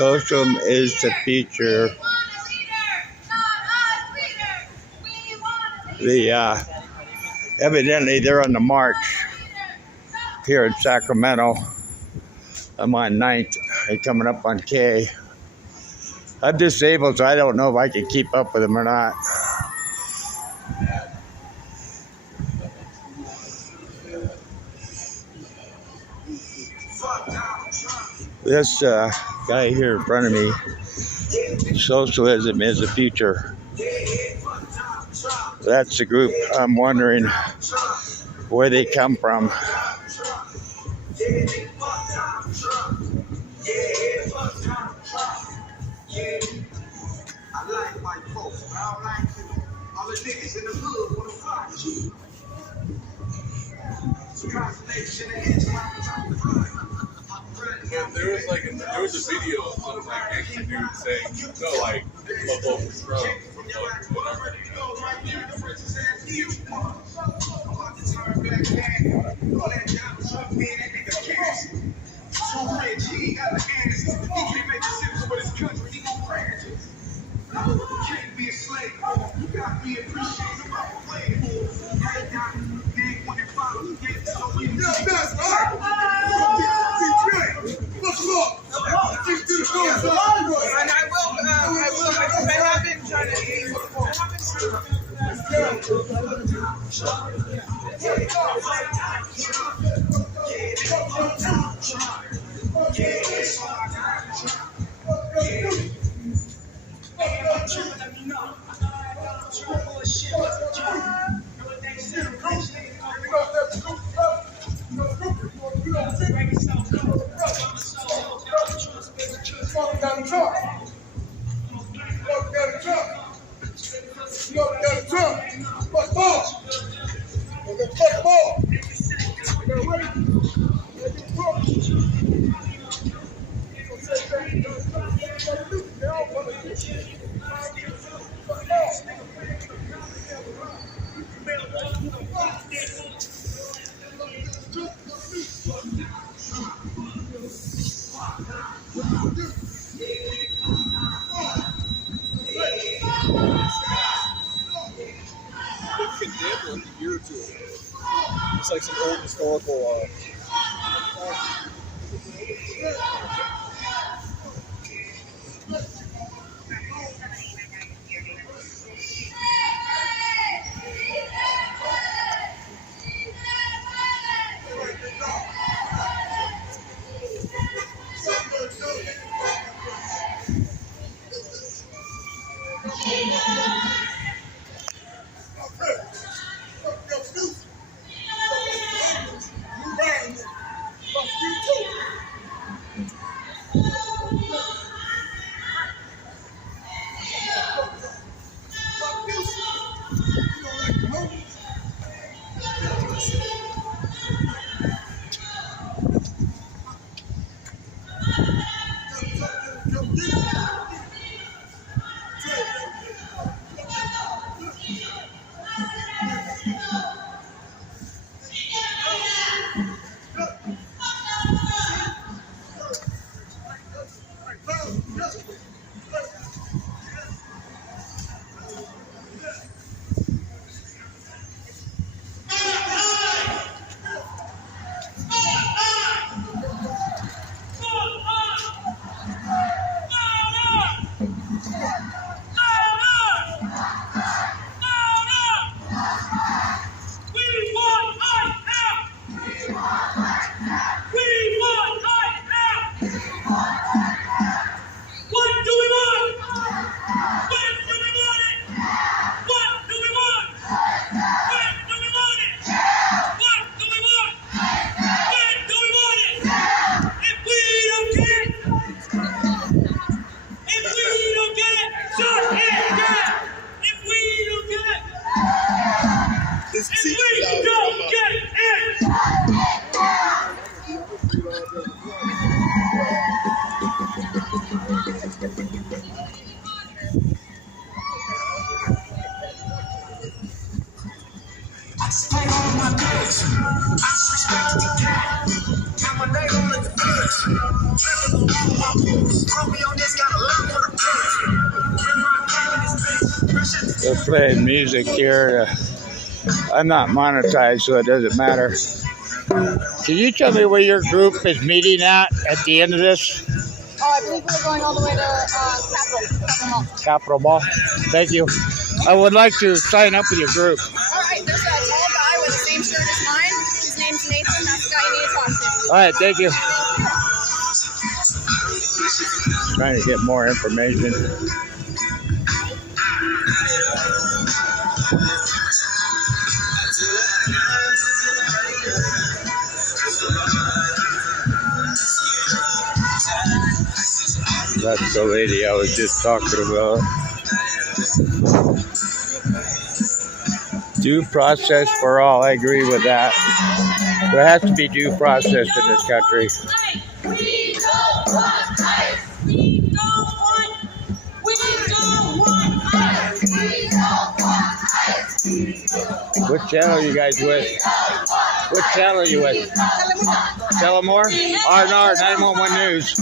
Socialism is the future. Evidently they're on the march here in Sacramento. I'm on 9th. They're coming up on K. I'm disabled, so I don't know if I can keep up with them or not. This guy here in front of me, socialism is the future. That's the group. I'm wondering where they come from. I like white folks, but I don't like you. All the niggas in the hood wanna fight you. There was a video of some like gangster dude saying, no, like, a vote for Trump from whatever. Can't be a slave. You gotta be appreciated about playing. It's like some old historical. They're playing music here. I'm not monetized, so it doesn't matter. Can you tell me where your group is meeting at the end of this? Oh, I believe we're going all the way to Capitol Mall. Capitol Mall. Thank you. I would like to sign up with your group. All right, there's a tall guy with the same shirt as mine. His name's Nathan. That's the guy you need to talk to. All right, thank you. Trying to get more information. That's the lady I was just talking about. Due process for all. I agree with that. There has to be due process in this country. We don't want ICE. We don't want ICE. What channel are you guys with? What channel are you with? Telemore? R&R 911 News.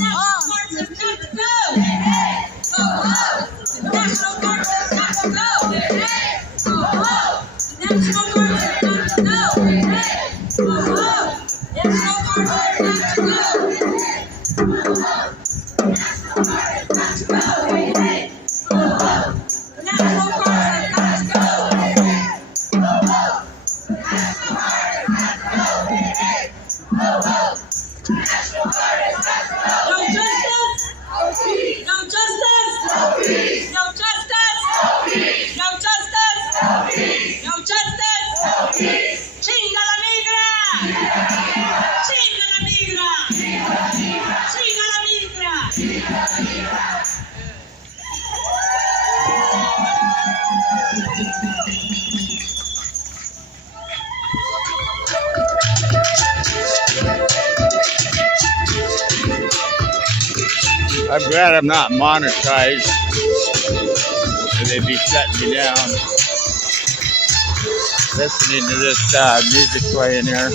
I'm glad I'm not monetized. They'd be shutting me down. Listening to this music playing here.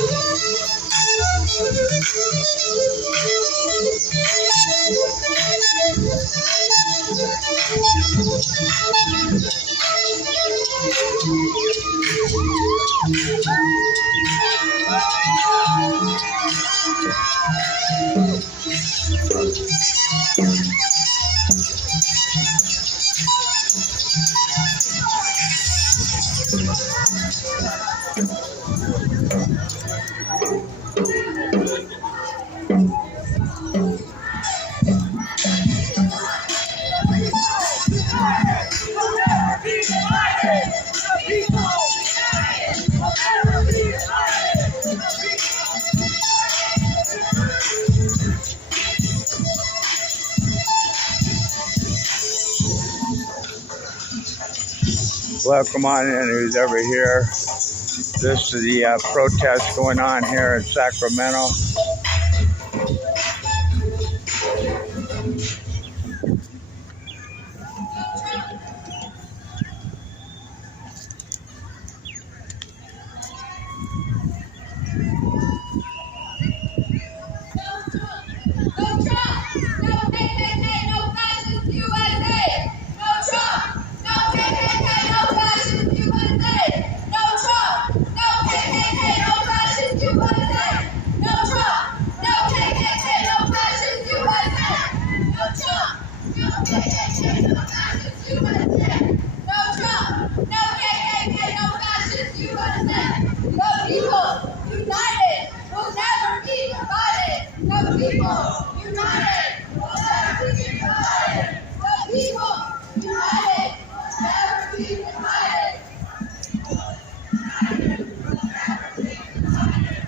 Welcome on in, who's ever here. This is the protest going on here in Sacramento.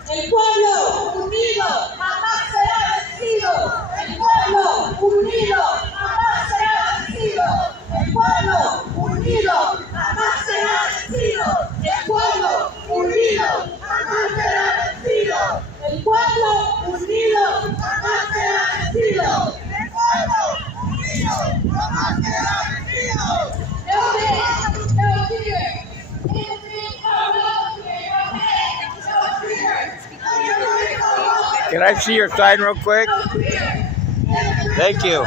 El pueblo unido jamás será vencido. El pueblo unido jamás será vencido. El pueblo unido jamás será vencido. El pueblo unido jamás será vencido. El pueblo unido jamás será vencido. El pueblo unido jamás será vencido. No hate, no fear. Can I see your sign real quick? Thank you.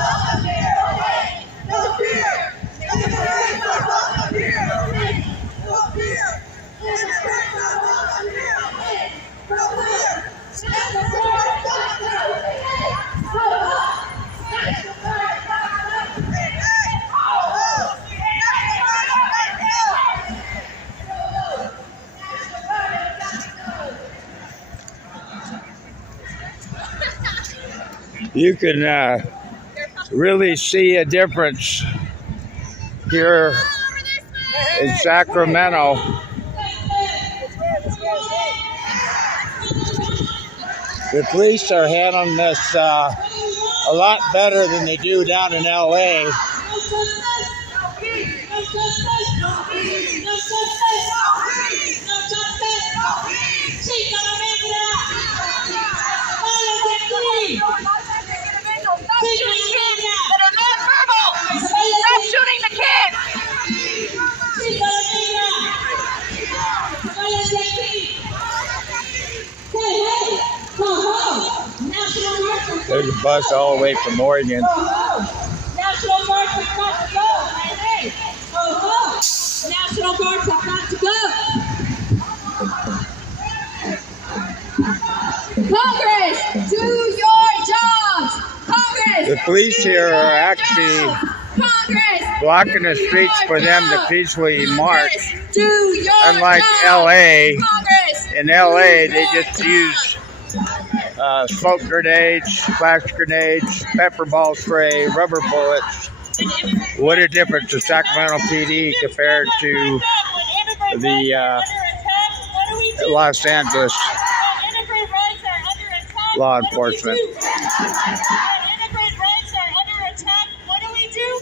You can really see a difference here in Sacramento. The police are handling this a lot better than they do down in LA. Stop shooting the kids! There's a bus all the way from Oregon. National Guards have got to go. Hey, National Guards have got to go. Congress, do your jobs. Congress. The police here are actually Congress. blocking the streets for them to peacefully march. Do your Unlike job. LA, Congress. in LA they just use smoke grenades, flash grenades, pepper ball spray, rubber bullets. What a difference to Sacramento PD compared to the Los Angeles law enforcement. Immigrant rights are under attack. What do we do?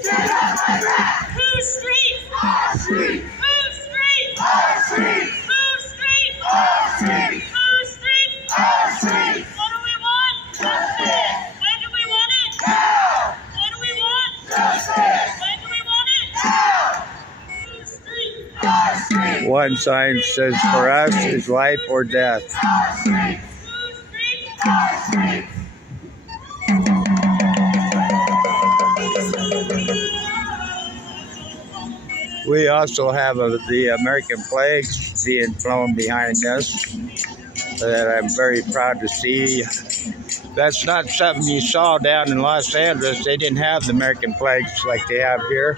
Whose street? Our street. Whose street? Our street. Whose street? Our street. Whose street? Our street. What do we want? Justice. When do we want it? Now. What do we want? Justice. When do we want it? Now. Whose street? Our street. One sign says, "For us is life or death." Our street. Whose street? Our street. We also have the American flag being flown behind us that I'm very proud to see. That's not something you saw down in Los Angeles. They didn't have the American flags like they have here.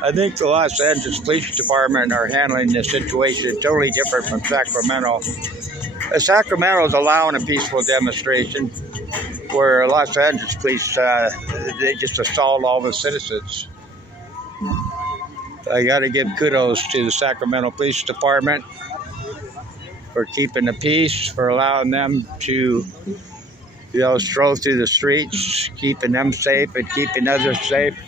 I think the Los Angeles Police Department are handling this situation totally different from Sacramento. Sacramento is allowing a peaceful demonstration, where Los Angeles Police, they just assault all the citizens. I got to give kudos to the Sacramento Police Department for keeping the peace, for allowing them to, stroll through the streets, keeping them safe and keeping others safe.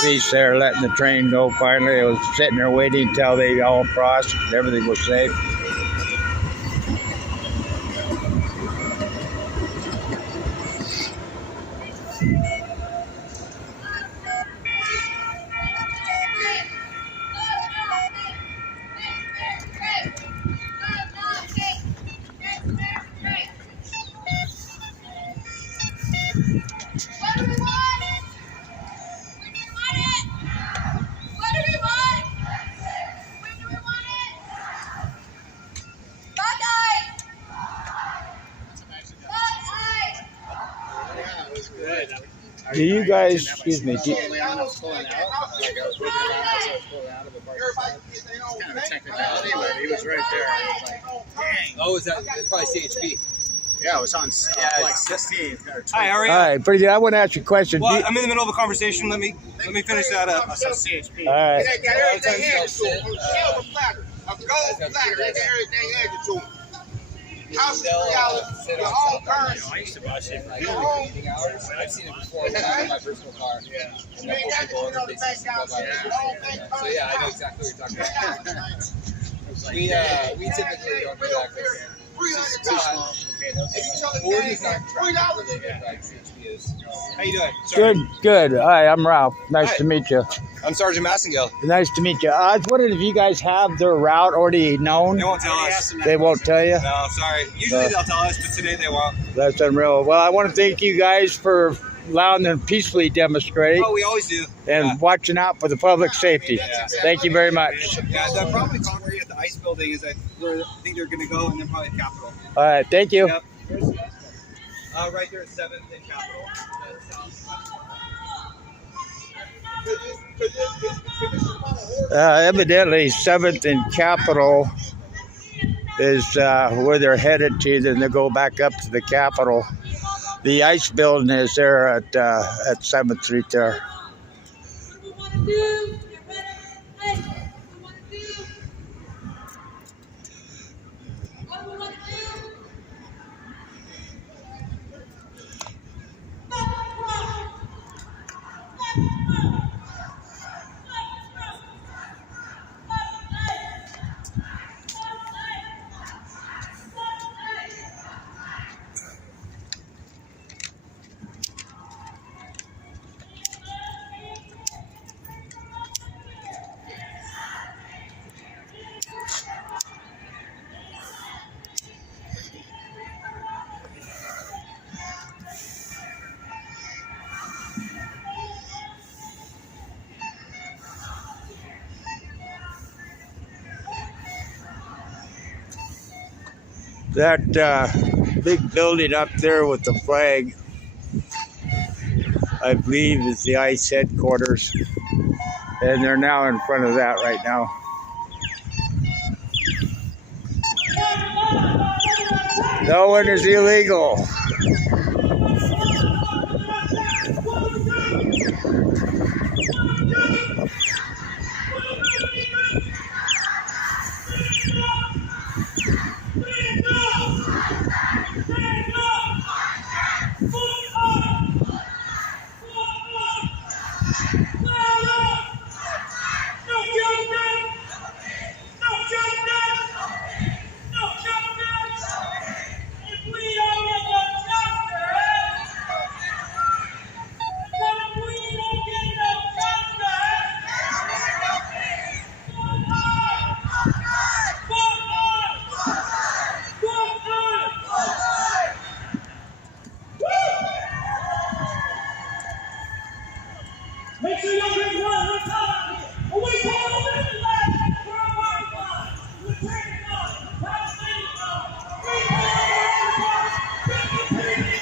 Police there letting the train go finally. I was sitting there waiting until they all crossed and everything was safe. Do you guys, excuse me, do, I was pulling out. Like I was moving around as I was pulling out of the parking spot. It's kind of a technicality, but he was right there. I was like, dang. Oh, is that? It's probably CHP. Yeah, it was on like 16. Hi, how are you? all right, pretty good. I want to ask you a question. Do Well, you- I'm in the middle of a conversation. Let me finish that up. I saw CHP. all right. They got everything handed to him. A silver platter, a gold platter. They got everything handed to him. House $3, your own currency. I used to watch it for Your own. Meeting hours. I've seen it before when I have my personal car. Yeah. And You ain't got to put on the back down. So yeah, I know exactly what you're talking about. We typically don't do that because too small. Forty's not traffic related like CHP is. How you doing? Sorry. Good, good. Hi, I'm Ralph. Nice Hi. to meet you. I'm Sergeant Massengale. Nice to meet you. I was wondering if you guys have their route already known. They won't tell us. They won't tell you? No, sorry. Usually they'll tell us, but today they won't. That's unreal. Well, I want to thank you guys for allowing them to peacefully demonstrate Oh, we always do. and watching out for the public safety. Thank you very much. Yeah, they're probably congregate at the ice building is where I think they're going to go, and then probably Capitol. All right, thank you. Yep. Right there at 7th and Capitol. Evidently, 7th and Capitol is where they're headed to. Then they go back up to the Capitol. The ice building is there at 7th Street there. That big building up there with the flag, I believe, is the ICE headquarters. And they're now in front of that right now. No one is illegal. Make sure y'all drink water. We're talking. We call them in the last. We're on our line. We're training on. Palestinian on. We call them in the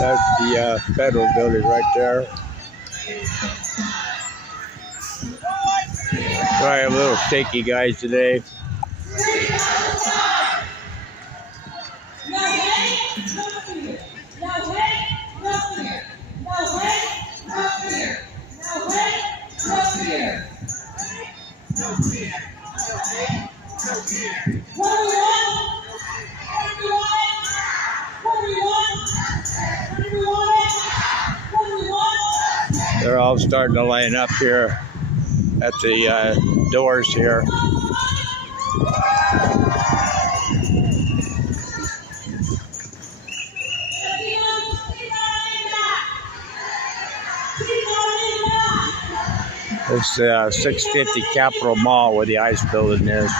That's the federal building right there. Sorry, I'm a little shaky, guys, today. They're all starting to line up here at the doors here. It's 650 Capitol Mall where the ice building is.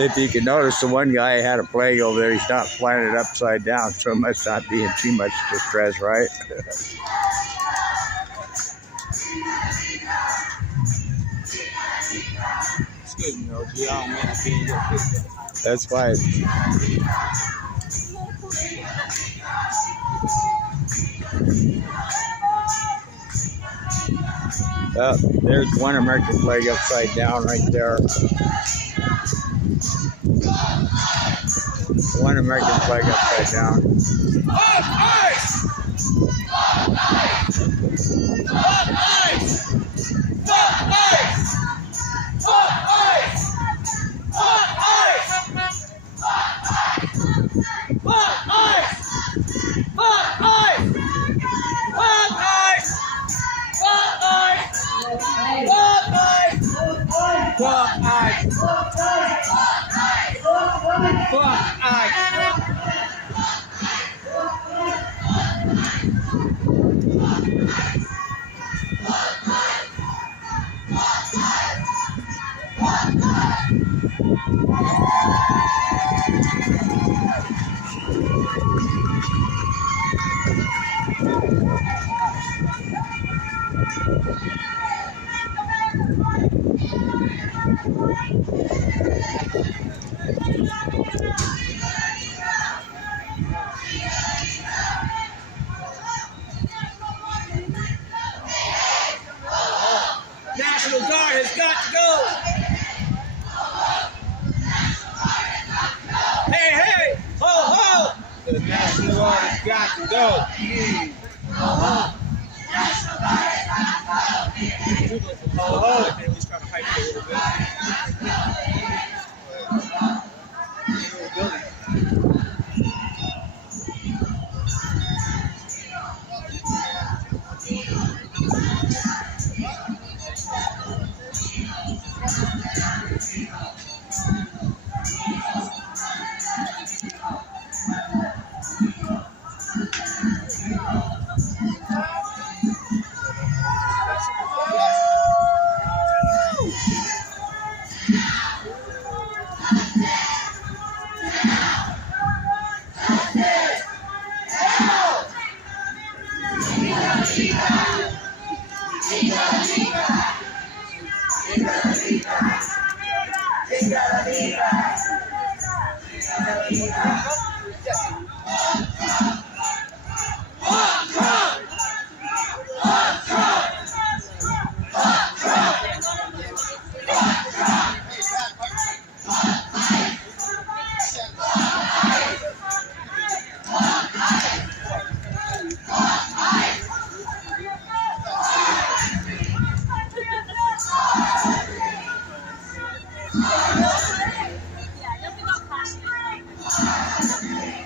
If you can notice, the one guy had a flag over there. He's not flying it upside down, so it must not be in too much distress, right? Excuse me, OG. I don't mean to be in your business. That's fine. There's one American flag upside down right there. One American flag upside down. National Guard has got to go. Hey, hey, ho, ho. The National Guard has got to go. Ho, ho. Ho, ho. At least try to hype it a little bit.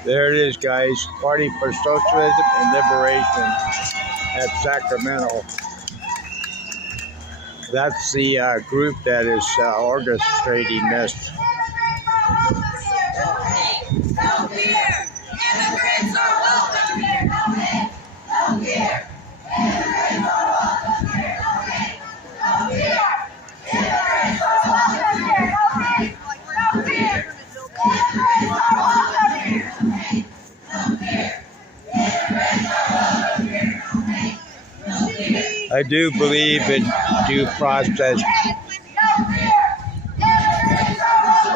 There it is, guys. Party for Socialism and Liberation at Sacramento. That's the group that is orchestrating this. No fear! Immigrants are welcome here! No hate! No fear! Immigrants are welcome here! No hate! No fear! Immigrants are welcome here! No hate! No fear! Immigrants are welcome here! No hate! No fear! Immigrants are welcome here! No hate! No fear! I do believe in due process,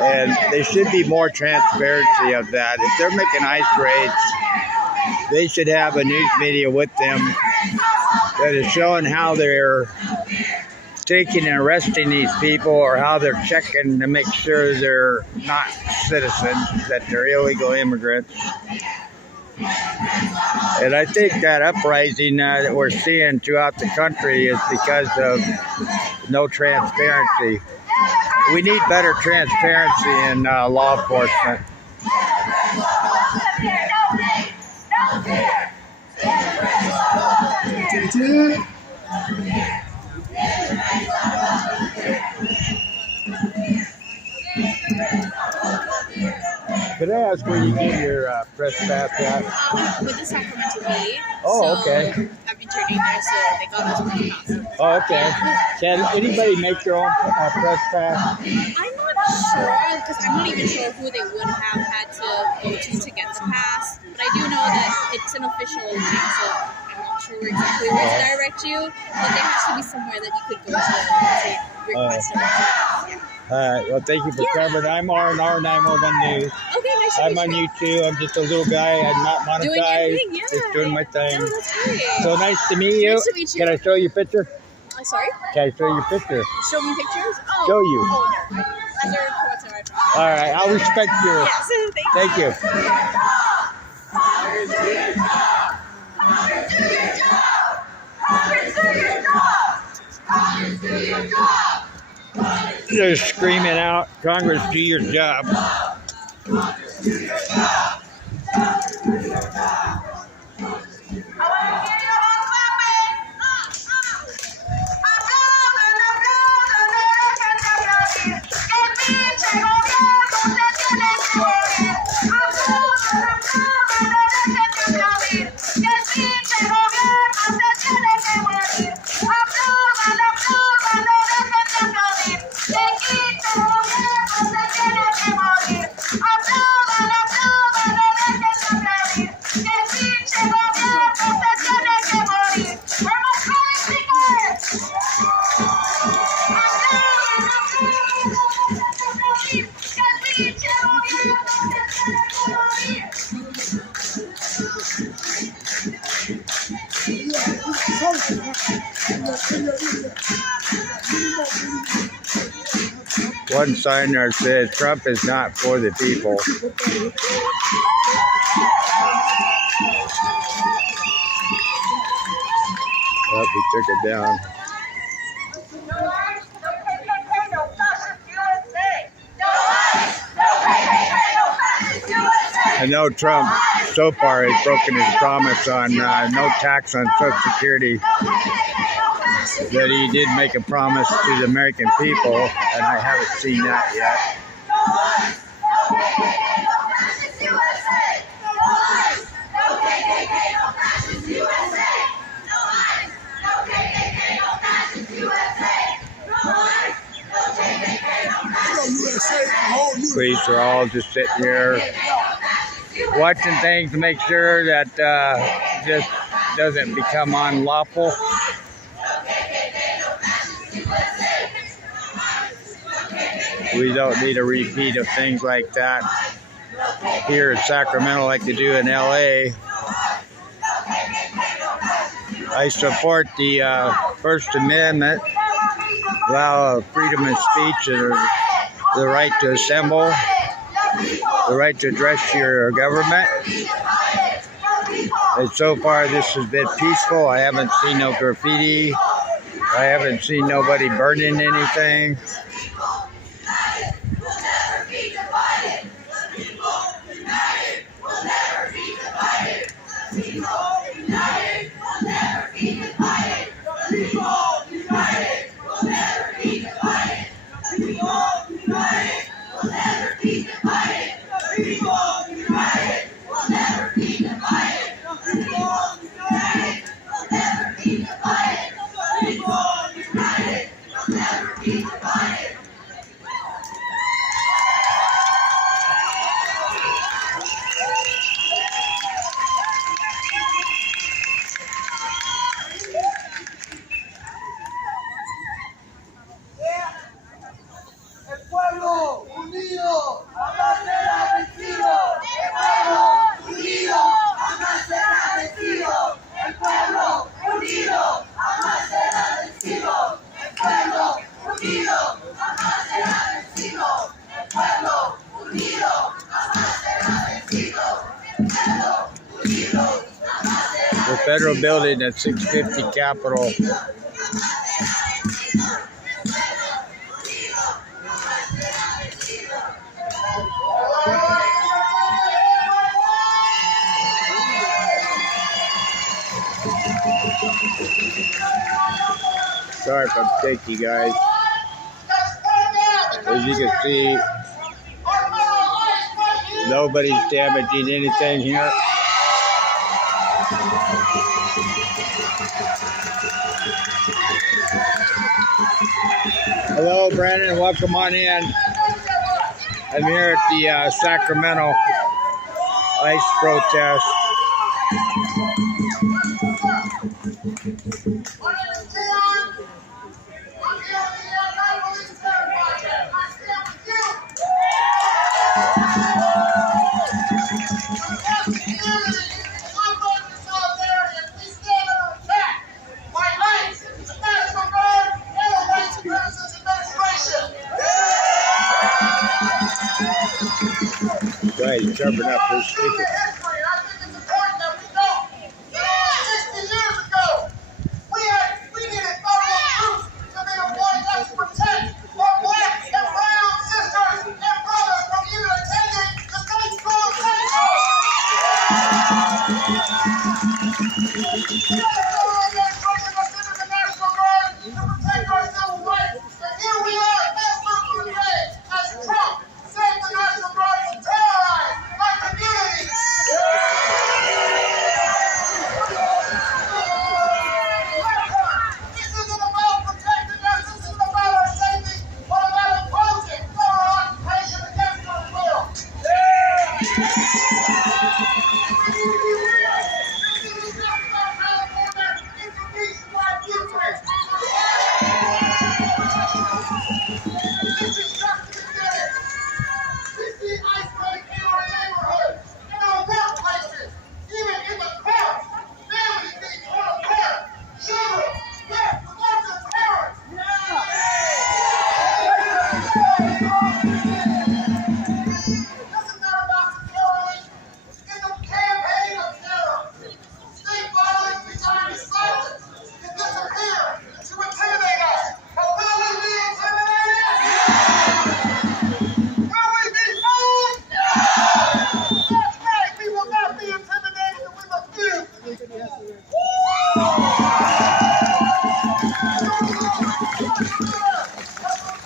and there should be more transparency of that. If they're making ice raids, they should have a news media with them that is showing how they're taking and arresting these people, or how they're checking to make sure they're not citizens, that they're illegal immigrants. And I think that uprising that we're seeing throughout the country is because of no transparency. We need better transparency in law enforcement. Could I ask where you get your press pass at? With the Sacramento Protest. Oh, okay. I've been turning there, so they got us pretty fast. Oh, okay. Can anybody make their own press pass? I'm not sure, because I'm not even sure who they would have had to go to get the pass. But I do know that it's an official thing, so I'm not sure exactly where to direct you. But there has to be somewhere that you could go to request a pass. Yeah. All right. Well, thank you for covering. I'm R&R 911 News. Okay, nice to I'm meet on you. YouTube. I'm just a little guy. I'm not monetized. Doing your thing, yeah. Just doing my thing. No, that's great. So nice to meet you. Nice to meet you. Can I show you a picture? Sorry? Can I show you a picture? Show me pictures? Oh. Show you. Oh, no. Other whatsoever. All right. I'll respect you. Yes, Thank you. They're screaming out, Congress, do your job. One sign there says, Trump is not for the people. Oh, he took it down. I know Trump so far has broken his promise on no tax on Social Security. That he did make a promise to the American people, and I haven't seen that yet. Police are all just sitting here watching things to make sure that this doesn't become unlawful. We don't need a repeat of things like that here in Sacramento like they do in LA. I support the First Amendment, allow freedom of speech and the right to assemble, the right to address your government. And so far this has been peaceful. I haven't seen no graffiti. I haven't seen nobody burning anything. the federal building at 650 Capitol. Sorry if I'm shaky, guys. As you can see, nobody's damaging anything here. Hello, Brandon. Welcome on in. I'm here at the Sacramento ICE protest. Right, he's jumping up his speaker.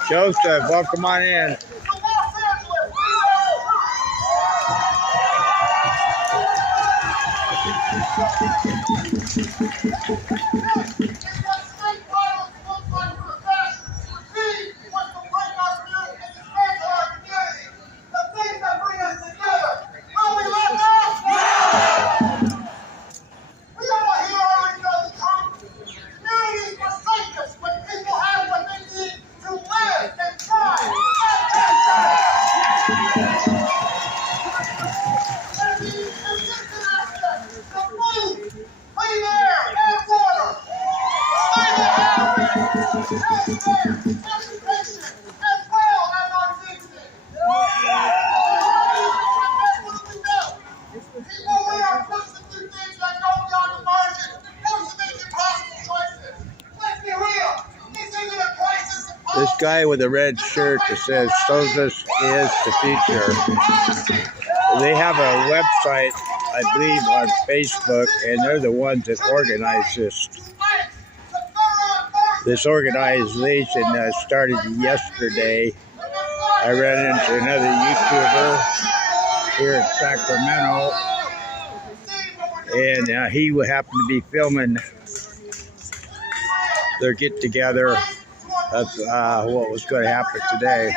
Joseph, welcome on in. This guy with a red shirt that says "Socialist is the future." They have a website, I believe, on Facebook, and they're the ones that organize this. This organization started yesterday. I ran into another YouTuber here in Sacramento, and he happened to be filming their get-together of what was going to happen today.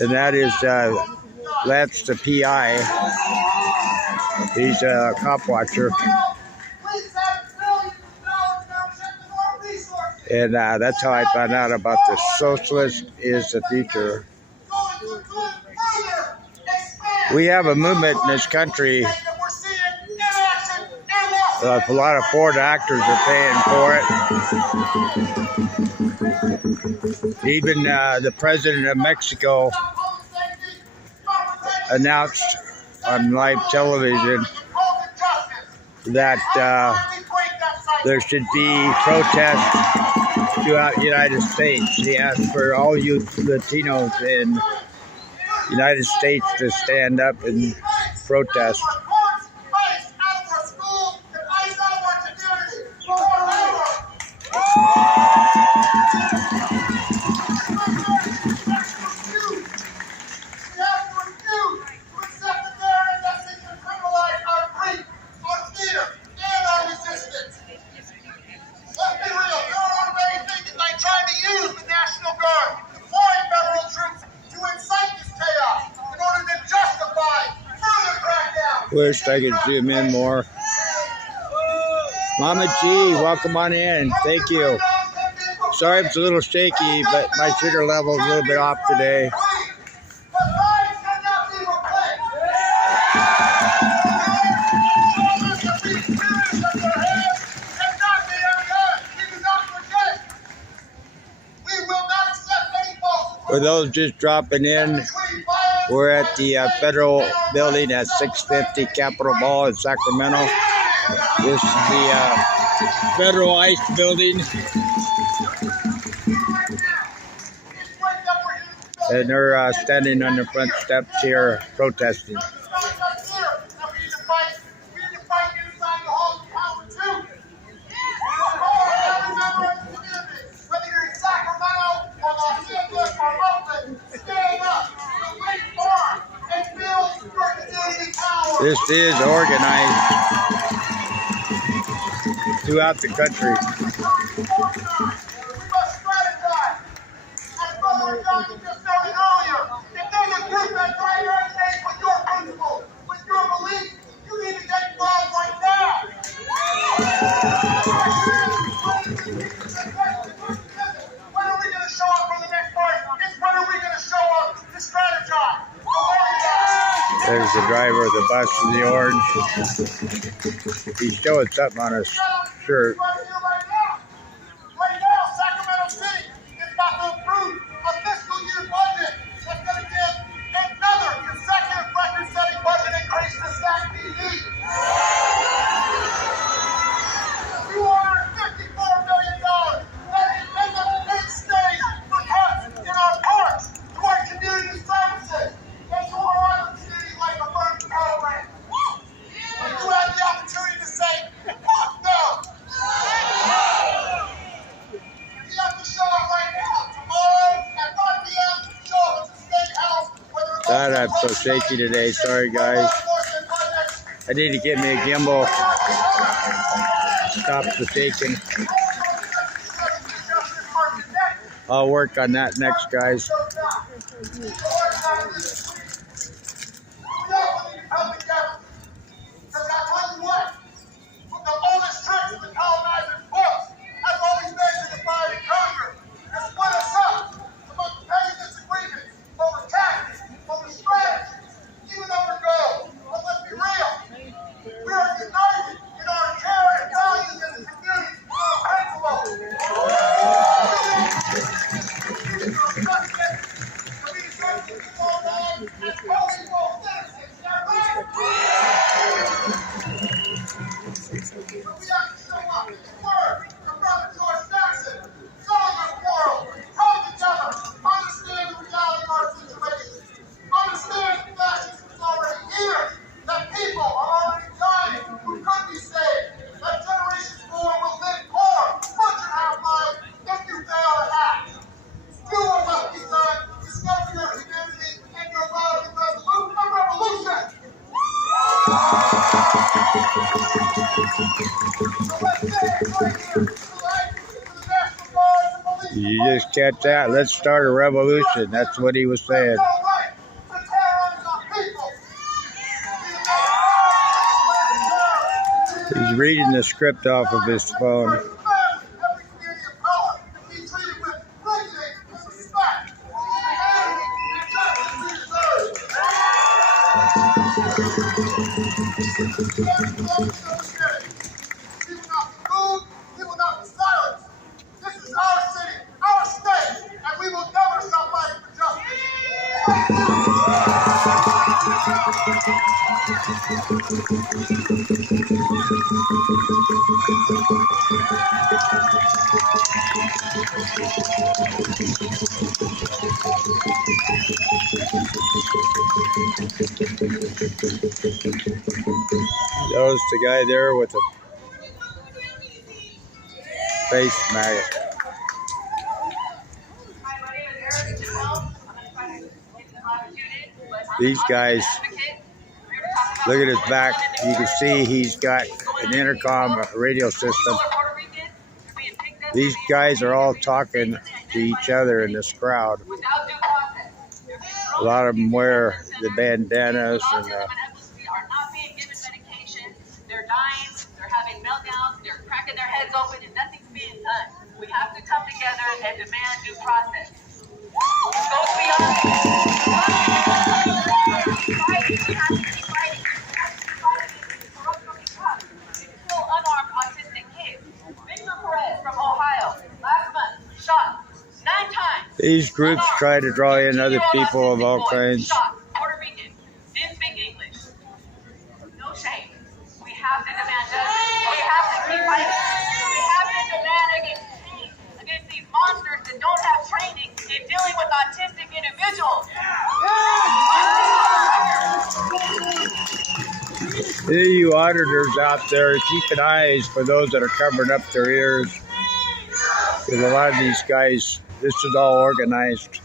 And that is Lance the PI. He's a cop watcher. And that's how I found out about the socialist is the future. We have a movement in this country. A lot of foreign actors are paying for it. Even the president of Mexico announced on live television that there should be protests throughout the United States. He asked for all you Latinos in the United States to stand up and protest. Wish I could zoom in more. Mama G, welcome on in. Thank you. Sorry it's a little shaky, but my sugar level is a little bit off today. For those just dropping in, we're at the federal building at 650 Capitol Mall in Sacramento. This is the federal ICE building. And they're standing on the front steps here protesting. This is organized throughout the country. There's the driver of the bus in the orange. He's showing something on his shirt. Right now, Sacramento City is about to approve a fiscal year budget that's going to give another consecutive record-setting budget increase to Sac PD. $254 million. That is in the mid-state for cuts in our parks, to our community services, and to our other communities like the Burns program. And you have the opportunity to say, fuck no. You have to show up right now. Tomorrow at 5 p.m., show up at the State House. God, I'm so shaky today. Sorry, guys. I need to get me a gimbal. Stop the shaking. I'll work on that next, guys. You just catch that. Let's start a revolution. That's what he was saying. He's reading the script off of his phone. Justice. That was the guy there with the face maggot. These guys, look at his back. You can see he's got an intercom, a radio system. These guys are all talking to each other in this crowd. A lot of them wear the bandanas and are not being given medication. They're dying. They're having meltdowns. They're cracking their heads open, and nothing's being done. We have to come together and demand due process. It goes beyond fighting. We have to keep fighting. We have to keep fighting these corruptible cops. It's still unarmed autistic kids. Victor Perez from Ohio, last month, shot 9 times. these groups try to draw in other people of all kinds. Shot, Puerto Rican, didn't speak English. No shame. We have to demand justice. We have to keep fighting. We have to demand against these monsters that don't have training in dealing with autistic individuals. Any of you auditors out there, keep an eye for those that are covering up their ears. Because a lot of these guys, this is all organized.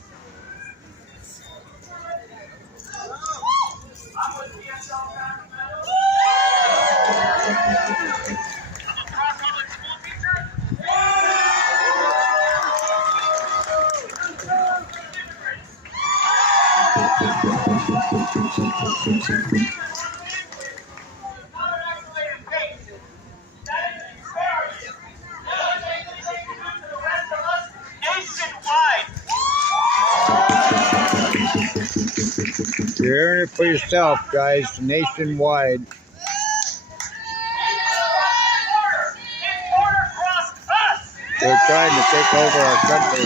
You're hearing it for yourself, guys, nationwide. They're trying to take over our country.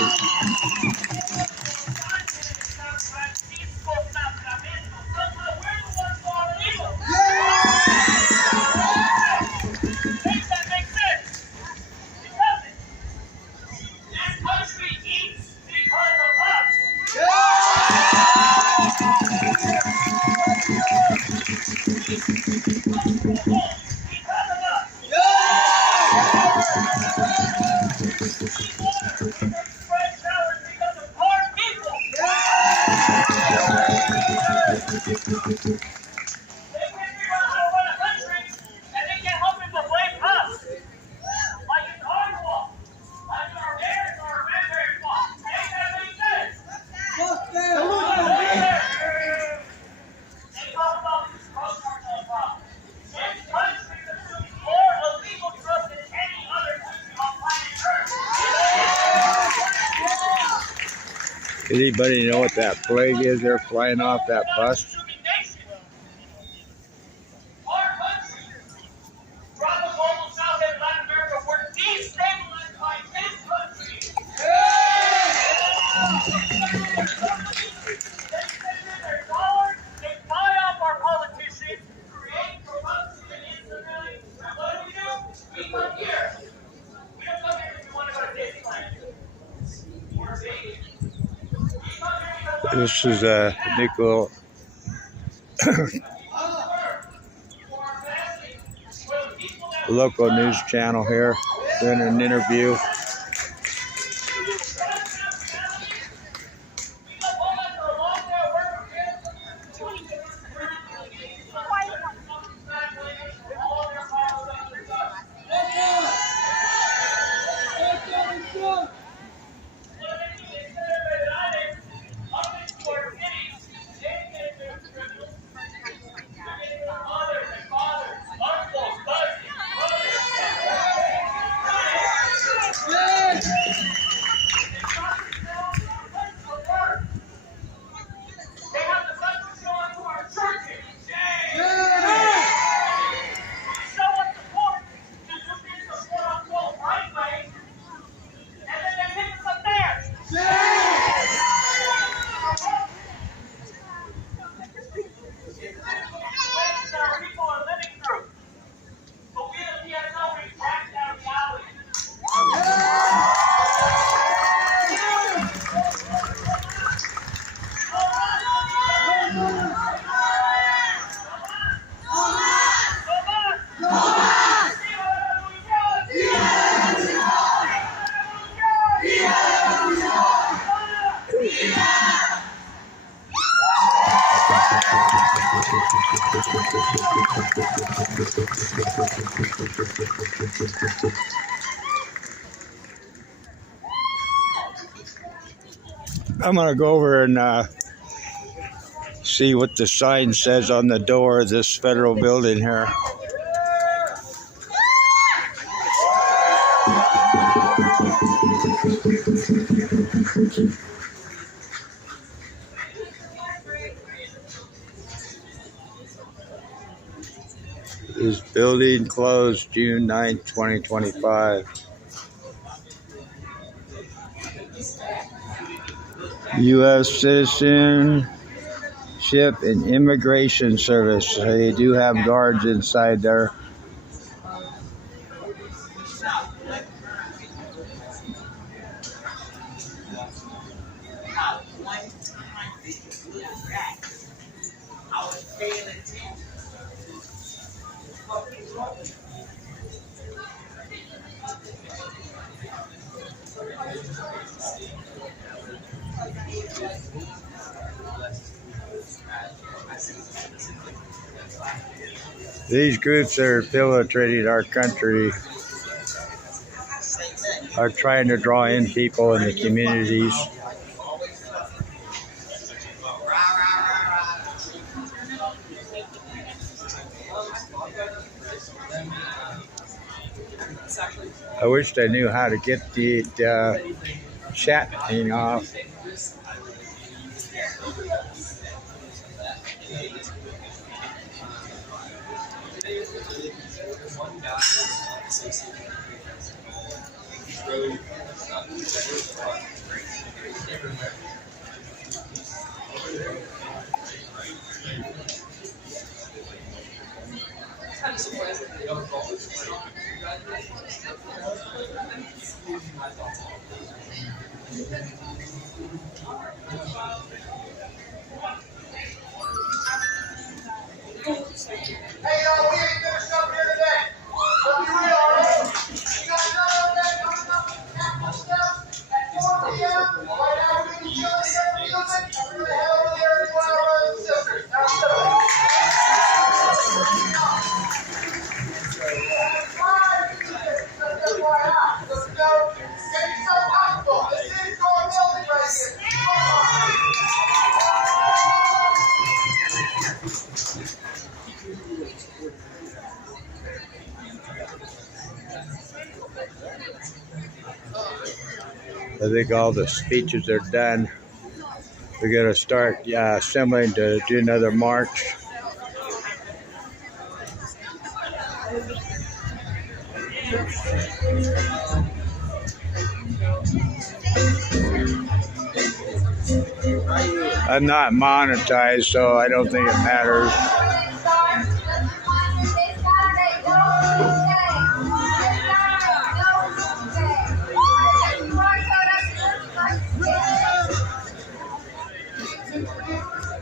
Anybody know what that flag is they're flying off that bus? This is a nickel local news channel here doing an interview. I'm gonna go over and see what the sign says on the door of this federal building here. This building closed June 9th, 2025. U.S. Citizenship and Immigration Service. They do have guards inside there. These groups that are infiltrating our country are trying to draw in people in the communities. I wished I knew how to get the chat thing off. Hey, y'all, we ain't finished up here today. But we will, all right? We got another event coming up at Capitol Steps at 4 p.m. Right now, we're going to be killing some music, and we're going to head over there to our brothers and sisters. Now, let's go. Let's go. Get yourself comfortable. This is your building right here. Come on. I think all the speeches are done. We're going to start assembling to do another march. I'm not monetized, so I don't think it matters.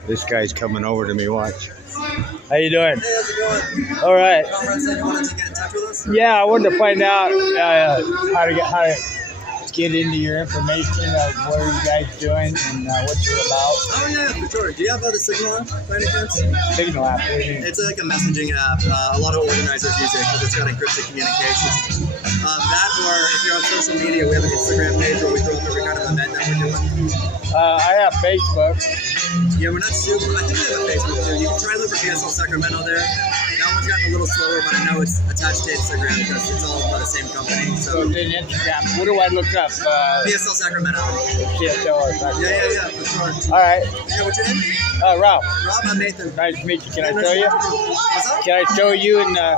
This guy's coming over to me. Watch. How you doing? Hey, how's it going? All right. Comrade said you wanted to get in touch with us? Yeah, I wanted to find out how to get into your information of what are you guys doing and what you're about. Oh, yeah, for sure. Do you have the Signal app by any chance? Signal app. What do you mean? It's like a messaging app. A lot of organizers use it because it's got encrypted communication. That or if you're on social media, we have an Instagram page where we throw up every kind of event that we're doing. I have Facebook. Yeah, we're not super. I think we have a Facebook too. You can try and look for PSL Sacramento there. That one's gotten a little slower, but I know it's attached to Instagram because it's all by the same company. So it's in Instagram. What do I look up? PSL Sacramento. PSL or Sacramento. Yeah, for sure. All right. Yeah, what's your name? Ralph. Rob, I'm Nathan. Nice to meet you. Can I show you? What's up? Can I show you in the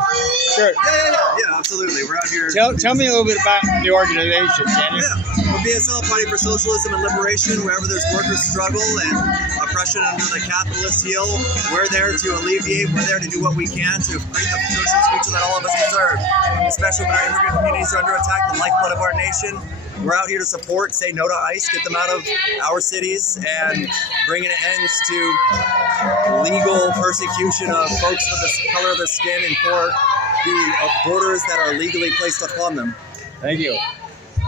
shirt? Yeah, absolutely. We're out here. Tell me a little bit about the organization, can you? Yeah, we're PSL, fighting for socialism and liberation. Wherever there's workers' struggle and oppression under the capitalist heel, we're there to alleviate. We're there to do what we can to create the social future that all of us deserve, especially when our immigrant communities are under attack, the lifeblood of our nation. We're out here to support, say no to ICE, get them out of our cities, and bringing an end to legal persecution of folks for the color of their skin and for the borders that are legally placed upon them. Thank you.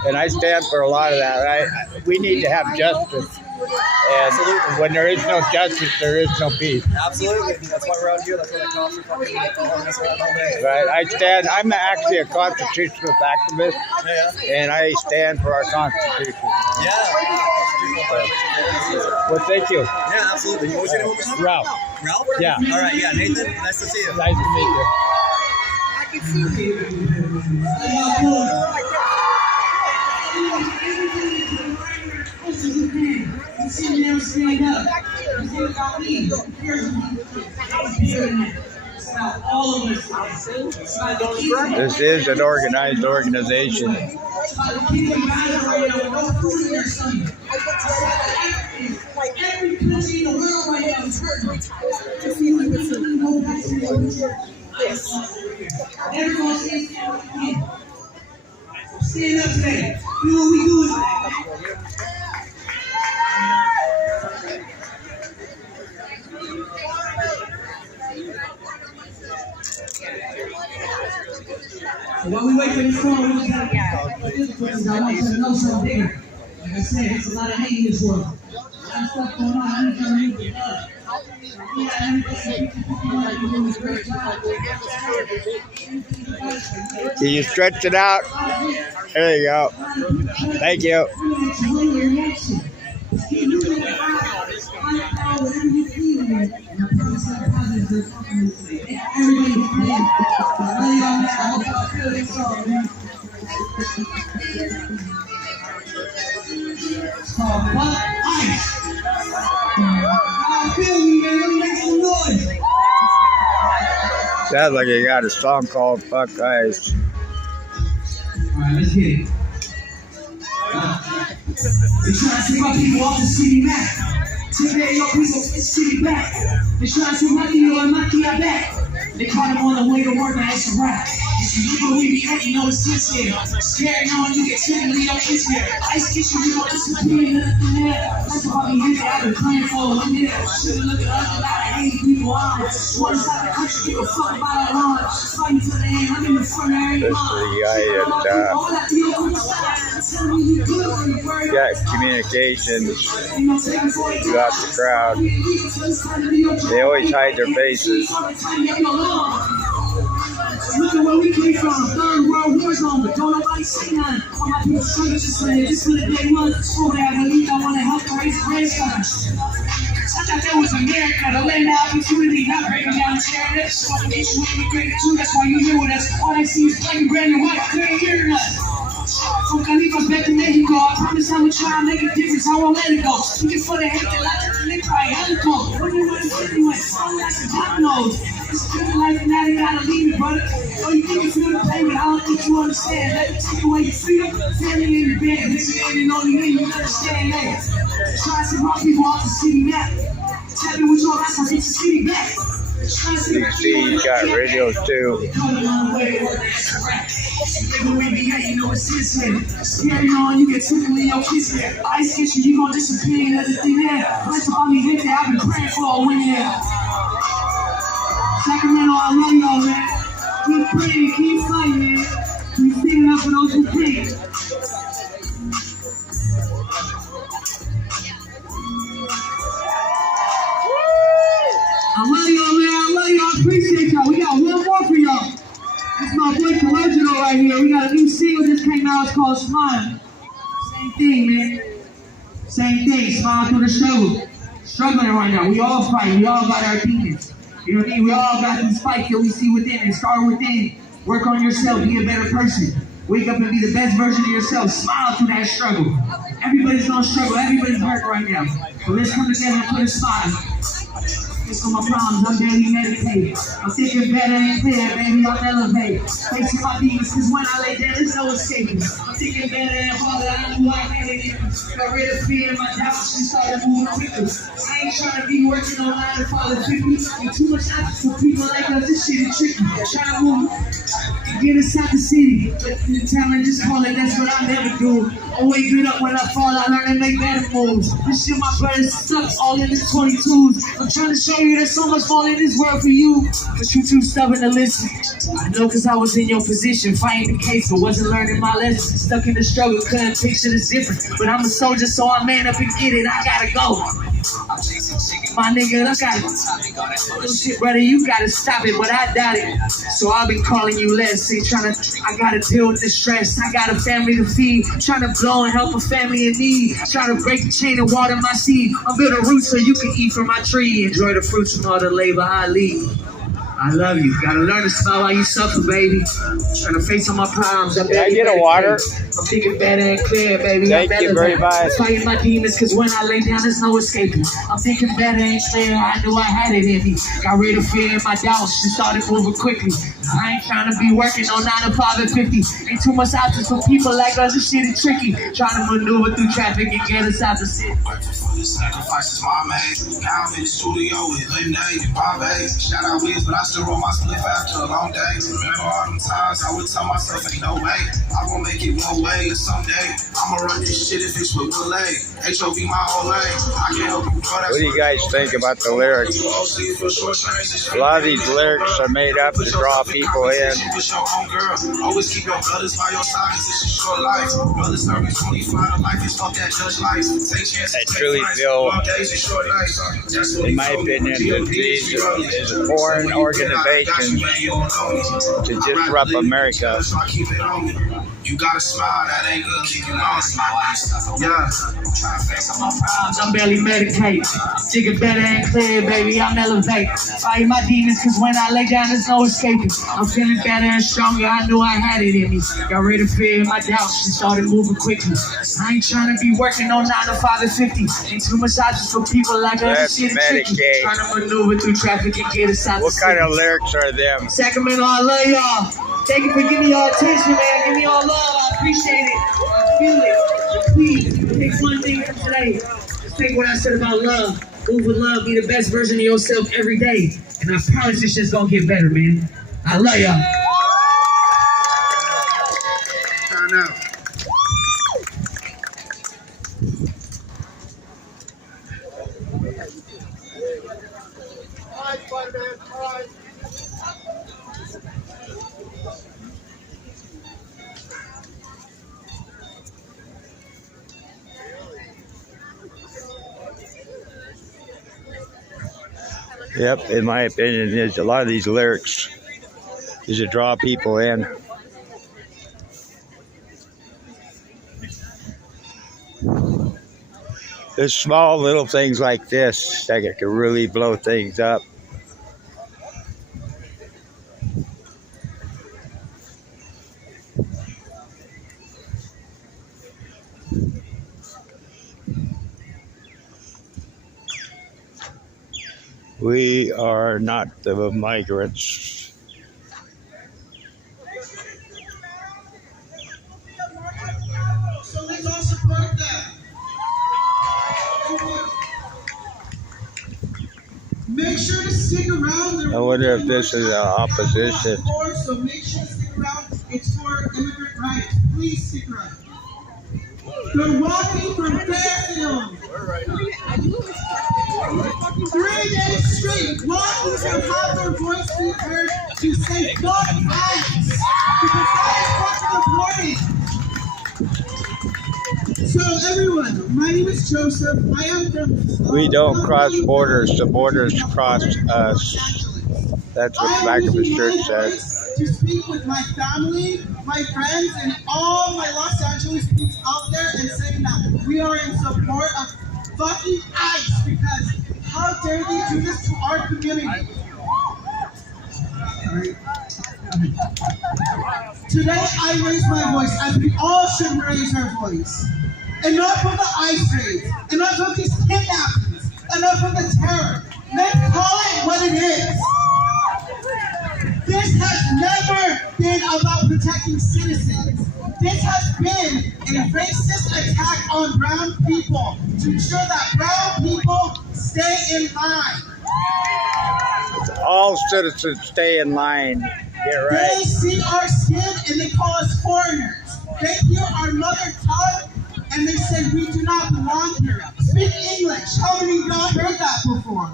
And I stand for a lot of that. We need to have justice. And when there is no justice, there is no peace. Absolutely. That's why we're out here. That's why the cops are fucking following us around all day. Right? I'm actually a constitutional activist, and I stand for our Constitution. Yeah. Well, thank you. Yeah, absolutely. What was your name? Ralph. Ralph? Yeah. All right, yeah. Nathan, nice to see you. Nice to meet you. This is an organized organization. Every country in the world right now is hurting. Everyone stand up today. Do what we do today. While we wait for this song, we just gotta I want you to know something bigger. Like I said, there's a lot of hate in this world. A lot of stuff going on. I need to read the love. Can you stretch it out? There you go. Thank you. Sounds like you got a song called Fuck Ice. Alright, let's get it. They trying to take my people off the city map. Today, your people off the city back. They trying to take my people and my key back. They caught him on the way to work, now it's a rap. If you look where we be at, you know it's sincere. Scared knowing you get typically on kids here. Ice kitchen, you know disappear, nothing there. That's why we hit it, I've been playing for a minute. Should've looked at us, a lot of hate people on. One side of the country, give a fuck about our lawn. Fighting to the end, I'm in the front of every This is the guy that got communications throughout the crowd. They always hide their faces. Look at where we came from, third world war zone, but don't nobody say nothing. All my people struggle just for the day one. Over there, I believe I want to help raise grandsons. I thought that was America, the land of opportunity, not breaking down and sharing it. Fucking issue immigrated too, that's why you here with us. All they see is black and red and white, they ain't hearing us. From California back to Mexico, I promise I will try and make a difference, I won't let it go. Looking for the hate that like the lick right, helico. When you want to get anyway, all that's the top nose. It's living life and now they gotta leave it, brother. Oh, you think you feel the pain, but I don't think you understand. Let me take away your freedom, family in your bed. This ain't only me, you understand that. Try to take my people off the city map. Tell me what your ass will get the city back. You can see he's got radios too. You get typically your kids here. Ice kitchen, you gon' disappear and everything there. Let's all me hit there, I've been praying for a win here. Sacramento, I love y'all, man. Keep praying, keep fighting, man. Keep feeding up for those who pray. I love y'all, man. I love y'all. I appreciate y'all. We got one more for y'all. This is my boy Collegial right here. We got a new single just came out. It's called Smile. Same thing, man. Same thing. Smile through the struggle. Struggling right now. We all fight. We all got our demons. You know what I mean? We all got these fights that we see within. And start within. Work on yourself. Be a better person. Wake up and be the best version of yourself. Smile through that struggle. Everybody's gonna struggle. Everybody's hurt right now. So let's come together and put a smile. For my problems, I'm barely meditating. I'm thinking better and clear, baby, I'm elevate. Facing my demons, cause when I lay down, there's no escaping. I'm thinking better and harder, I know I can't even. Got rid of fear and my doubts, she started moving quicker. I ain't trying to be working online and follow quickly. And too much options for people like us, this shit is tricky. Trying to move and get us out the city. But the talent just call it, that's what I never do. Always get up when I fall, I learn to make better moves. This shit my brothers sucks, all in the 22s. I'm trying to show you there's so much more in this world for you, but you too stubborn to listen. I know cause I was in your position, fighting the case, but wasn't learning my lessons. stuck in the struggle, couldn't picture the difference. But I'm a soldier, so I man up and get it. I gotta go. My nigga, I gotta. Little shit, brother, you gotta stop it, but I doubt it. So I've been calling you less. Ain't I gotta deal with the stress. I got a family to feed. Trying to blow and help a family in need. Trying to break the chain and water my seed. I'm building roots so you can eat from my tree. Enjoy the fruits from all the labor I leave. I love you. Gotta learn to smile while you suffer, baby. Trying to face all my problems. Can I get a water? I'm thinking better and clear, baby. Thank you very much. Fighting my demons, cause when I lay down, there's no escaping. I'm thinking better and clear. I knew I had it in me. Got rid of fear in my doubts. Just started moving quickly. I ain't trying to be working on 9 to 5 and 50. Ain't too much options for people like us. This shit is tricky. Trying to maneuver through traffic and get us out the city. Sacrifices my made. Now I'm in the studio with lemonade and Bombay. Shout out Wiz, but I still roll my split after a long day. Remember all them times I would tell myself, ain't no way. I won't make it one way or someday. I'ma run this shit if it's with one leg. HOV my whole leg. I can help you. What do you guys think about the lyrics? A lot of these lyrics are made up to draw people in. Always keep your brothers by your side, it's a short life. Brothers serving 25 life is fuck that judge life. Take chances. I truly feel, in my opinion, that these is a foreign organization to disrupt America. You gotta smile, that ain't gonna keep you on. Yeah. I'm barely medicated. Thinking better and clear, baby. I'm elevated. Fighting my demons, cause when I lay down, there's no escaping. I'm feeling better and stronger. I knew I had it in me. Got rid of fear in my doubts and started moving quickly. I ain't trying to be working on 9 to 5 and 50. Ain't too much options for people like us. Shit tricky. Trying to maneuver through traffic and get us out. What kind of lyrics are them? Sacramento, I love y'all. Thank you for giving me your attention, man. Give me your love. I appreciate it. I feel it. Please, take one thing from today. Just take what I said about love. Move with love. Be the best version of yourself every day. And I promise this shit's gonna get better, man. I love y'all. Turn out. All right, Spider-Man. All right. Yep, in my opinion, there's a lot of these lyrics is to draw people in. There's small little things like this that can really blow things up. We are not the migrants. So let's all support that. Make sure to stick around. I wonder if this is opposition. So make sure to stick around. It's for immigrant rights. Please stick around. They're walking from Fairfield. 3 days straight, walking to have their voice be heard to say fuck ICE. Because that is fucking important. So everyone, my name is Joseph. I am from... We don't cross borders, the borders cross us. That's what the back of the shirt says. To speak with my family, my friends, and all my Los Angeles peeps out there and saying that we are in support of fucking ICE because how dare they do this to our community? Sorry. Today I raise my voice as we all should raise our voice. Enough of the ICE raids, enough of these kidnappings, enough of the terror. Let's call it what it is. This has never been about protecting citizens. This has been a racist attack on brown people to ensure that brown people stay in line. All citizens stay in line. Get right. They see our skin and they call us foreigners. They hear our mother tongue and they say we do not belong here. Speak English. How many of y'all heard that before?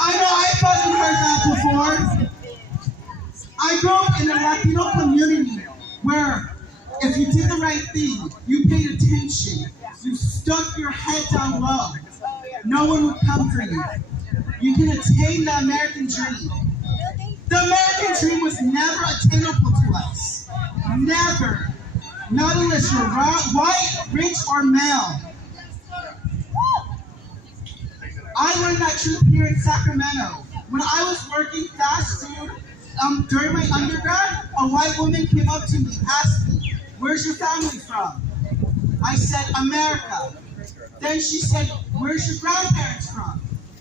I know I fucking heard that before. I grew up in a Latino community where If you did the right thing, you paid attention, you stuck your head down low, no one would come for you. You can attain the American dream. The American dream was never attainable to us. Never. Not unless you're white, rich, or male. I learned that truth here in Sacramento. When I was working fast food during my undergrad, a white woman came up to me, asked me, "Where's your family from?" I said, "America." Then she said, "Where's your grandparents from?"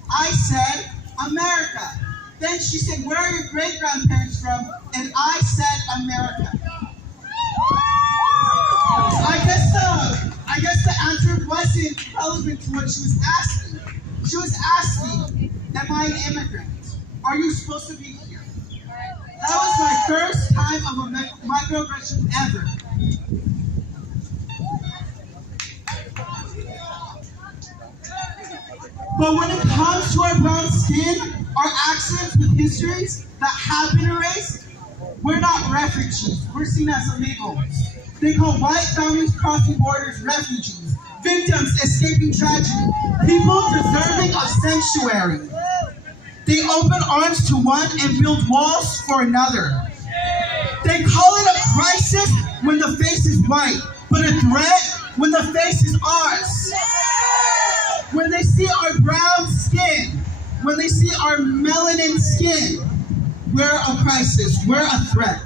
I said, "America." Then she said, "Where are your great-grandparents from?" And I said, "America." I guess the answer wasn't relevant to what she was asking. She was asking, "Am I an immigrant? Are you supposed to be here?" That was my first time of a microaggression ever. But when it comes to our brown skin, our accents with histories that have been erased, we're not refugees. We're seen as illegals. They call white families crossing borders refugees, victims escaping tragedy, people deserving of sanctuary. They open arms to one and build walls for another. They call it a crisis when the face is white, but a threat when the face is ours. When they see our brown skin, when they see our melanin skin, we're a crisis, we're a threat.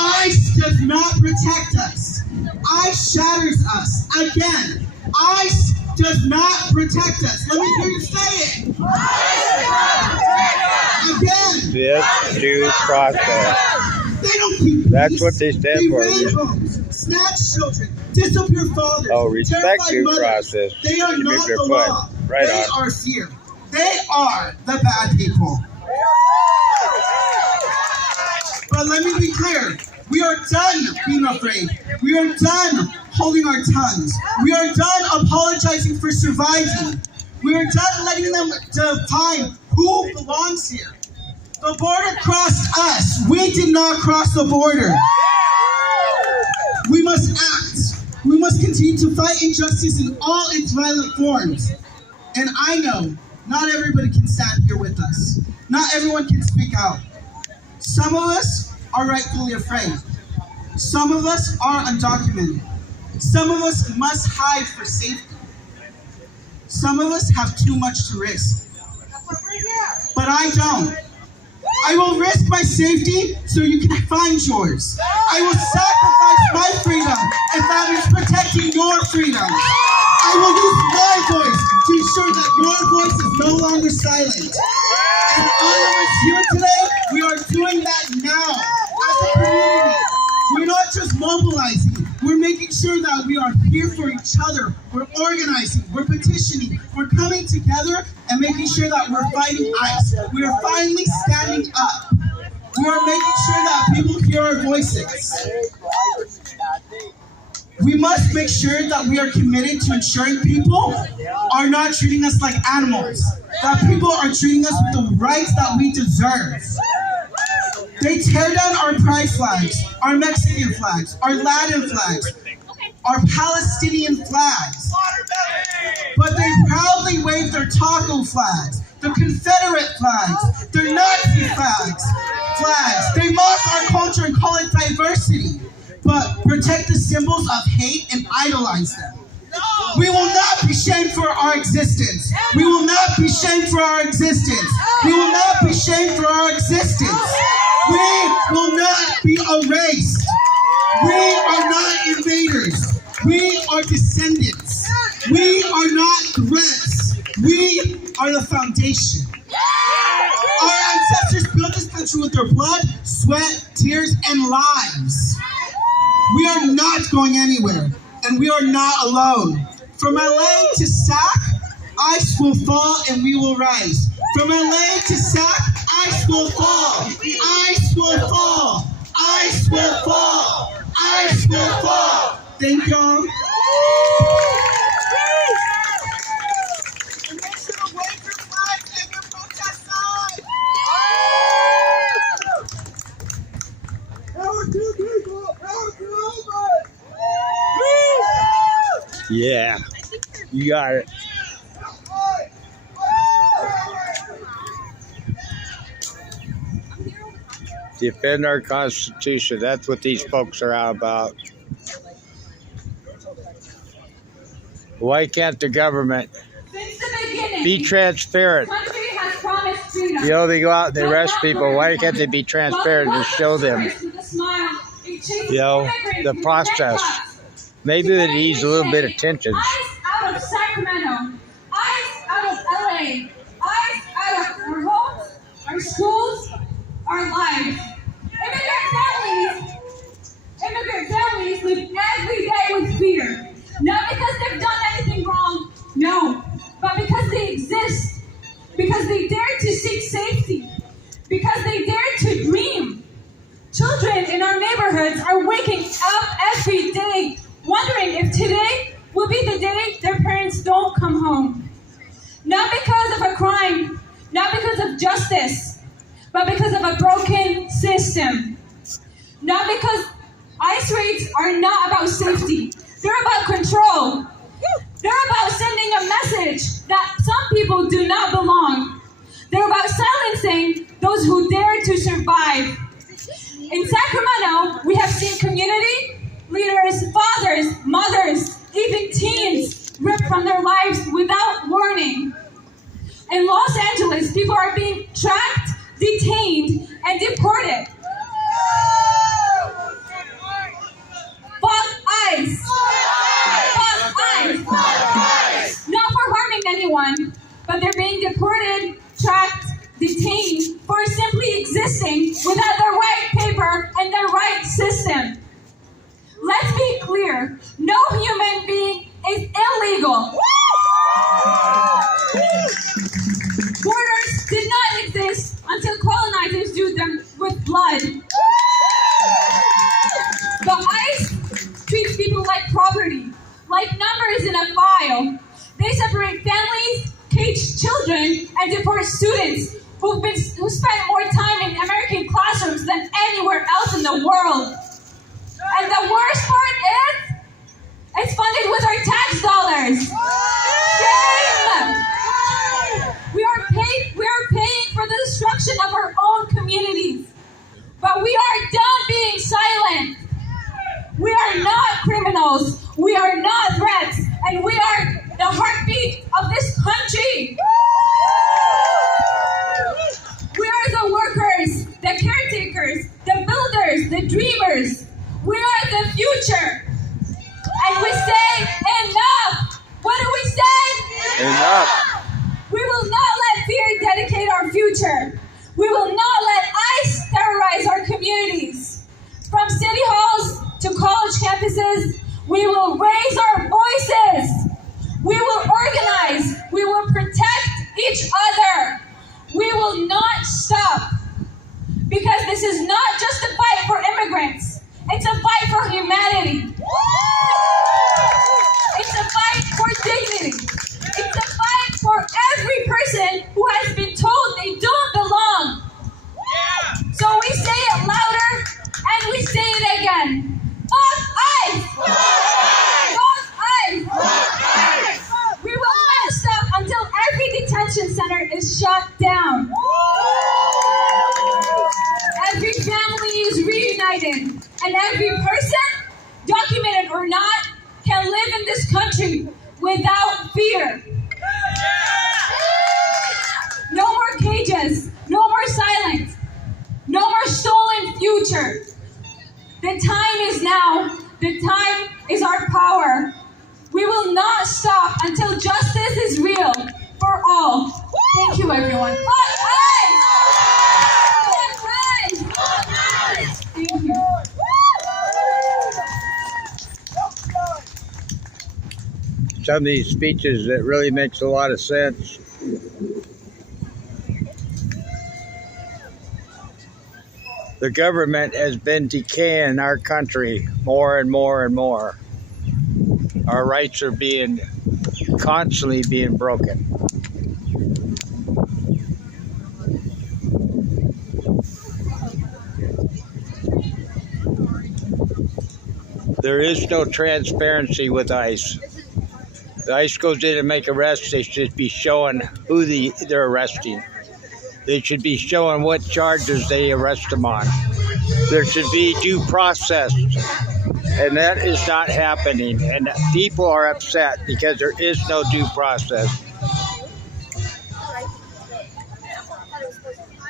ICE does not protect us. ICE shatters us. Again, ICE does not protect us. Let me hear you say it. Again. This due process. They don't keep That's peace. what they stand for. They rape homes, snatch children, disappear fathers, Oh, respect terrify due mothers. process. They are You not make your the point. law. Right They on. are fear. They are the bad people. But let me be clear. We are done being afraid. We are done holding our tongues. We are done apologizing for surviving. We are done letting them define who belongs here. The border crossed us. We did not cross the border. We must act. We must continue to fight injustice in all its violent forms. And I know not everybody can stand here with us. Not everyone can speak out. Some of us are rightfully afraid. Some of us are undocumented. Some of us must hide for safety. Some of us have too much to risk. But I don't. I will risk my safety so you can find yours. I will sacrifice my freedom if that means protecting your freedom. I will use my voice to ensure that your voice is no longer silent. And all of us here today, we are doing that now as a community. We're not just mobilizing. We're making sure that we are here for each other. We're organizing. We're petitioning. We're coming together and making sure that we're fighting ICE. We are finally standing up. We are making sure that people hear our voices. We must make sure that we are committed to ensuring people are not treating us like animals. That people are treating us with the rights that we deserve. They tear down our pride flags, our Mexican flags, our Latin flags, our Palestinian flags. But they proudly wave their taco flags, their Confederate flags, their Nazi flags. They mock our culture and call it diversity, but protect the symbols of hate and idolize them. We will not be shamed for our existence. We will not be shamed for our existence. We will not be shamed for our existence. We will not be erased. We are not invaders. We are descendants. We are not threats. We are the foundation. Our ancestors built this country with their blood, sweat, tears, and lives. We are not going anywhere, and we are not alone. From LA to SAC, ICE will fall and we will rise. From LA to SAC, ICE will fall. ICE will fall. ICE will fall. ICE will fall. Thank y'all. And make sure to wave your flags and your protest signs. Our two people, our girls. Yeah, you got it. Defend our Constitution. That's what these folks are out about. Why can't the government Since the beginning, be transparent? the country has promised freedom. You know, they go out and they arrest people. Why can't they be transparent and show them, you know, the process? Maybe they need a little bit of tension. Eyes out of Sacramento, eyes out of LA, eyes out of our homes, our schools, our lives. Immigrant families live every day with fear. Not because they've done anything wrong, no, but because they exist. Because they dare to seek safety. Because they dare to dream. Children in our neighborhoods are waking up every day wondering if today will be the day their parents don't come home. Not because of a crime, not because of justice, but because of a broken system. Not because ICE raids are not about safety. They're about control. They're about sending a message that some people do not belong. They're about silencing those who dare to survive. In Sacramento, we have seen community leaders, fathers, mothers, even teens ripped from their lives without warning. In Los Angeles, people are being tracked, detained, and deported. Fuck ICE! Fuck ICE! Not for harming anyone, but they're being deported, tracked, detained for simply existing without the right paper and the right system. Let's be clear, no human being is illegal. Borders did not exist until colonizers do them with blood. But ICE treats people like property, like numbers in a file. They separate families, cage children, and deport students who spent more time in American classrooms than anywhere else in the world. And the worst part is, it's funded with our tax dollars. Shame! We are paying for the destruction of our own communities. But we are done being silent. We are not criminals. We are not threats. And we are the heartbeat of this country. We are the workers, the caretakers, the builders, the dreamers. We are the future. And we say enough. What do we say? Enough. We will not let fear dedicate our future. We will not let ICE terrorize our communities. From city halls to college campuses, we will raise our voices. We will organize. We will protect each other. We will not stop. Because this is not just a fight for immigrants. It's a fight for humanity. It's a fight for dignity. It's a fight for every person who has been told they don't belong. So we say it louder and we say it again. Fuck ICE! Fuck ICE! We will not stop until every detention center is shut down. Every family is reunited, and every person, documented or not, can live in this country without fear. No more cages, no more silence, no more stolen future. The time is now. The time is our power. We will not stop until justice is real for all. Thank you, everyone. Fuck ICE! Fuck ICE! Thank you. Some of these speeches that really makes a lot of sense. The government has been decaying our country more and more and more. Our rights are constantly being broken. There is no transparency with ICE. The ICE goes in and make arrests, they should be showing who they're arresting. They should be showing what charges they arrest them on. There should be due process, and that is not happening. And people are upset because there is no due process.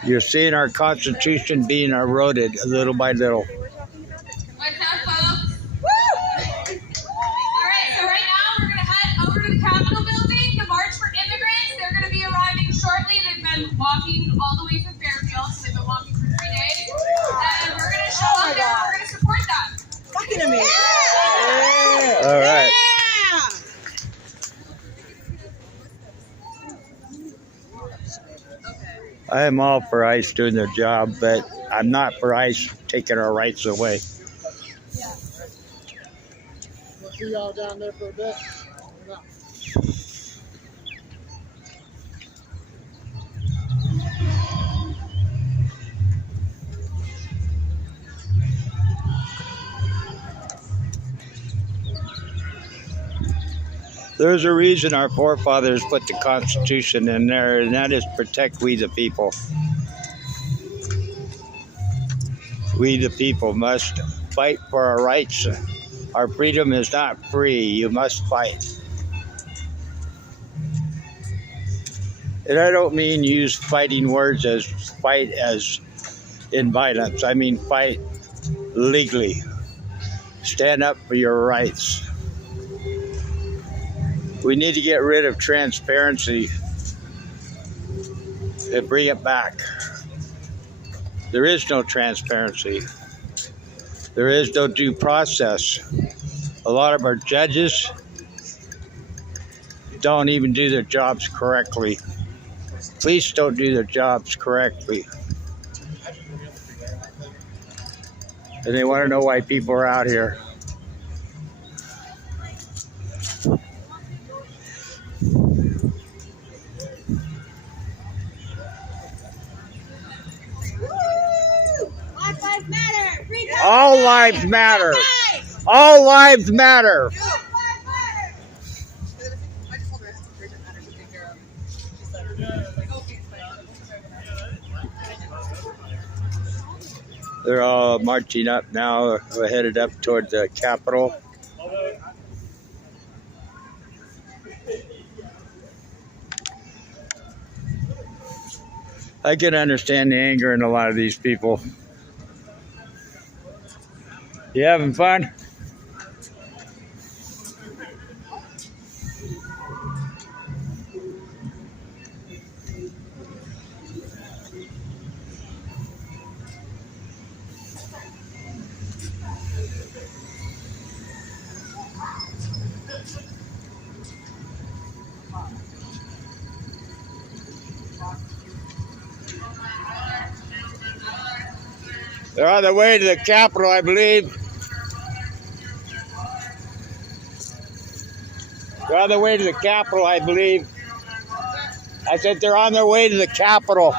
You're seeing our Constitution being eroded little by little. What's up, folks? Woo! All right, so right now we're going to head over to the Capitol building, the March for Immigrants. They're going to be arriving shortly. They've been walking all the way from Fairfield, so they've been walking for 3 days. And we're going to show up there. We're going to support them. Fucking amazing. Yeah! All right. I am all for ICE doing their job, but I'm not for ICE taking our rights away. We'll see y'all down there for a bit. There's a reason our forefathers put the Constitution in there, and that is protect we the people. We the people must fight for our rights. Our freedom is not free. You must fight. And I don't mean use fighting words as fight as in violence. I mean fight legally. Stand up for your rights. We need to get rid of transparency and bring it back. There is no transparency. There is no due process. A lot of our judges don't even do their jobs correctly. Police don't do their jobs correctly. And they want to know why people are out here. All lives matter. All lives matter. They're all marching up now. We're headed up towards the Capitol. I can understand the anger in a lot of these people. You having fun? They're on their way to the Capitol, I believe. They're on their way to the Capitol, I believe. I said they're on their way to the Capitol.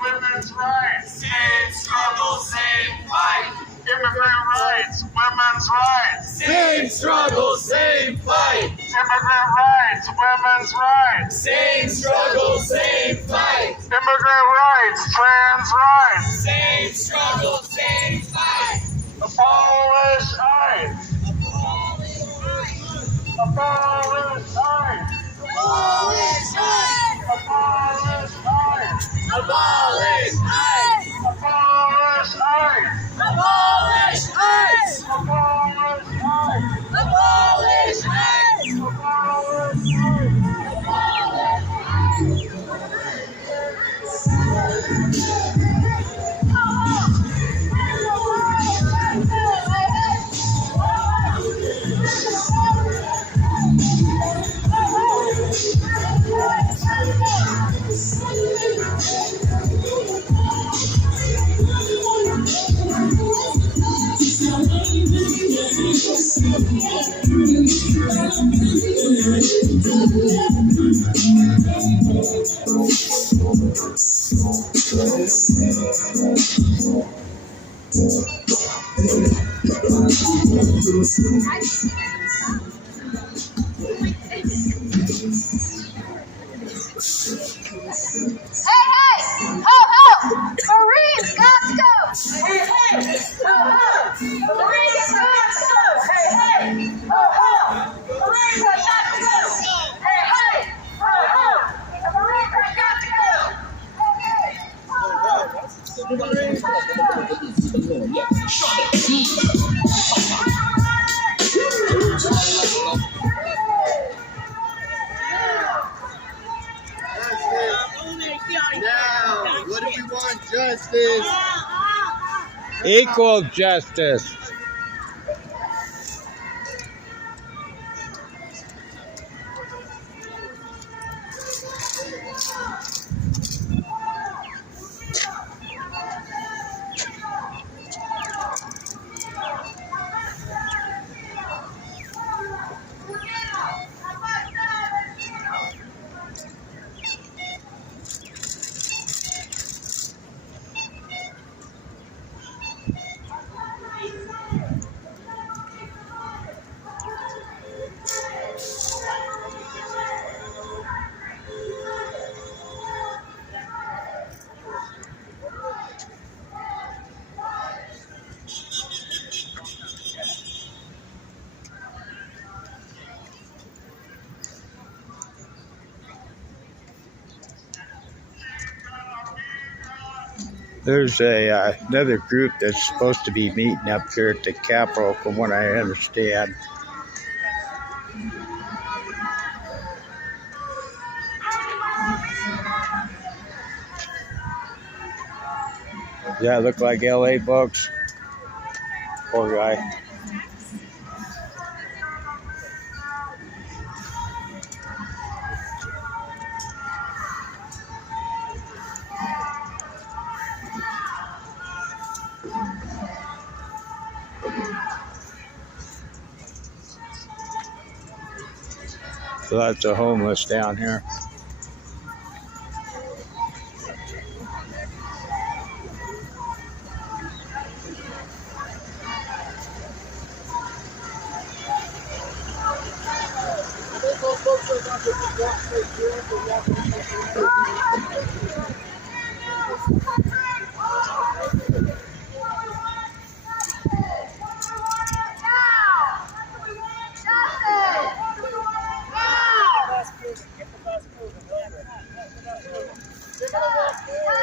Women's rights, same struggle, same fight. Immigrant rights, women's rights, Same struggle, same fight. immigrant rights, women's rights, Same struggle, same fight. immigrant rights, trans rights, Same struggle, same fight. abolish ICE, abolish ICE, Abolish ICE! abolish ICE, Abolish ICE! abolish ICE, Abolish ICE! abolish ICE, Abolish ICE! abolish ICE! Ho, ho! Marines got to go! Hey, hey! Ho, ho! Marines got to go! Hey, hey! Ho, ho! Marines have got to go! Hey, hey! Ho, ho! The Marines have got to go! Hey, hey! Ho, ho! The Marines have got to go! Now, what do we want? Justice. Equal justice. There's another group that's supposed to be meeting up here at the Capitol, from what I understand. Yeah, look like LA folks. Poor guy. Lots of homeless down here.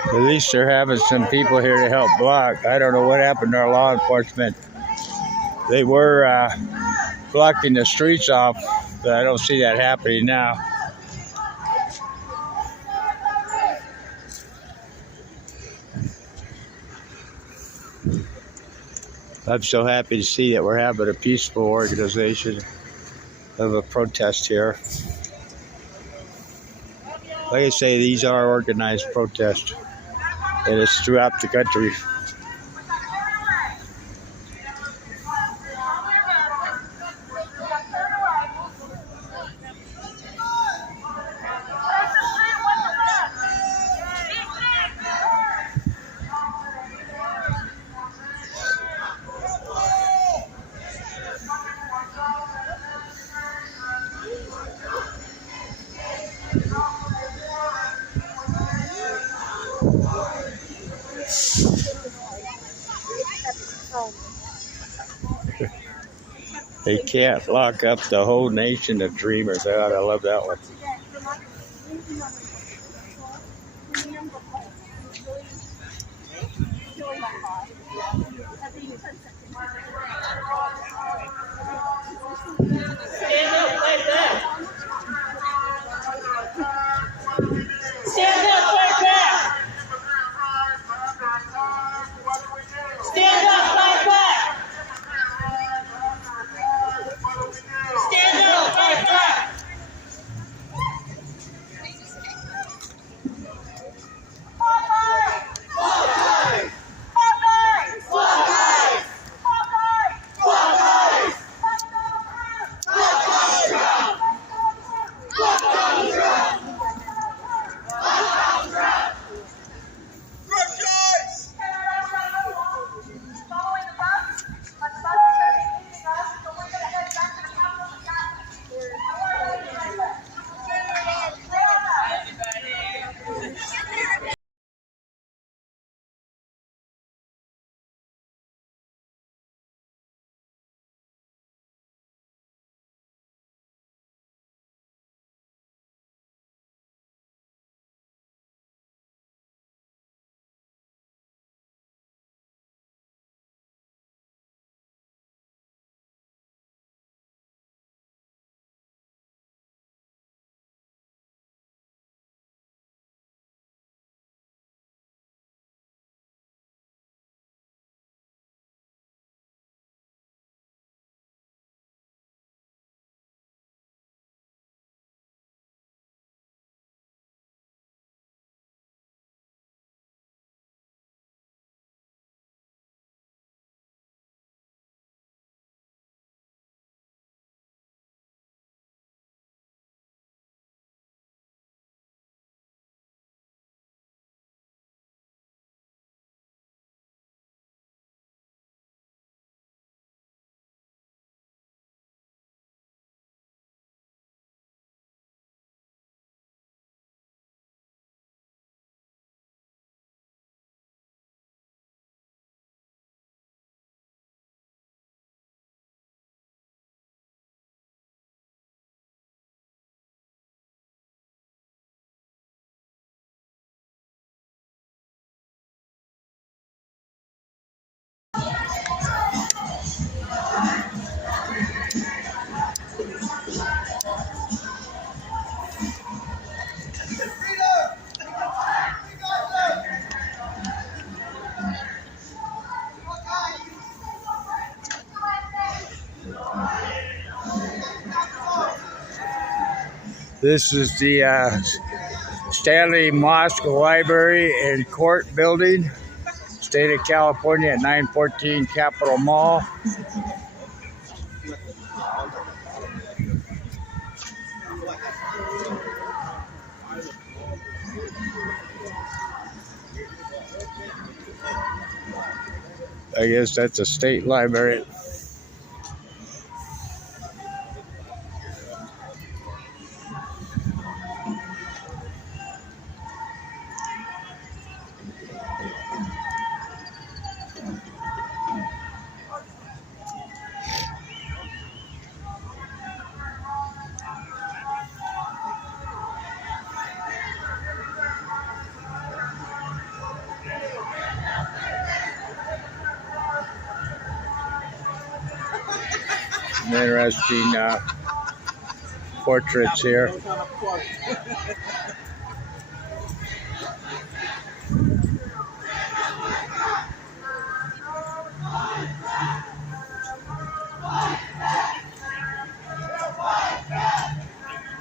At least they're having some people here to help block. I don't know what happened to our law enforcement. They were blocking the streets off, but I don't see that happening now. I'm so happy to see that we're having a peaceful organization of a protest here. Like I say, these are organized protests, and it's throughout the country. They can't lock up the whole nation of dreamers. I love that one. This is the Stanley Mosque Library and Court Building, State of California at 914 Capitol Mall. I guess that's a state library. Interesting portraits here.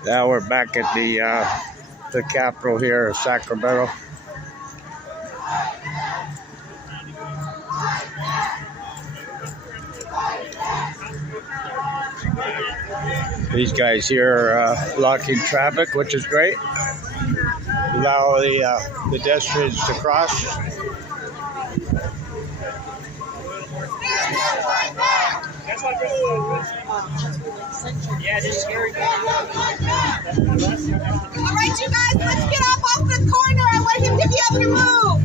Now we're back at the capital here of Sacramento. These guys here are blocking traffic, which is great. Allow the pedestrians to cross. All right, you guys, let's get off the corner. I want him to be able to move.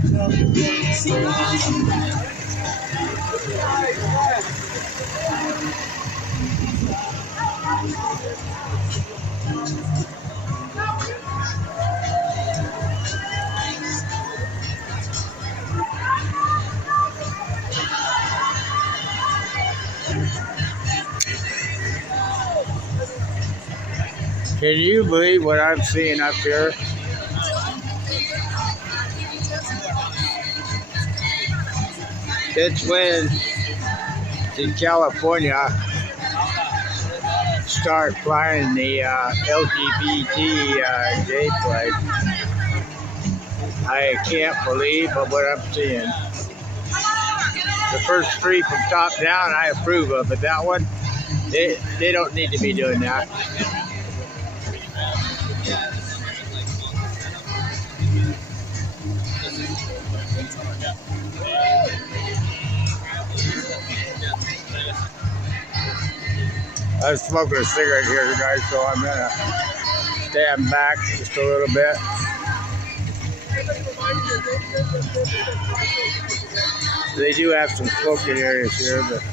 Can you believe what I'm seeing up here? It's when in California start flying the LGBT gay flag. I can't believe what I'm seeing. The first three from top down I approve of, but that one, they don't need to be doing that. I was smoking a cigarette here tonight, so I'm gonna stand back just a little bit. They do have some smoking areas here, but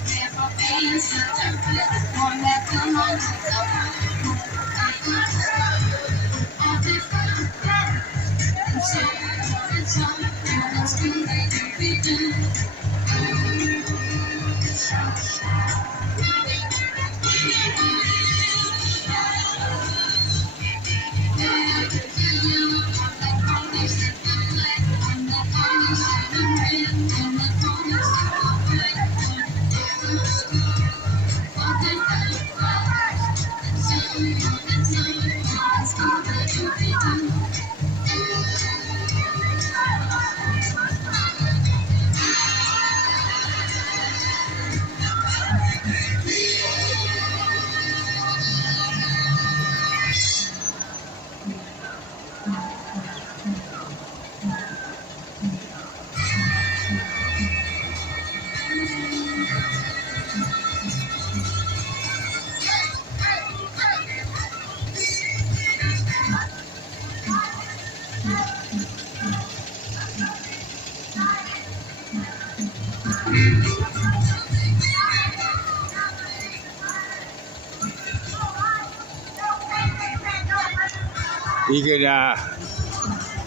you can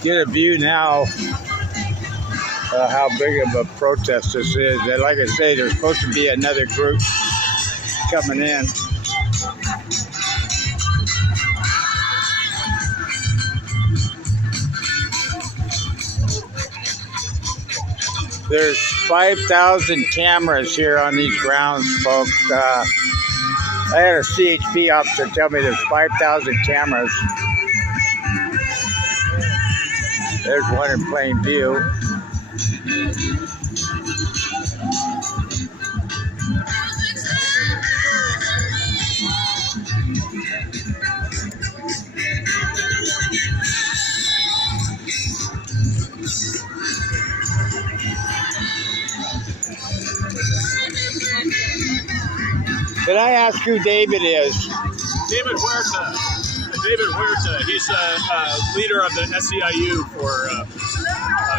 get a view now how big of a protest this is. And like I say, there's supposed to be another group coming in. There's 5,000 cameras here on these grounds, folks. I had a CHP officer tell me there's 5,000 cameras. There's one in plain view. Can I ask who David is? David Huerta. David Huerta. He's a leader of the SEIU for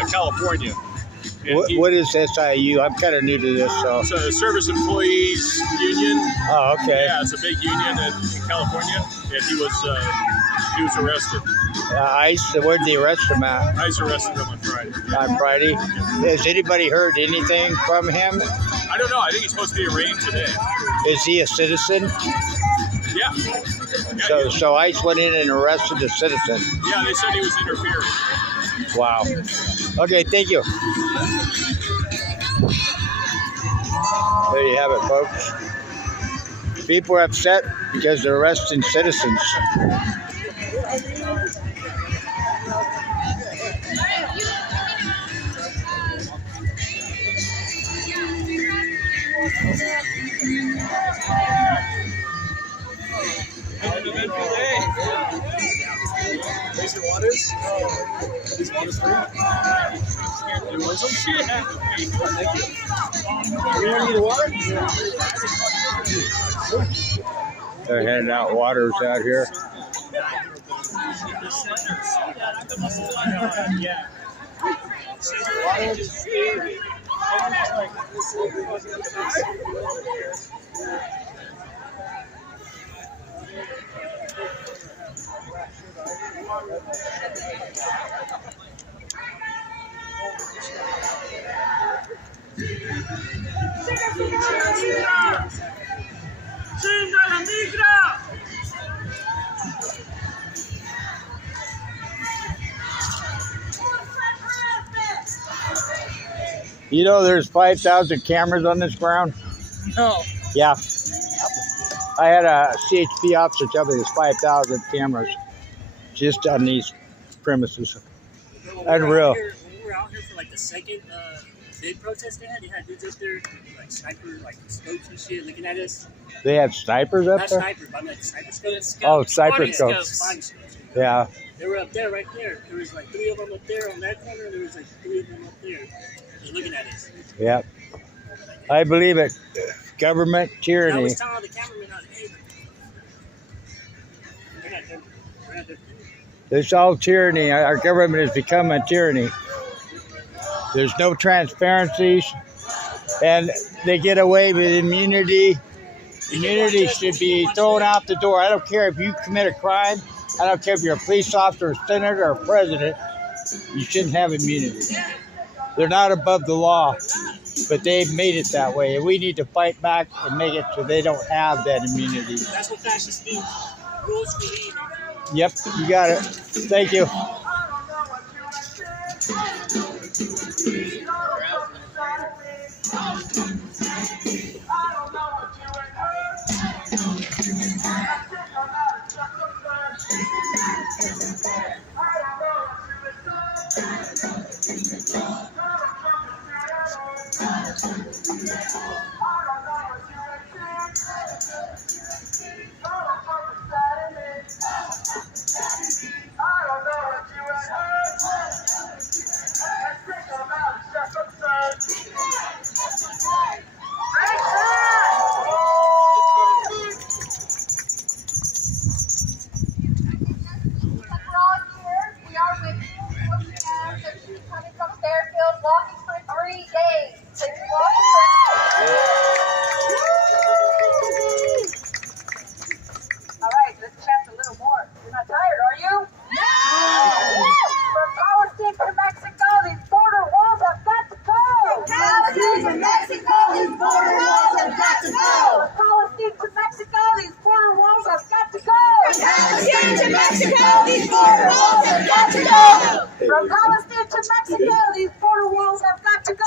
California. What is SIU? I'm kind of new to this, so. It's a Service Employees Union. Oh, okay. Yeah, it's a big union in California, and he was arrested. ICE, where'd they arrest him at? ICE arrested him on Friday. On Friday? Has anybody heard anything from him? I don't know. I think he's supposed to be arraigned today. Is he a citizen? Yeah. So ICE went in and arrested a citizen. Yeah, they said he was interfering. Wow. Okay, thank you. There you have it, folks. People are upset because they're arresting citizens. These are waters? These waters free? You want some shit? Thank you. You want me to water? They're handing out waters out here. You know there's 5,000 cameras on this ground? No. Yeah. I had a CHP officer tell me there's 5,000 cameras just on these premises. Unreal. When we were out here for like the second big protest they had dudes up there, like sniper, like scopes and shit, looking at us. They had snipers up Not there? snipers, but I mean like sniper scopes. Oh, sniper scopes. scopes. Yeah. They were up there, right there. There was like 3 of them up there on that corner, and there was like 3 of them up there. They're looking at us. Yeah. I believe it. Government tyranny. And I was telling the cameraman, I was like, hey, we're not there. It's all tyranny. Our government has become a tyranny. There's no transparencies, and they get away with immunity. Immunity should be thrown out the door. I don't care if you commit a crime. I don't care if you're a police officer, a senator, or a president. You shouldn't have immunity. They're not above the law, but they've made it that way. And we need to fight back and make it so they don't have that immunity. That's what fascist means. Rules for me. Yep, you got it. Thank you. From Palestine to Mexico, these border walls have got to go.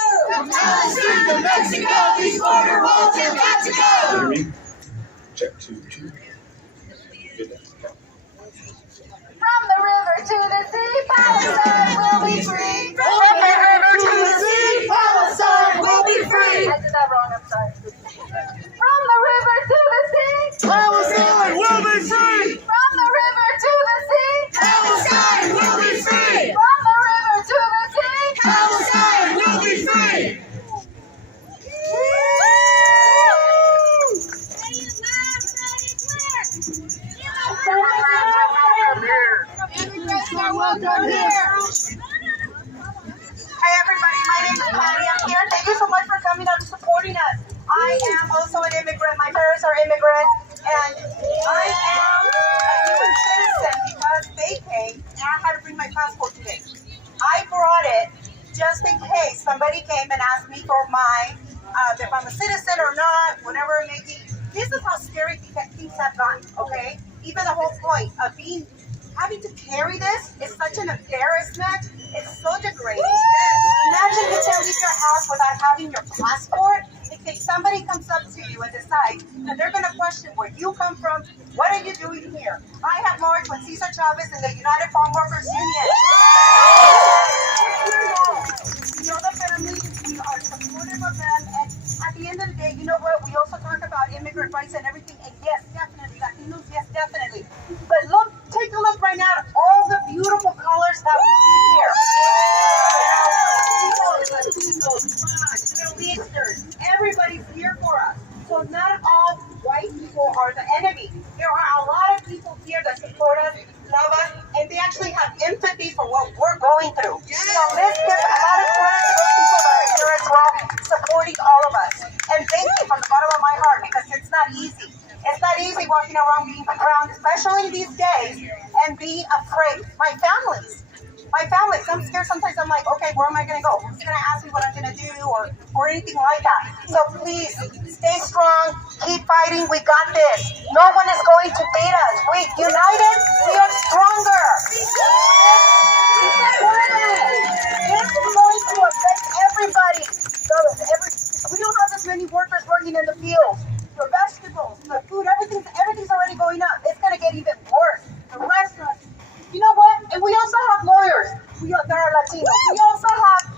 I am also an immigrant. My parents are immigrants, and I am a U.S. citizen because they came, and I had to bring my passport today. I brought it just in case somebody came and asked me for mine, if I'm a citizen or not, whatever it may be. This is how scary things have gotten, okay? Even the whole point of having to carry this is such an embarrassment. It's so degrading. Imagine you can't leave your house without having your passport. In case somebody comes up to you and decides that they're going to question where you come from, what are you doing here? I have marched with Cesar Chavez in the United Farm Workers Union. You know the families, we are supportive of them, and at the end of the day, you know what? We also talk about immigrant rights and everything, and yes, definitely, Latinos, yes, definitely. But look, take a look right now at all the beautiful colors that we see here. Latinos, Middle Eastern, everybody's here for us. So not all white people are the enemy. There are a lot of people here that support us, love us, and they actually have empathy for what we're going through. So let's give a lot of credit to those people that are here as well, supporting all of us. And thank you from the bottom of my heart, because it's not easy. It's not easy walking around being proud, especially these days, and be afraid. My family, I'm scared sometimes. I'm like, okay, where am I going to go? Who's going to ask me what I'm going to do or anything like that? So please, stay strong, keep fighting. We got this. No one is going to beat us. We united, we are stronger. This is going to affect everybody. We don't have as many workers working in the fields. The vegetables, the food, everything's already going up. It's going to get even worse. The restaurants. You know what? And we also have lawyers. There are Latinos. We also have,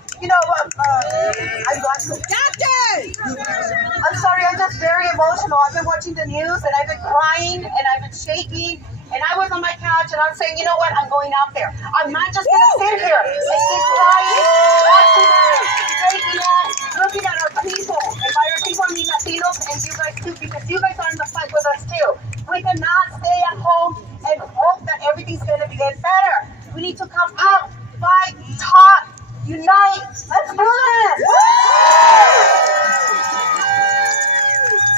I'm sorry, I'm just very emotional. I've been watching the news and I've been crying and I've been shaking. And I was on my couch and I'm saying, you know what? I'm going out there. I'm not just going to sit here and keep crying, watching that, shaking that, looking at our people. And by our people, I mean Latinos and you guys too, because you guys are in the fight with us too. We cannot stay at home and hope that everything's going to get better. We need to come out, fight, talk, unite. Let's do this!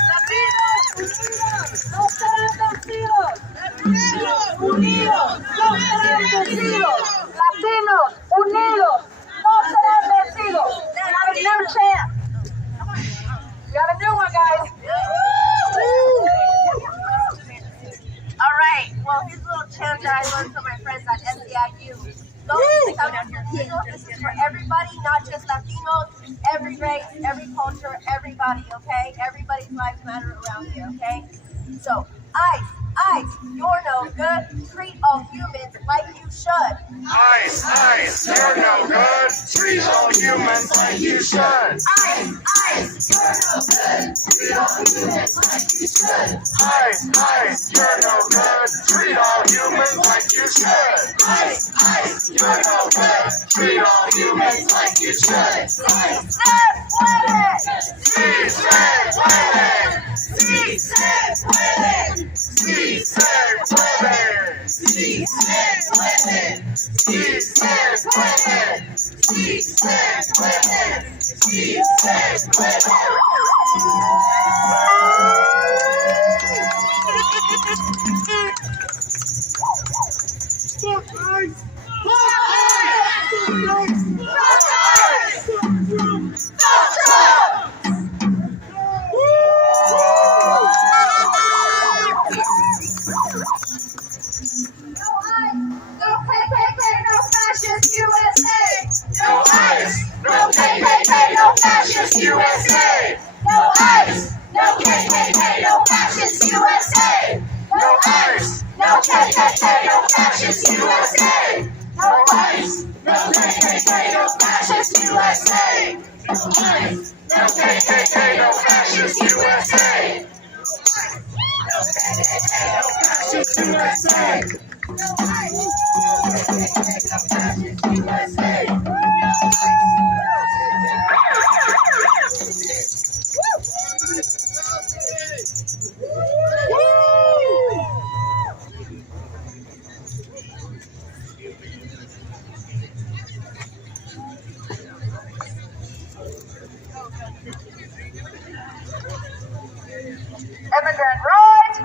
Latinos, no serán vencidos. Unidos, no serán vencidos. Latinos, unidos, no serán vencidos. We have a new chant. We got a new one, guys. All right. Well, here's a little chant that I learned from my friends at NCIU. This is for everybody, not just Latinos, every race, every culture, everybody, okay? Everybody's lives matter around here, okay? So, ICE, you're no good. Treat all humans like you should. ICE, you're no good. Treat all humans like you should. ICE, you're no good. Treat all humans like you should. ICE, you're no good. Treat all humans like you should. ICE, you're no good. Treat all humans like you should. Sí se puede. Sí se puede. Sí se puede. Sí se puede. Sí se puede. Sí se puede. Sí se puede. USA! No ICE! No KKK! No fascist USA! No ICE! No KKK! No fascist USA! No ICE! No KKK! No fascist USA! No ICE! No KKK! No fascist USA! No KKK! No fascist USA! No ICE! No KKK! No fascist USA! No ICE! immigrant rights.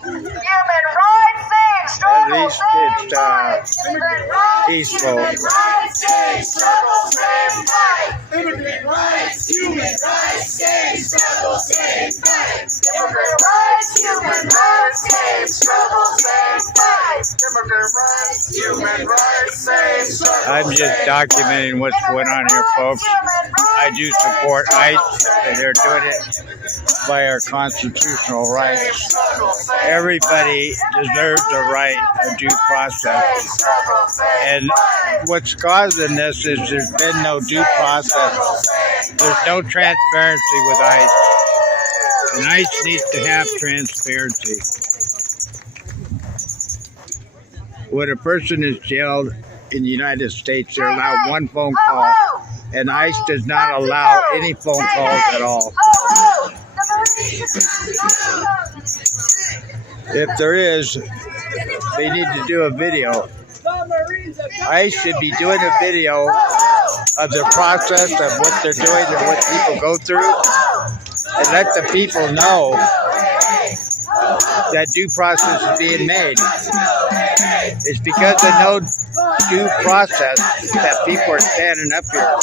Human rights save struggle, At least save it's fight. Immigrant rights, peaceful. human rights save struggle, save fight. Immigrant rights, human rights, save, struggle, save, fight. Immigrant rights, human rights save struggle, save fight. Immigrant rights, Human rights, save, struggle, I'm just documenting what's going on here, folks. I do support ICE, and they're doing it by our constitutional rights. Everybody deserves a right of due process. And what's causing this is there's been no due process. There's no transparency with ICE. And ICE needs to have transparency. When a person is jailed in the United States, they're allowed one phone call, and ICE does not allow any phone calls at all. If there is, they need to do a video. ICE should be doing a video of the process of what they're doing and what people go through, and let the people know that due process is being made. It's because of no due process that people are standing up here.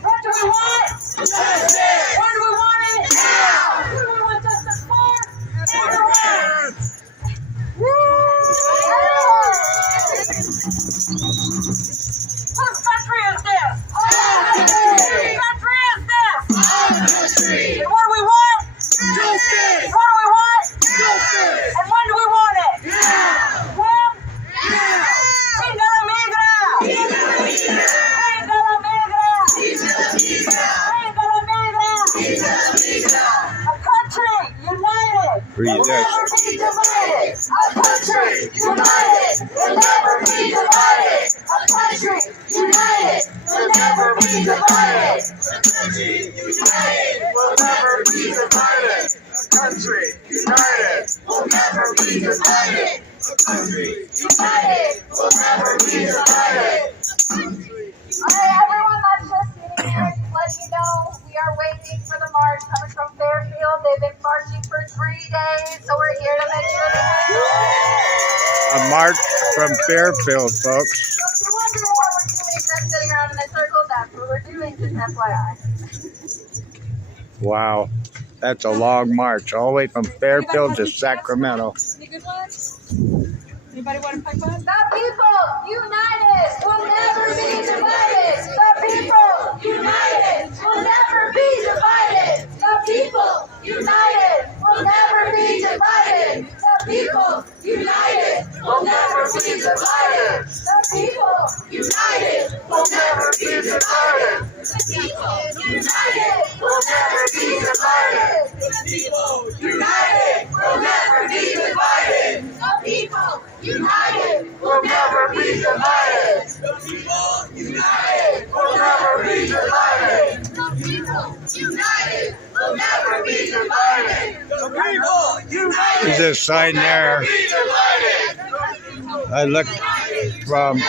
What do we want? Justice! When do we want it? Now! Who do we want justice for? Everywhere! Whose country is this? Whose country is this? And what do we want? Justice! What do we want? Justice! And when do we want it? Now! When? Now! Viva la migra! Viva la migra! Viva la migra! Viva la migra! Viva la migra! Viva la migra! A country united Read will that. never be divided. A country united will never be divided. A country united will never be divided. A country united will never be divided. A country united will never be divided. A country united will never be divided. Alright, everyone that's just sitting here, just letting you know, we are waiting for the march coming from Fairfield. They've been marching for 3 days, so we're here to make sure they have. A march from Fairfield, folks. So if you're wondering what we're doing except sitting around in a circle, that's what we're doing, just FYI. Wow, that's a long march, all the way from Fairfield to Sacramento. Any good ones? Anybody want to pick one? The people united will never be divided. The people united will never be divided. The people united will never be divided. The people united will never be divided. The people united will never be divided. The people united will never be divided. The people united will never be divided. The people united will never be divided. The people united will never be divided. The people united will never be divided. The people united. There's a sign there. I looked from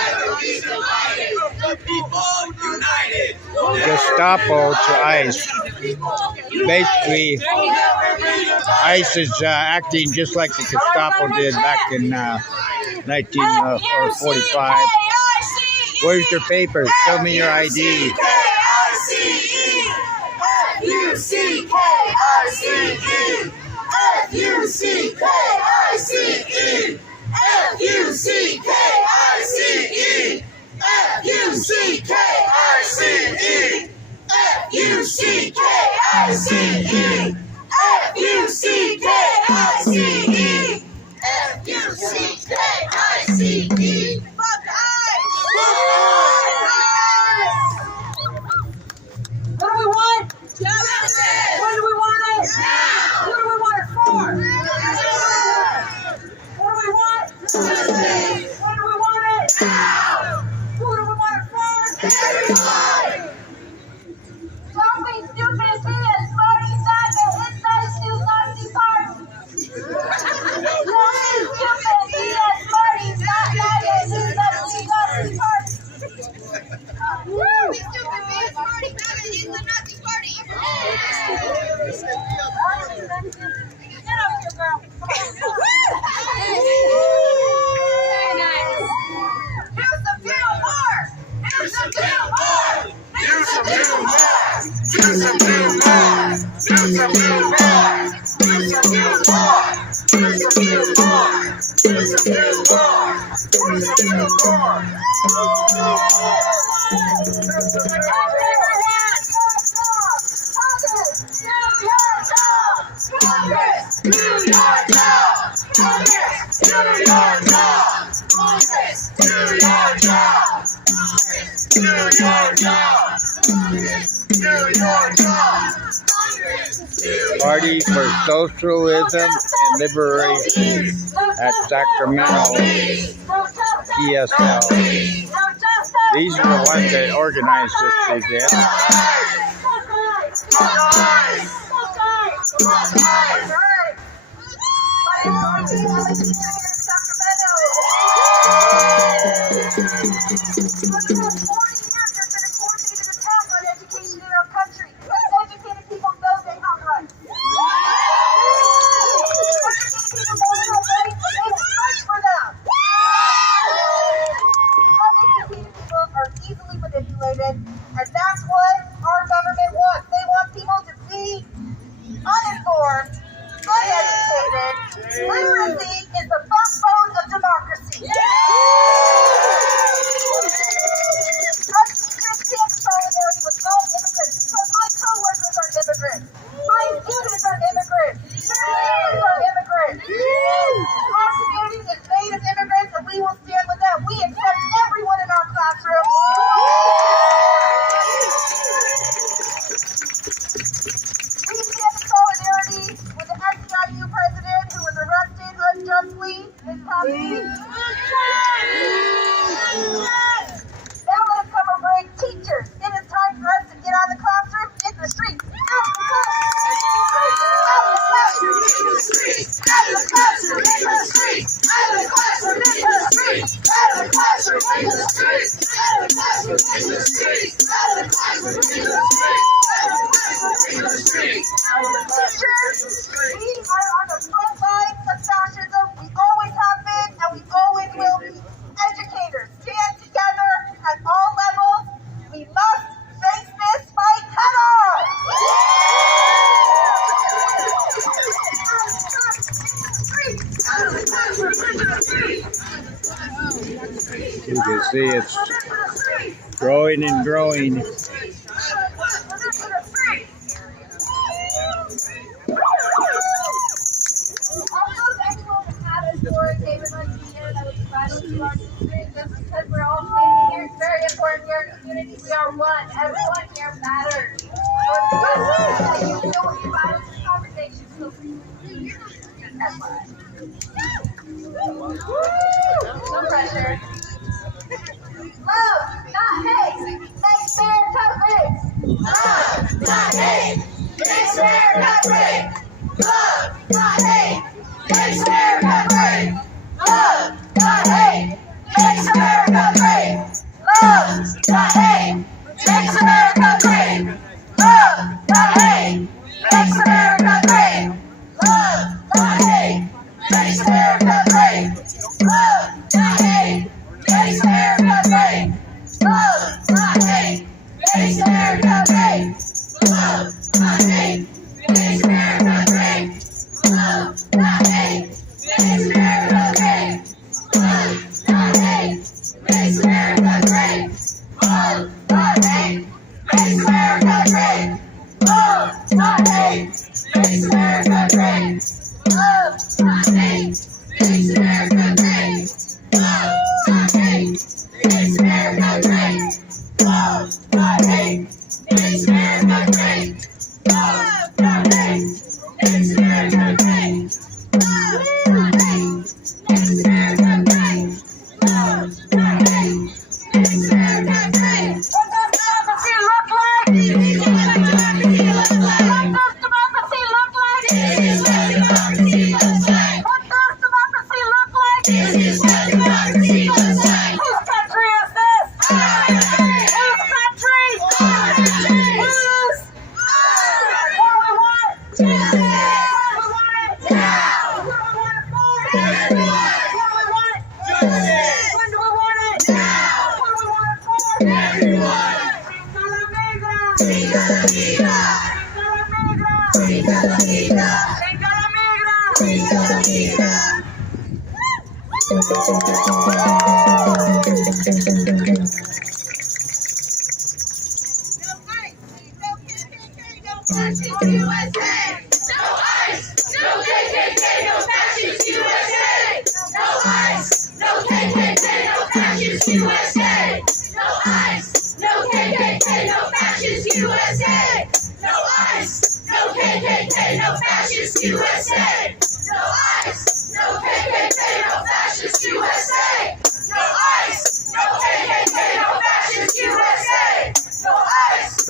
Gestapo to ICE. Basically, ICE is acting just like the Gestapo did back in 1945. Where's your papers? Show me your ID. F-U-C-K-I-C-E. F-U-C-K-I-C-E. F-U-C-K-I-C-E. F-U-C-K-I-C-E. F-U-C-K-I-C-E. F-U-C-K-I-C-E. F-U-C-K-I-C-E. Fuck ICE! What do we want? Justice! When do we want it? Now! Who do we want it for? What do we want? Justice! When do we want it? Now! Who do we want it for? Everybody! Don't be stupid Party for Socialism and Liberation at Sacramento PSL. These are the ones that organized this event. And that's what our government wants. They want people to be uninformed, uneducated. Literacy is the backbone of democracy. Us teachers stand in solidarity with all immigrants because my co-workers are immigrants. My students are immigrants. Parents are immigrants. Our community is made of immigrants, and we will stand with them. We accept everyone in our classroom. Unjustly in Tommy. Now let us come and bring teachers. It is time for us to get out of the classroom, into the streets. Out of the classroom, into the streets. Out of the classroom, into the streets. Out of the classroom, into the streets. Out of the classroom, into the streets. Out of the classroom, into the streets. Out of the classroom, into the streets. Teachers, we are on the front lines of fascism. We always have been, and we always will be. Educators, stand together at all levels. We must face this fight head on. You can see it's growing and growing. Just because we're all standing here, it's very important. We're a community. We are one. Everyone here matters. So it's important that you feel what you value this conversation. No pressure. Love, not hate. Makes fair coverage. Love, not hate. Makes fair coverage. Love, not hate. Makes fair coverage. Love, not hate. Makes America great. Love, not hate. Makes America great. Love, not hate. Makes America great. Love, not hate. Makes America great. Love, not hate. Makes America great. Love, not hate. Makes America great. Love, not hate. Makes America great. Love, not hate. Makes America great. Love, not hate. Makes America great. Love, not hate. Makes America great. Love, not hate. Makes America great. Love, not hate. Makes America great. Love, not hate. Makes America great. Love, not hate. Makes America great. Love, not hate. Makes America great. Love, not hate. Makes America great. Love, not hate. Makes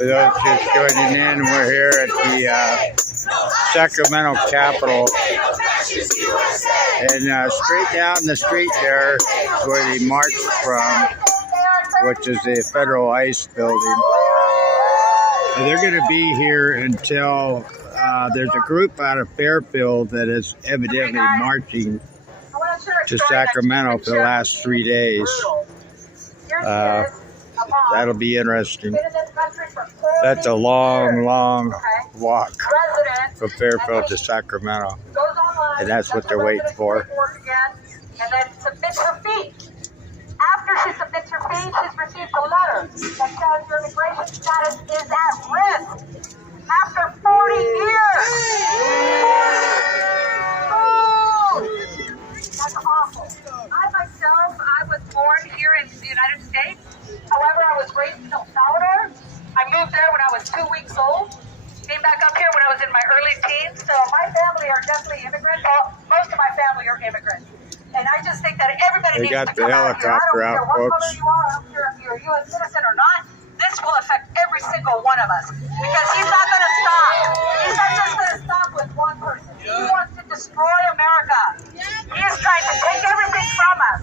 For those just joining in, we're here at the Sacramento Capitol. And straight down the street there is where they marched from, which is the Federal ICE building. And they're going to be here until there's a group out of Fairfield that is evidently marching to Sacramento for the last 3 days. That'll be interesting. That's a long, long walk from Fairfield to Sacramento. And that's what they're waiting for. And then submits her fee. After she submits her fee, she's received a letter that says your immigration status is at risk. After 40 years. That's awful. I myself, I was born here in the United States. However, I was raised in El Salvador. I moved there when I was 2 weeks old. Came back up here when I was in my early teens. So my family are definitely immigrants. Most of my family are immigrants. And I just think that everybody needs to come out here. I don't care what color you are. I don't care if you're a U.S. citizen or not. This will affect every single one of us. Because he's not going to stop. He's not just going to stop with one person. He wants to destroy America. He is trying to take everything from us.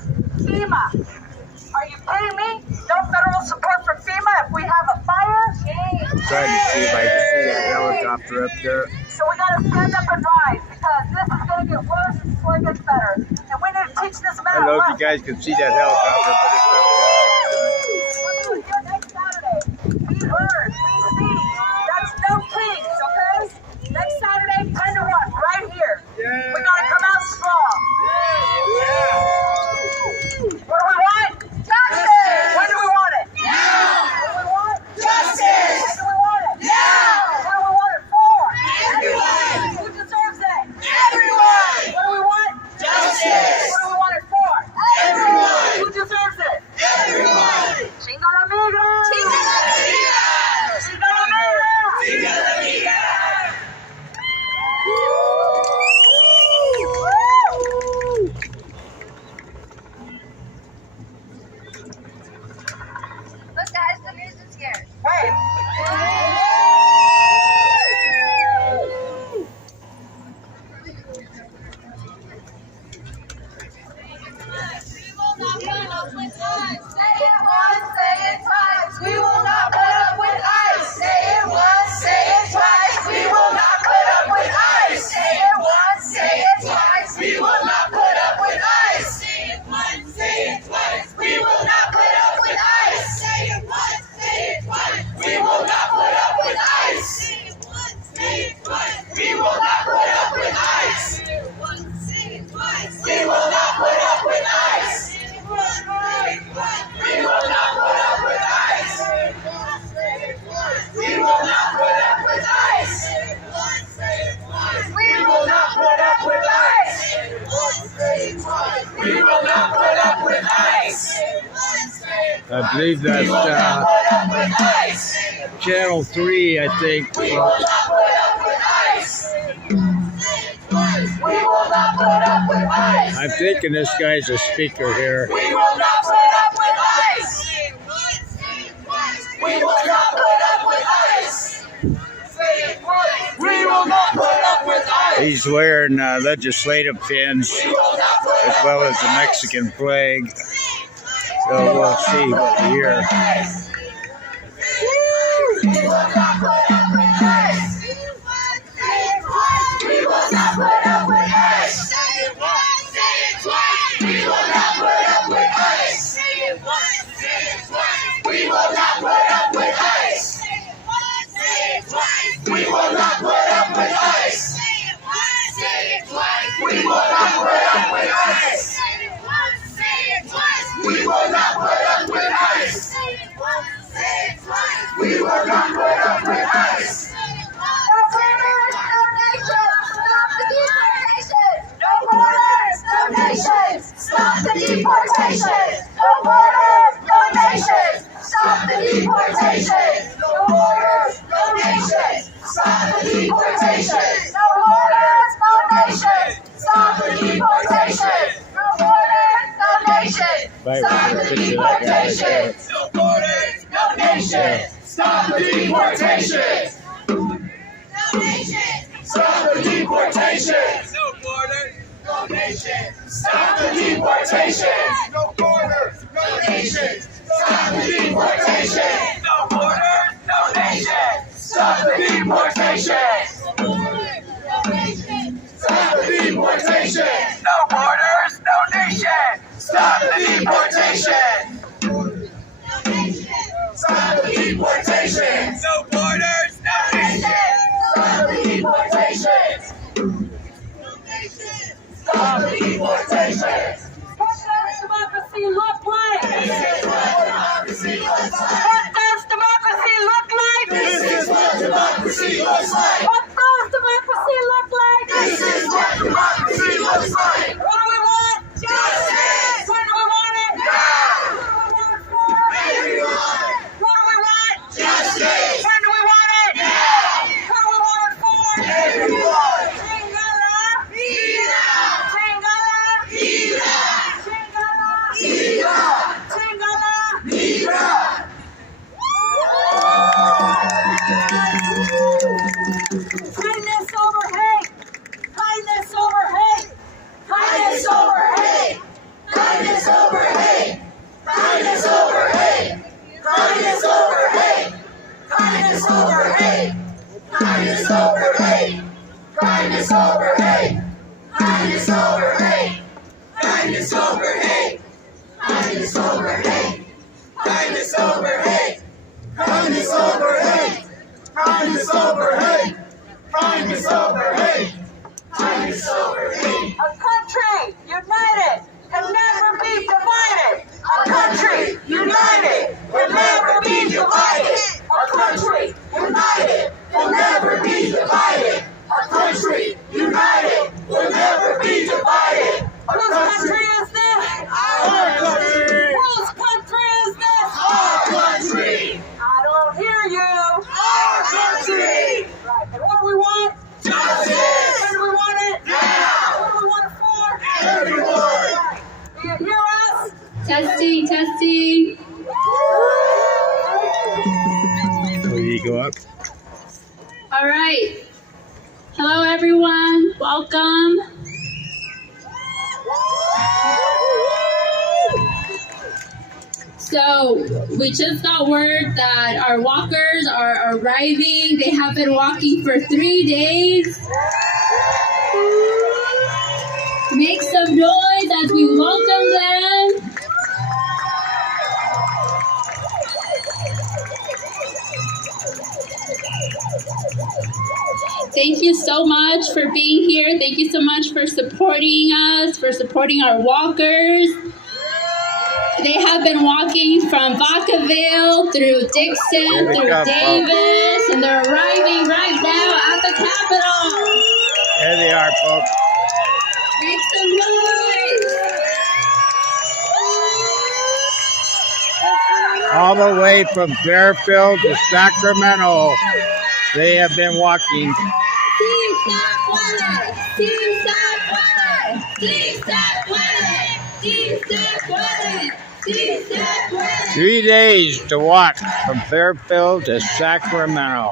FEMA. Are you kidding me? No federal support for FEMA if we have a fire? I'm trying to see if I can see that helicopter up there. So we got to stand up and rise because this is going to get worse before it gets better. And we need to teach this man. I don't know if you guys can see that helicopter, but it's up there. Next Saturday, we heard, we see. That's no kings, okay? Next Saturday, 10 to 1, right here. Yeah. We got to come out strong. What do we want? Justice! When do we want it? Now! What do we want? Justice! When do we want it? Now! What do we want it for? Everyone! Who deserves it? Everyone! What do we want? Justice! What do we want it for? Everyone! Who deserves it? Everyone! Chinga la migra! Chinga la migra! Chinga la migra! Chinga la migra! Look guys, the news is here. Wait. We will not put up with ICE. Say it once, say it twice. We will not put up with ICE. Say it once, say it twice. We will not put up with ICE. Say it once, say it twice. We will not put up with ICE. Say it once, say it twice. We will not put up with ICE. Say it once, say it twice. We will not put up with ICE. Say it once, say it twice. We will not put up with ICE. We will not put up with ICE. We will not put up with ICE. We will not put up with ICE. We will not put up with ICE. I believe that's Channel 3, I think. We will not put up with ICE. We will not put up with ICE. I'm thinking this guy's a speaker here. We will not put up with ICE. We will not put up with ICE. We will not put up with ICE. He's wearing legislative pins as well as the Mexican flag. So we'll see what we hear. We will not put up with ICE. We will not put up with ICE. Say it once, say it twice. We will not put up with ICE. Say it once, say it twice. We will not put up with ICE. Say it once, say deportation. No borders, no nation. Stop the deportation. Stop the deportation. No borders, no nation. Stop the deportation. No borders, no nation. Stop the deportation. No borders, no nation. Stop the deportation. Stop the deportation. No borders, no nation. Stop the deportation. Stop the deportation. No borders, no nation. Stop the deportation. Stop the deportation. What does democracy look like? This is what democracy looks like. What does democracy look like? This is what democracy looks like. What does democracy look like? This is what democracy looks like. What do we want? Justice. When do we want it? Now. What do we want it for? Everyone. What do we want? Justice. When do we want it? Now. What do we want it for? Everyone. Chingala. Vida. Chingala. Vida. Chingala. Vida. Chingala. Vida. Kindness over hate. Kindness over hate. Kindness over hate. Kindness over hate. Kindness over hate. Kindness over hate. Kindness over hate. Kindness over hate. Kindness over hate. Kindness over hate. Kindness over hate. Kindness over hate. Kindness over hate. Kindness over hate. Kindness over hate. Kindness over hate. Kindness over hate. A country united can never be divided. A country united will never be divided. A country united will never be divided. A country united will never be divided. A Whose country is this? Our country. Whose country is this? Our country. I don't hear you. Our country. Right. And what do we want? Justice. When do we want it? Now. What do we want it for? Everyone. Do you hear us? Testing, testing. Will you go up? All right. Hello, everyone. Welcome. So we just got word that our walkers are arriving. They have been walking for 3 days. Make some noise as we welcome them. Thank you so much for being here. Thank you so much for supporting us, for supporting our walkers. They have been walking from Vacaville through Dixon, through Davis, and they're arriving right now at the Capitol. There they are, folks. Make some noise. All the way from Fairfield to Sacramento. They have been walking. Sí se puede, sí se puede, sí se puede, sí se puede, sí se puede. 3 days to walk from Fairfield to Sacramento.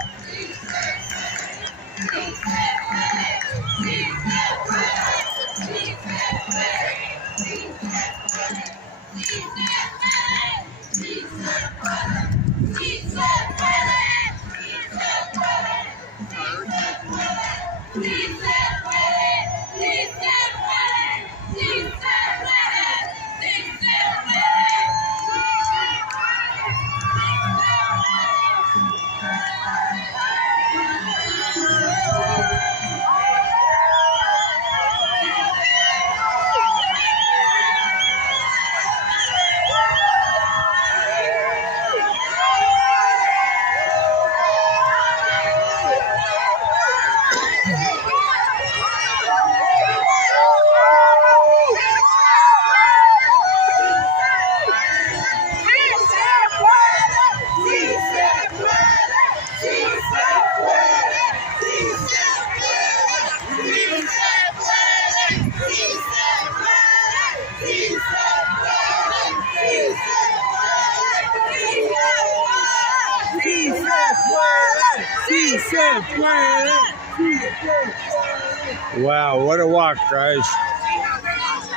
Wow, what a walk, guys.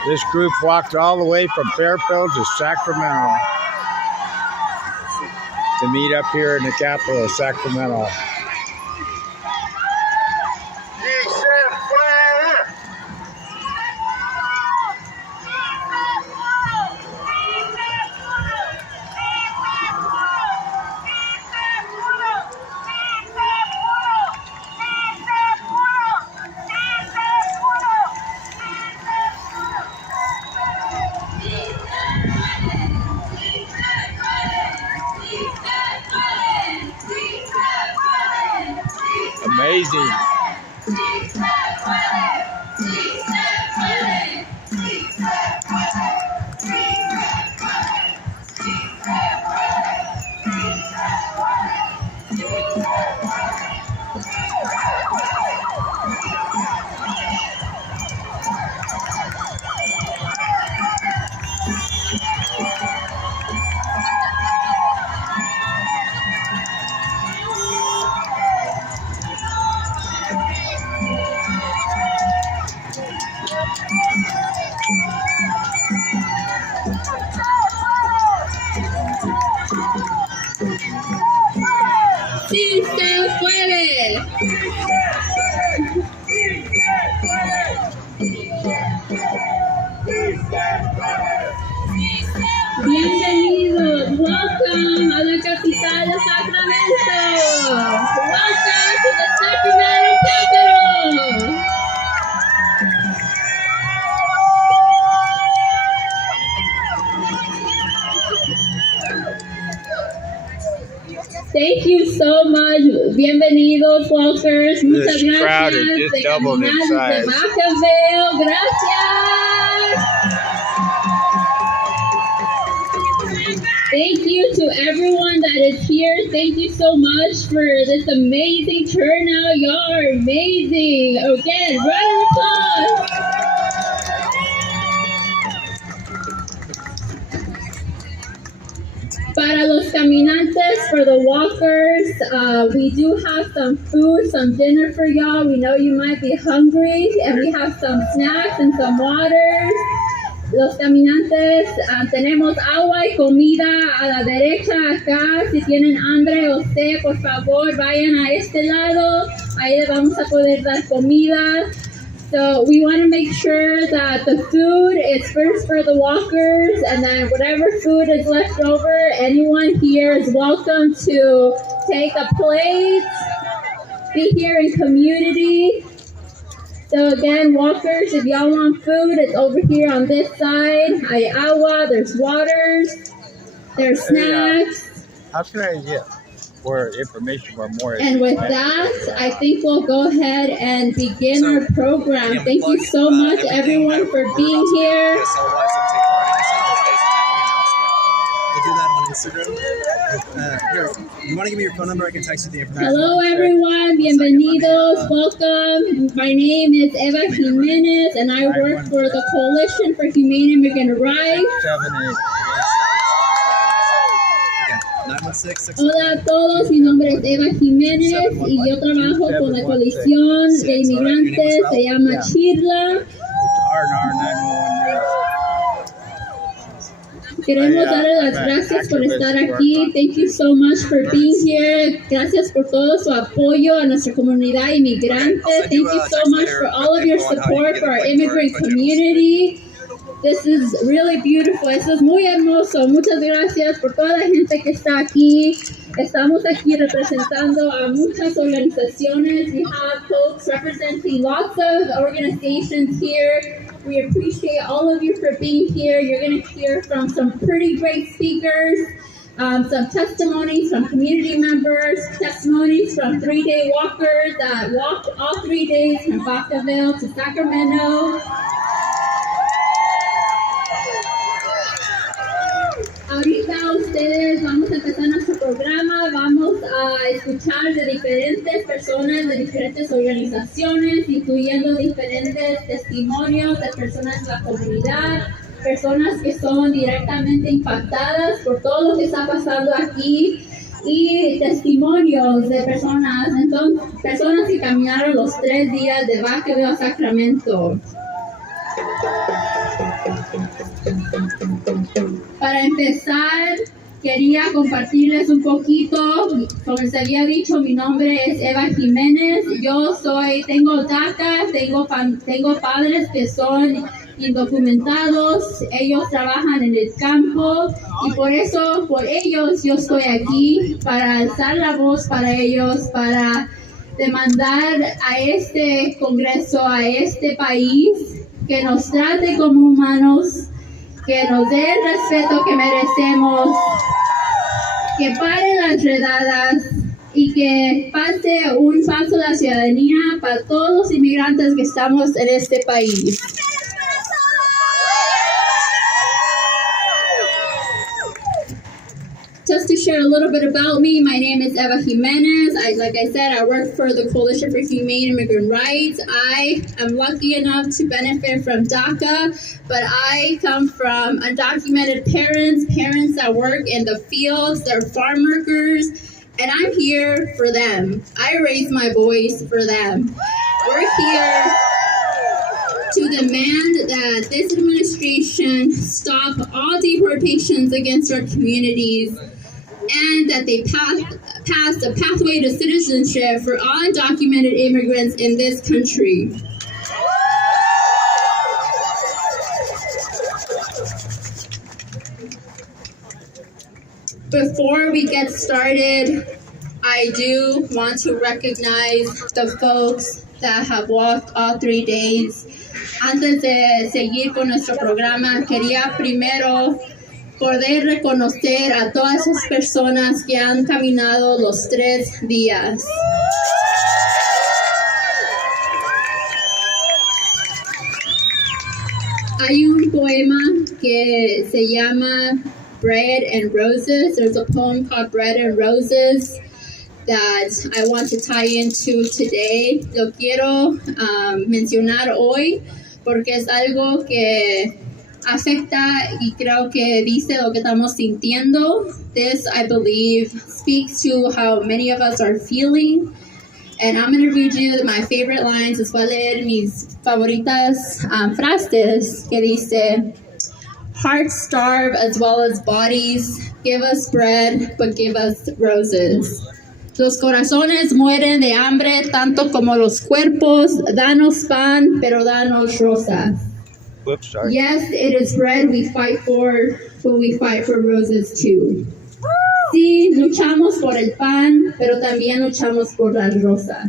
This group walked all the way from Fairfield to Sacramento to meet up here in the capital of Sacramento. Amazing. ¡Sí se puede! Bienvenidos, welcome a la capital de Sacramento. Welcome to the Sacramento capital. Thank you so much. Bienvenidos, walkers. Muchas This crowd gracias. has just De doubled in caminar desde size. Vacaville. Gracias. Thank you to everyone that is here. Thank you so much for this amazing turnout. Y'all are amazing. Again, round of applause. Para los caminantes, for the walkers, we do have some food, some dinner for y'all. We know you might be hungry, and we have some snacks and some waters. Los caminantes, tenemos agua y comida a la derecha acá. Si tienen hambre o sed, por favor, vayan a este lado. Ahí les vamos a poder dar comida. So we want to make sure that the food is first for the walkers, and then whatever food is left over, anyone here is welcome to take a plate, be here in community. So again, walkers, if y'all want food, it's over here on this side. Hay agua, there's waters, there's snacks. How can I get more information or more? And with that, I think we'll go ahead and begin our program. Thank you so much, everyone, for being here. We'll do that on Instagram. Here, you want to give me your phone number? I can text you the information. Hello, everyone. Bienvenidos. Welcome. My name is Eva Jimenez, and I work for the Coalition for Humane Immigrant Rights. 916. Hola a todos, mi nombre es Eva Jiménez y yo trabajo con la coalición de inmigrantes, se llama Chirla. Queremos darle las gracias por estar aquí. Thank you so much for being here. Gracias por todo su apoyo a nuestra comunidad inmigrante. Thank you so much for all of your support for our immigrant community. This is really beautiful. Esto es muy hermoso. Muchas gracias por toda la gente que está aquí. Estamos aquí representando a muchas organizaciones. We have folks representing lots of organizations here. We appreciate all of you for being here. You're going to hear from some pretty great speakers, some testimonies from community members, testimonies from 3-day walkers that walked all 3 days from Vacaville to Sacramento. Ahorita ustedes vamos a empezar nuestro programa, vamos a escuchar de diferentes personas, de diferentes organizaciones, incluyendo diferentes testimonios de personas de la comunidad, personas que son directamente impactadas por todo lo que está pasando aquí. y testimonios de personas, entonces, personas que caminaron los 3 días de Vacaville a Sacramento. Para empezar, quería compartirles un poquito. Como les había dicho, mi nombre es Eva Jiménez. Tengo DACA, tengo padres que son indocumentados. Ellos trabajan en el campo y por ellos yo estoy aquí para alzar la voz para ellos, para demandar a este Congreso, a este país, que nos trate como humanos, que nos dé el respeto que merecemos, que pare las redadas y que pase un paso de la ciudadanía para todos los inmigrantes que estamos en este país. Just to share a little bit about me, my name is Eva Jimenez. Like I said, I work for the Coalition for Humane Immigrant Rights. I am lucky enough to benefit from DACA, but I come from undocumented parents that work in the fields, they're farm workers, and I'm here for them. I raise my voice for them. We're here to demand that this administration stop all deportations against our communities and that they pass a pathway to citizenship for all undocumented immigrants in this country. Before we get started, I do want to recognize the folks that have walked all 3 days. Antes de seguir con nuestro programa, quería primero poder reconocer a todas esas personas que han caminado los 3 días. Hay un poema que se llama Bread and Roses. There's a poem called Bread and Roses that I want to tie into today. Lo quiero mencionar hoy porque es algo que afecta y creo que dice lo que estamos sintiendo. This, I believe, speaks to how many of us are feeling. And I'm going to read you my favorite lines. Les voy a leer mis favoritas frases que dice, hearts starve as well as bodies. Give us bread, but give us roses. Los corazones mueren de hambre tanto como los cuerpos. Danos pan, pero danos rosas. Whoops, sorry. Yes, it is bread we fight for, but we fight for roses too. Sí, luchamos por el pan, pero también luchamos por las rosas.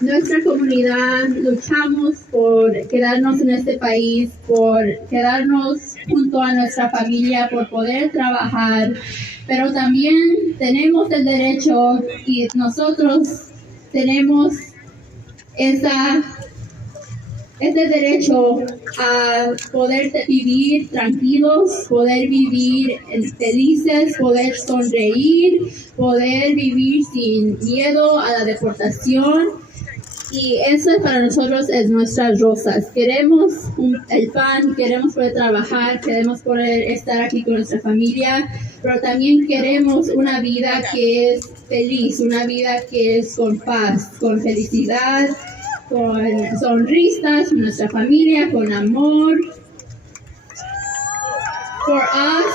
Nuestra comunidad luchamos por quedarnos en este país, por quedarnos junto a nuestra familia, por poder trabajar, pero también tenemos el derecho y nosotros tenemos ese derecho a poder vivir tranquilos, poder vivir felices, poder sonreír, poder vivir sin miedo a la deportación. Y eso para nosotros es nuestras rosas. Queremos el pan, queremos poder trabajar, queremos poder estar aquí con nuestra familia, pero también queremos una vida que es feliz, una vida que es con paz, con felicidad, con sonrisas, con nuestra familia, con amor. For us,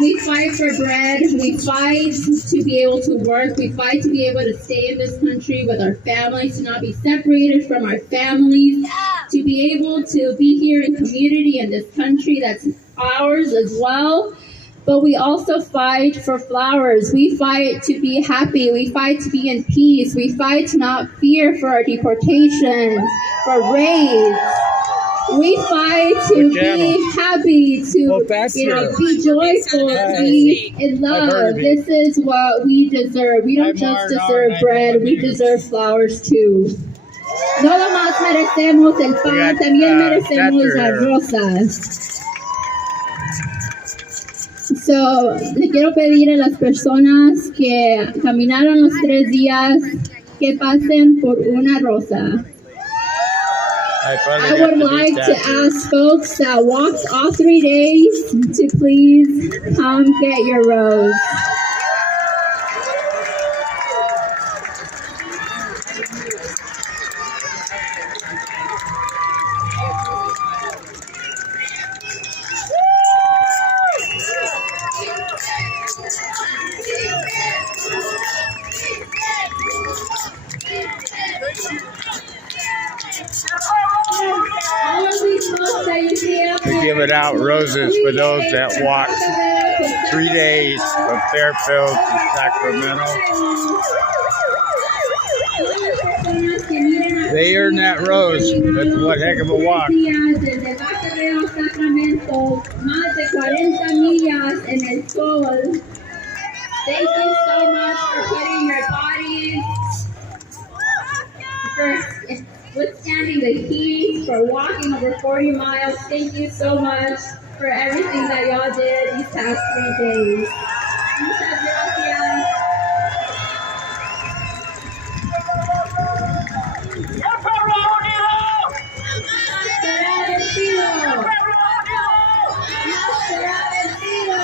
we fight for bread, we fight to be able to work, we fight to be able to stay in this country with our families, to not be separated from our families, to be able to be here in community in this country that's ours as well. But we also fight for flowers. We fight to be happy. We fight to be in peace. We fight to not fear for our deportations, for raids. We fight to be happy, to be joyful, to be in love. This is what we deserve. We don't just deserve bread, we deserve flowers too. No nomás merecemos el pan, también merecemos las rosas. So, le quiero pedir a las personas que caminaron los 3 días que pasen por una rosa. probably I got would to like beat to that too. ask folks that walked all 3 days to please come get your rose. All of these folks that you see out They're there, giving out roses for those that walked 3 days from Fairfield to Sacramento. They earned that rose. That's one heck of a walk. Desde Sacramento, más de 40 millas en el sol. Thank you so much for putting your bodies, for withstanding the heat, for walking over 40 miles. Thank you so much for everything that y'all did these past 3 days. Muchas gracias. Será vencido. Será vencido.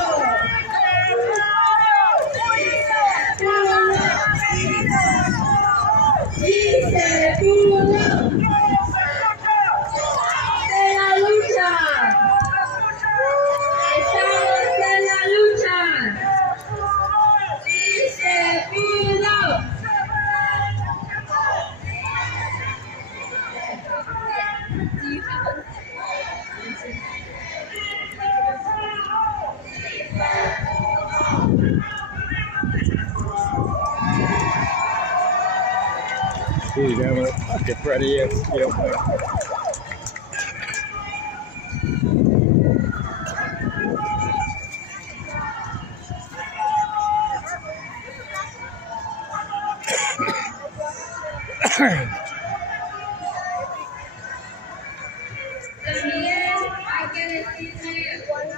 Sí se pudo. De la lucha. Estamos en la lucha. Sí se pudo. See, that was get ready. También hay que decirle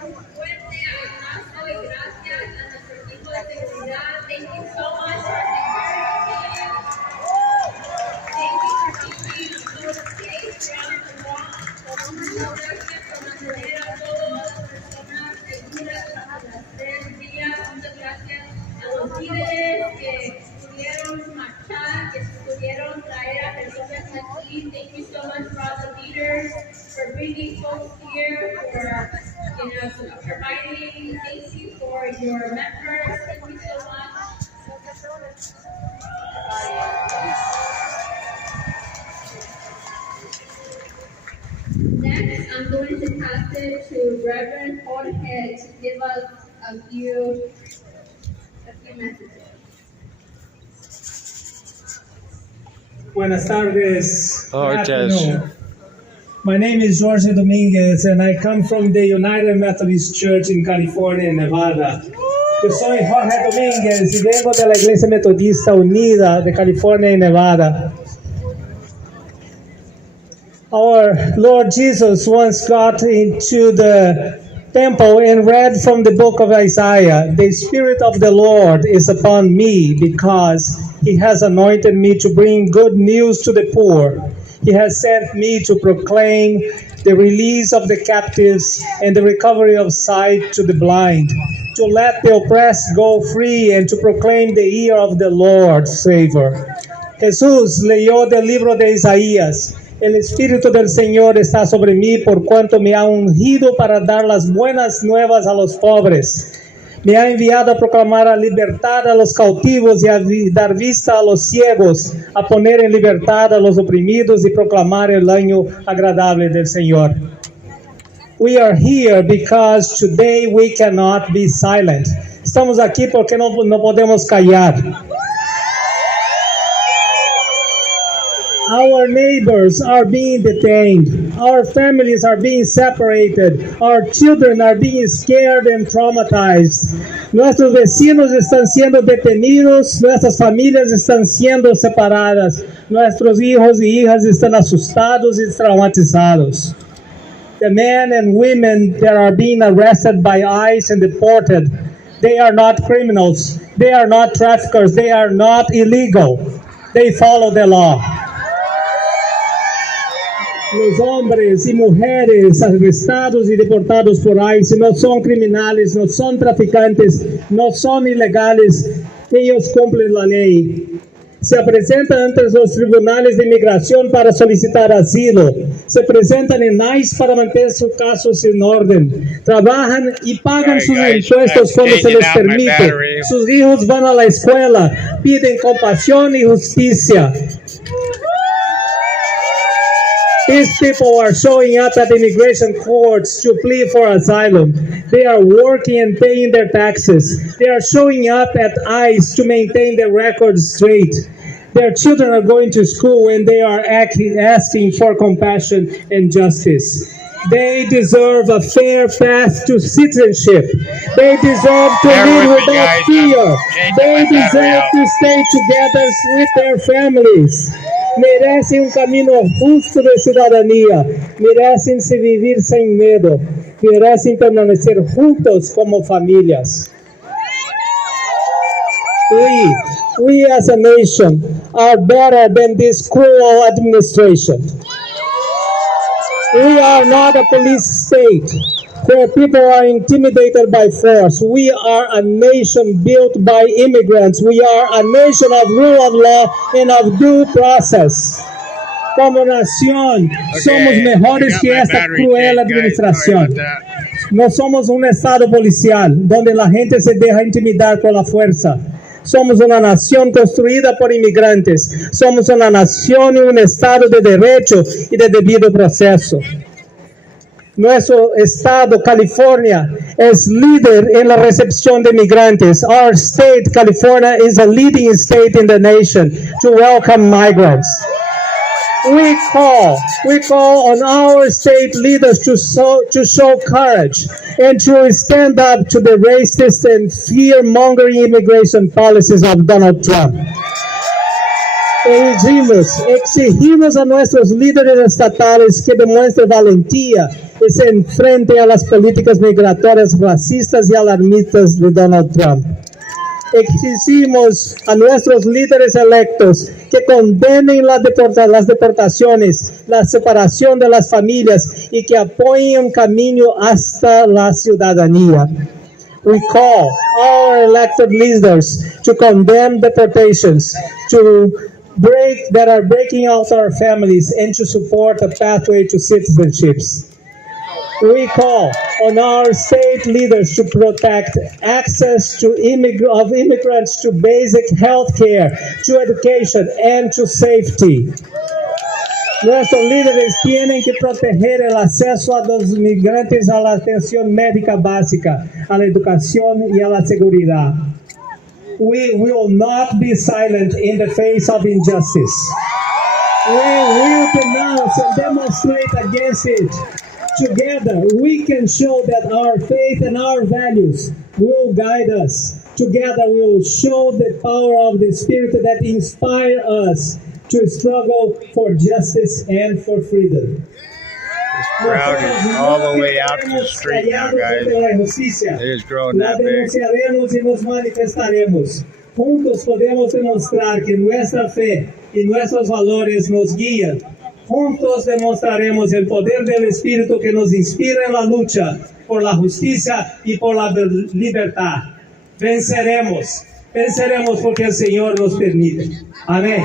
un fuerte abrazo y gracias a nuestro equipo de seguridad. Thank you so much for Thank you for keeping us safe throughout the walk. Muchas gracias por mantener a todas las personas seguras durante los 3 días. Muchas gracias a los líderes que pudieron marchar, que pudieron traer a personas aquí. Thank you so much for all the leaders, for bringing folks here, for providing. Thank you for your members. Thank you so much. Next, I'm going to pass it to Reverend Jorge to give us a few messages. Buenas tardes. Oh, Good it does. afternoon. My name is Jorge Dominguez and I come from the United Methodist Church in California, Nevada. Yo soy Jorge Domínguez y vengo de la Iglesia Metodista Unida de California y Nevada. Our Lord Jesus once got into the temple and read from the book of Isaiah, "The Spirit of the Lord is upon me because He has anointed me to bring good news to the poor. He has sent me to proclaim the release of the captives and the recovery of sight to the blind, to let the oppressed go free and to proclaim the year of the Lord's favor." Jesús leyó del libro de Isaías. El Espíritu del Señor está sobre mí por cuanto me ha ungido para dar las buenas nuevas a los pobres. Me ha enviado a proclamar a libertad a los cautivos y a dar vista a los ciegos, a poner en libertad a los oprimidos y proclamar el año agradable del Señor. We are here because today we cannot be silent. Estamos aquí porque no podemos callar. Our neighbors are being detained. Our families are being separated. Our children are being scared and traumatized. Nuestros vecinos están siendo detenidos. Nuestras familias están siendo separadas. Nuestros hijos y hijas están asustados y traumatizados. The men and women that are being arrested by ICE and deported, they are not criminals. They are not traffickers. They are not illegal. They follow the law. Los hombres y mujeres arrestados y deportados por ICE no son criminales, no son traficantes, no son ilegales. Ellos cumplen la ley. Se presentan ante los tribunales de inmigración para solicitar asilo. Se presentan en ICE para mantener sus casos en orden. Trabajan y pagan sus impuestos cuando se les permite. Sus hijos van a la escuela. Piden compasión y justicia. These people are showing up at immigration courts to plead for asylum. They are working and paying their taxes. They are showing up at ICE to maintain their records straight. Their children are going to school and they are asking for compassion and justice. They deserve a fair path to citizenship. They deserve to live without fear. They deserve to stay together with their families. Merecem caminho justo de cidadania. Merecem se vivir sem medo. Merecem permanecer juntos como famílias. We as a nation are better than this cruel administration. We are not a police state where people are intimidated by force. We are a nation built by immigrants. We are a nation of rule of law and of due process. Como nación, somos mejores que esta cruel administración. No somos un estado policial donde la gente se deja intimidar por la fuerza. Somos una nación construida por inmigrantes. Somos una nación y un estado de derecho y de debido proceso. Nuestro estado, California, es líder en la recepción de migrantes. Our state, California, is a leading state in the nation to welcome migrants. We call on our state leaders to show courage and to stand up to the racist and fear-mongering immigration policies of Donald Trump. Exigimos a nuestros líderes estatales que demuestren valentía y se enfrenten a las políticas migratorias racistas y alarmistas de Donald Trump. Exigimos a nuestros líderes electos que condenen las deportaciones, la separación de las familias y que apoyen un camino hasta la ciudadanía. We call our elected leaders to condemn deportations, that are breaking out our families, and to support a pathway to citizenships. We call on our state leaders to protect access of immigrants to basic health care, to education, and to safety. Nuestros líderes tienen que proteger el acceso a los migrantes a la atención médica básica, a la educación y a la seguridad. We will not be silent in the face of injustice. We will denounce and demonstrate against it. Together, we can show that our faith and our values will guide us. Together, we will show the power of the Spirit that inspires us to struggle for justice and for freedom. This crowd is all the way out to the street now, guys. It is growing that big. Y nos manifestaremos. Juntos podemos demostrar que nuestra fe y nuestros valores nos guían. Juntos demostraremos el poder del Espíritu que nos inspira en la lucha por la justicia y por la libertad. Venceremos porque el Señor nos permite. Amén.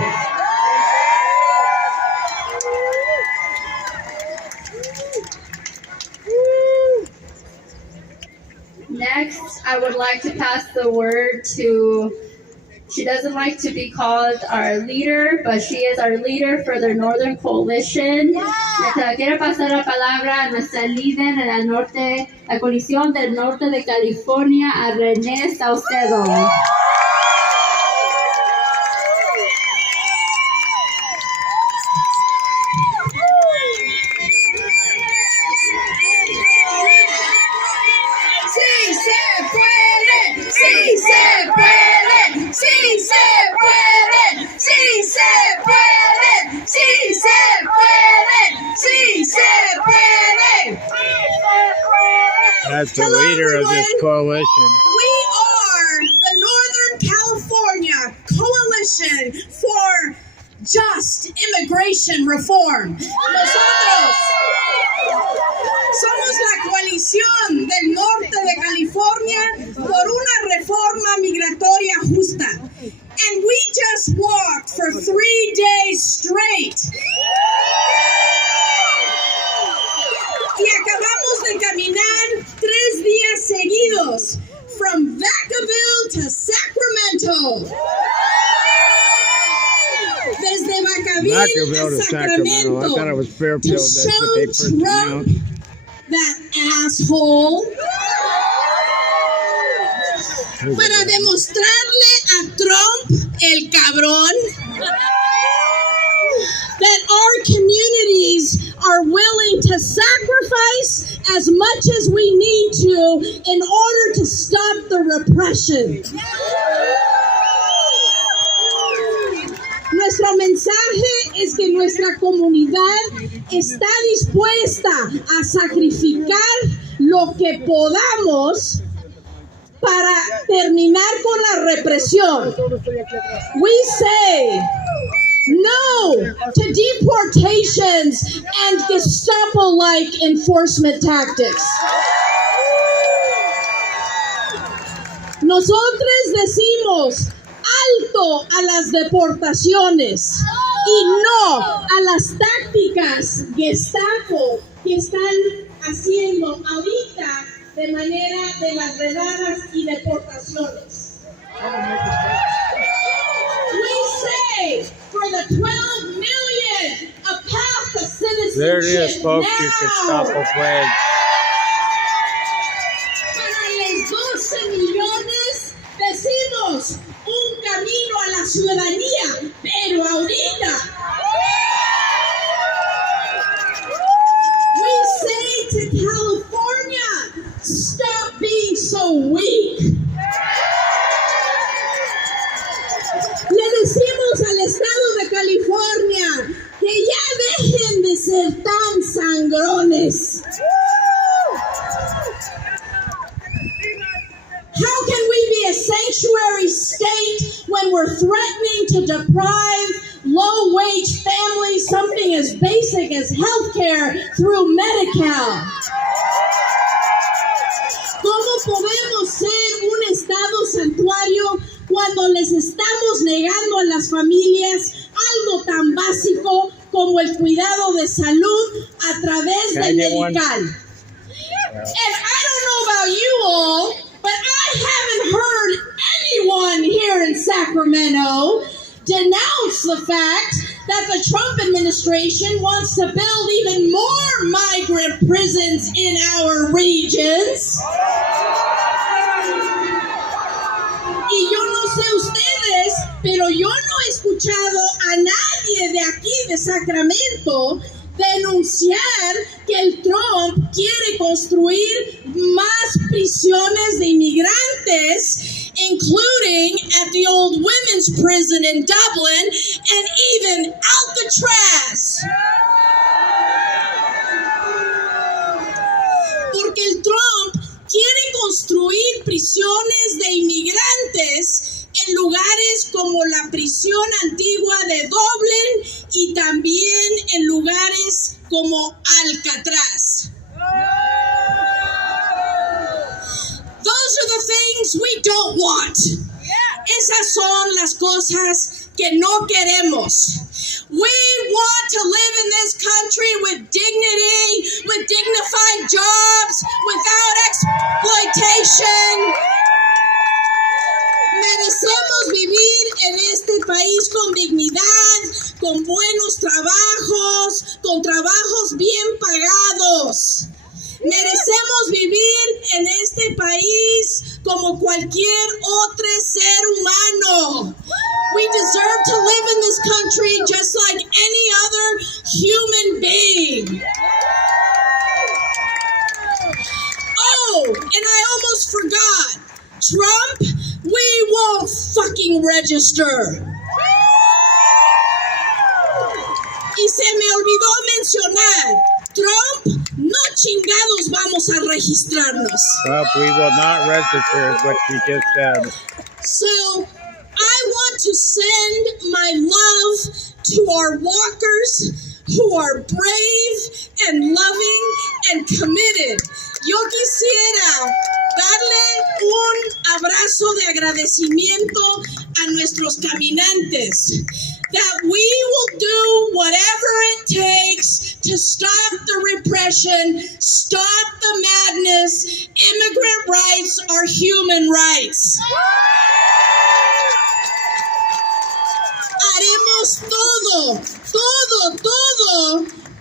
Next, I would like to pass the word to, she doesn't like to be called our leader, but she is our leader for the Northern Coalition. Quiero pasar la palabra a nuestra líder en el norte, la coalición del norte de California, a René Saucedo. That's the leader of this coalition. We are the Northern California Coalition for just immigration reform. Nosotros somos la coalición del norte de California por una reforma migratoria justa. And we just walked for 3 days straight. Y acabamos de caminar 3 días seguidos from Vacaville to Sacramento. Desde Vacaville a Sacramento. I thought it was Fairfield. That's what they first Trump, announced. that asshole, para demostrarle a Trump, el cabrón, that our communities are willing to sacrifice as much as we need to in order to stop the repression. Nuestro mensaje es que nuestra comunidad está dispuesta a sacrificar lo que podamos para terminar con la represión. We say no to deportations and Gestapo-like enforcement tactics. Nosotros decimos alto a las deportaciones y no a las tácticas Gestapo que están haciendo ahorita de manera de las redadas y deportaciones. We say for the 12 million a path to citizenship. There it is, folks. Now. You can stop a flag. Para los 12 millones decimos un camino a la ciudadanía, pero ahorita we say to California, stop being so weak. Le decimos al estado de California que ya dejen de ser tan sangrones. How can we be a sanctuary state when we're threatening to deprive low-wage families something as basic as health care through Medi-Cal? ¿Cómo podemos ser un estado santuario cuando les estamos negando a las familias algo tan básico como el cuidado de salud a través del Medi-Cal? And I don't know about you all, but I haven't heard anyone here in Sacramento denounce the fact that the Trump administration wants to build even more migrant prisons in our regions. Y yo no sé ustedes, pero yo no he escuchado a nadie de aquí de Sacramento denunciar que el Trump quiere construir más prisiones de inmigrantes, including at the old women's prison in Dublin and even Alcatraz. Porque el Trump quiere construir prisiones de inmigrantes en lugares como la prisión antigua de Dublin y también en lugares como Alcatraz. Those are the things we don't want. Esas son las cosas que no queremos. We want to live in this country with dignity, with dignified jobs, without exploitation. Merecemos vivir en este país con dignidad, con buenos trabajos, con trabajos bien pagados. Merecemos vivir en este país como cualquier otro ser humano. We deserve to live in this country just like any other human being. Oh, and I almost forgot. Trump, we won't fucking register. Y se me olvidó mencionar, Trump, no chingados vamos a registrarnos. Well, we will not register, is what she just said. So, I want to send my love who are walkers, who are brave and loving and committed. Yo quisiera darle un abrazo de agradecimiento a nuestros caminantes, that we will do whatever it takes to stop the repression, stop the madness. Immigrant rights are human rights. Haremos todo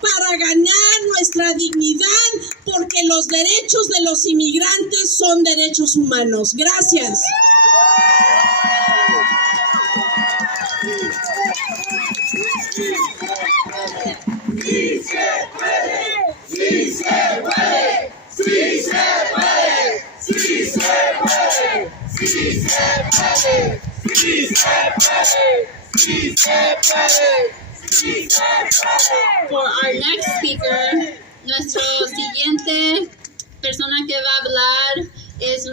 para ganar nuestra dignidad, porque los derechos de los inmigrantes son derechos humanos. Gracias. Sí se puede, sí se puede, sí se puede, sí se puede, sí se puede, sí se puede, sí se puede, sí se puede. For our next speaker, nuestro siguiente persona que va a hablar es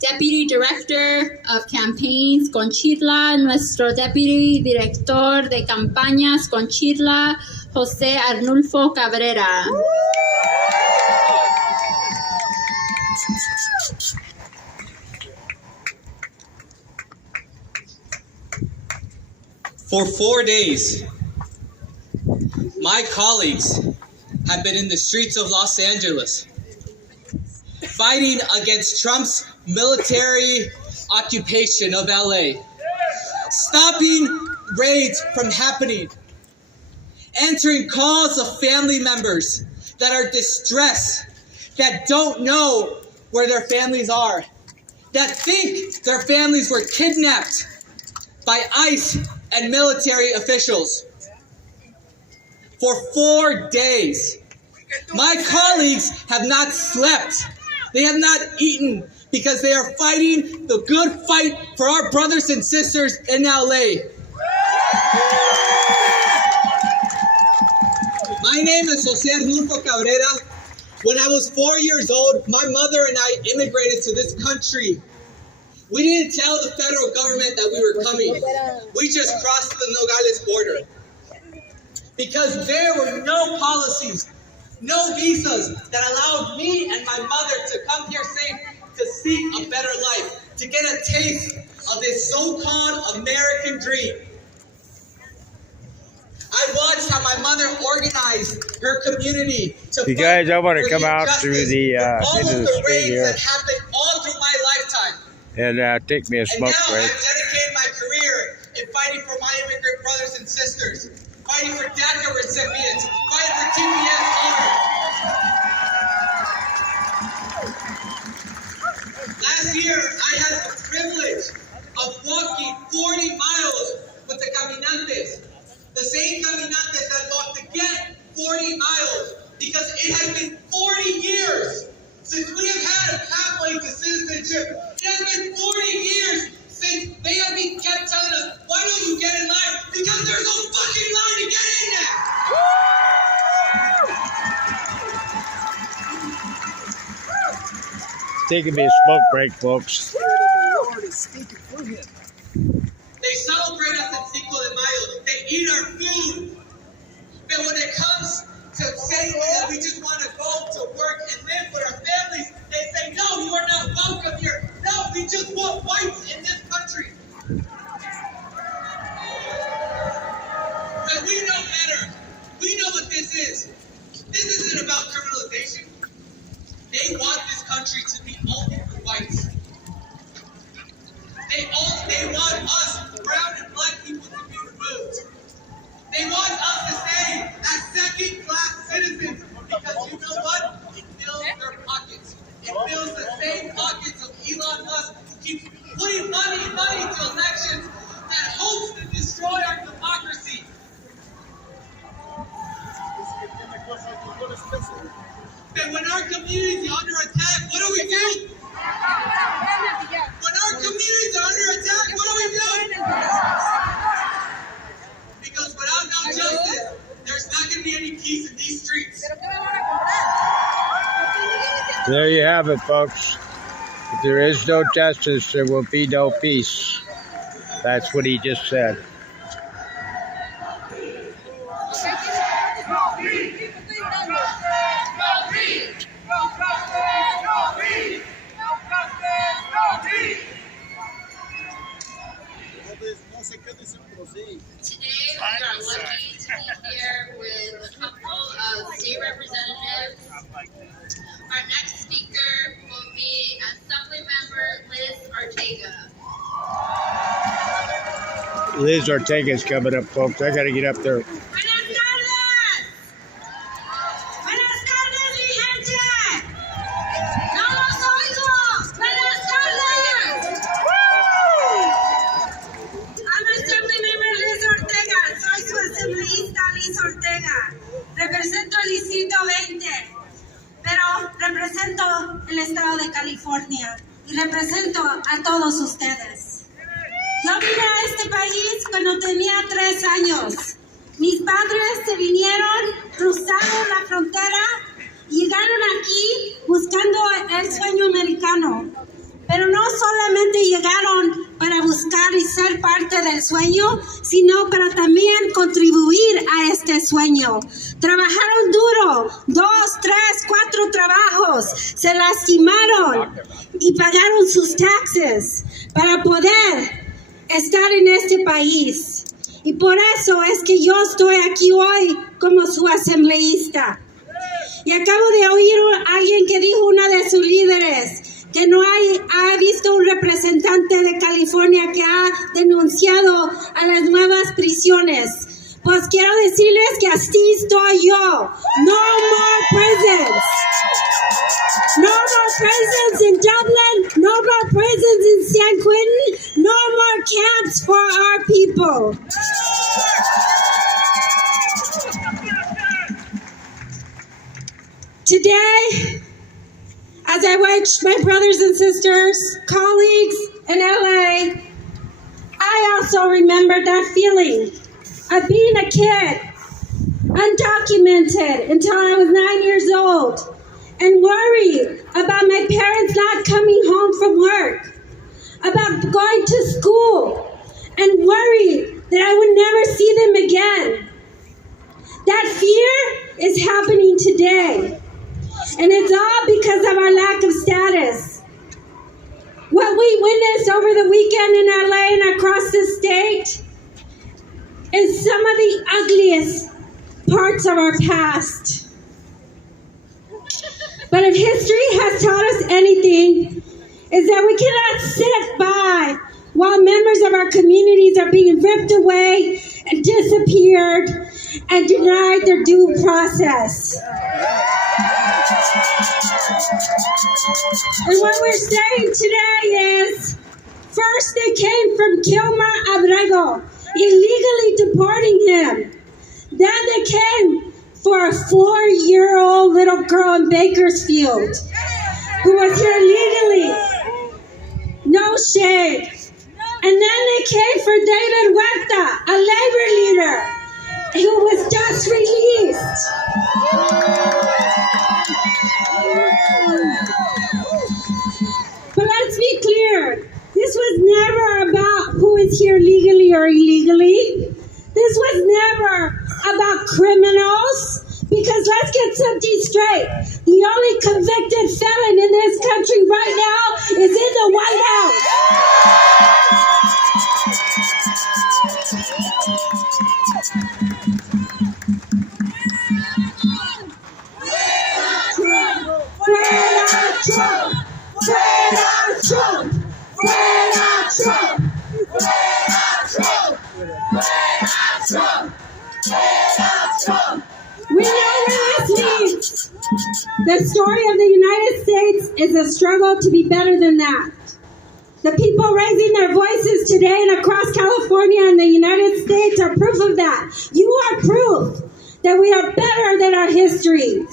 Deputy Director of Campaigns con Chitla, nuestro Deputy Director de Campañas con Chitla, José Arnulfo Cabrera. For 4 days, my colleagues have been in the streets of Los Angeles fighting against Trump's military occupation of LA, stopping raids from happening, answering calls of family members that are distressed, that don't know where their families are, that think their families were kidnapped by ICE and military officials. For 4 days, my colleagues have not slept. They have not eaten because they are fighting the good fight for our brothers and sisters in LA. My name is Jose Arnulfo Cabrera. When I was 4 years old, my mother and I immigrated to this country. We didn't tell the federal government that we were coming. We just crossed the Nogales border. Because there were no policies, no visas that allowed me and my mother to come here safe to seek a better life, to get a taste of this so-called American dream. I watched how my mother organized her community to You guys, I want to come out justice through the all into of the the street raids here that happened all through my lifetime. and take me a And smoke now break. I've dedicated my career in fighting for my immigrant brothers and sisters, fighting for DACA recipients, fighting for TPS owners. Last year, I had the privilege of walking 40 miles with the caminantes. The same caminantes that walked again 40 miles, because it has been 40 years since we have had a pathway to citizenship. It has been 40 years since they have been kept telling us, why don't you get in line? Because there's no fucking line to get in there. Taking me a smoke break, folks. They celebrate us at Cinco de Mayo. They eat our food. But when it comes to saying that we just want to go to work and live with our families, they say, no, you are not welcome here. No, we just want whites in this country. But we know better. We know what this is. This isn't about criminalization. They want this country to be only for whites. They want us, brown and black people, to be removed. They want us to stay as second-class citizens because you know what? It fills their pockets. It fills the same pockets of Elon Musk, who keeps putting money to elections that hopes to destroy our democracy. But when our communities are under attack, what do we do? When our communities are under attack, what do we do? Because without no justice, there's not going to be any peace in these streets. There you have it, folks. If there is no justice, there will be no peace. That's what he just said. Liz Ortega's coming up, folks. I got to get up there. Represento el distrito 20, pero represento el estado de California y represento a todos ustedes. Yo vine a este país cuando tenía 3 años. Mis padres se vinieron, cruzaron la frontera y llegaron aquí buscando el sueño americano. Pero no solamente llegaron para buscar y ser parte del sueño, sino para también contribuir a este sueño. Trabajaron duro, 2, 3, 4 trabajos, se lastimaron y pagaron sus taxes para poder estar en este país. Y por eso es que yo estoy aquí hoy como su asambleísta. Y acabo de oír a alguien que dijo, una de sus líderes, que no ha visto un representante de California que ha denunciado a las nuevas prisiones. Pues quiero decirles que así estoy yo. No more prisons. No more prisons in Dublin. No more prisons in San Quentin. No more camps for our people. Today, as I watch my brothers and sisters, colleagues in LA, I also remember that feeling of being a kid, undocumented until I was 9 years old, and worried about my parents not coming home from work, about going to school, and worried that I would never see them again. That fear is happening today. And it's all because of our lack of status. What we witnessed over the weekend in LA and across the state is some of the ugliest parts of our past. But if history has taught us anything, is that we cannot sit by while members of our communities are being ripped away and disappeared and denied their due process. And what we're saying today is, first they came from Kilmer Abrego, illegally deporting him. Then they came for a 4-year-old little girl in Bakersfield who was here legally. No shade. And then they came for David Huerta, a labor leader who was just released. But let's be clear, this was never about who is here legally or illegally. This was never about criminals, because let's get something straight. The only convicted felon in this country right now is in the White House. We know where this leads. The story of the United States is a struggle to be better than that. The people raising their voices today and across California and the United States are proof of that. You are proof that we are better than our history.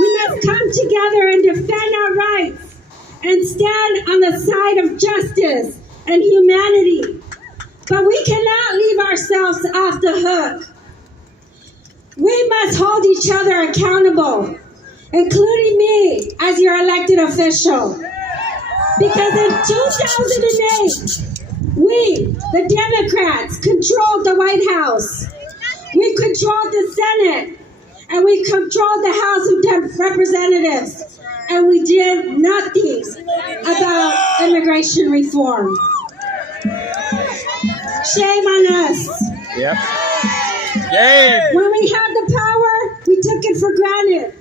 We must come together and defend our rights and stand on the side of justice and humanity. But we cannot leave ourselves off the hook. We must hold each other accountable, including me as your elected official. Because in 2008, we, the Democrats, controlled the White House. We controlled the Senate, and we controlled the House of Representatives, and we did nothing about immigration reform. Shame on us. Yep. Shame. When we had the power, we took it for granted.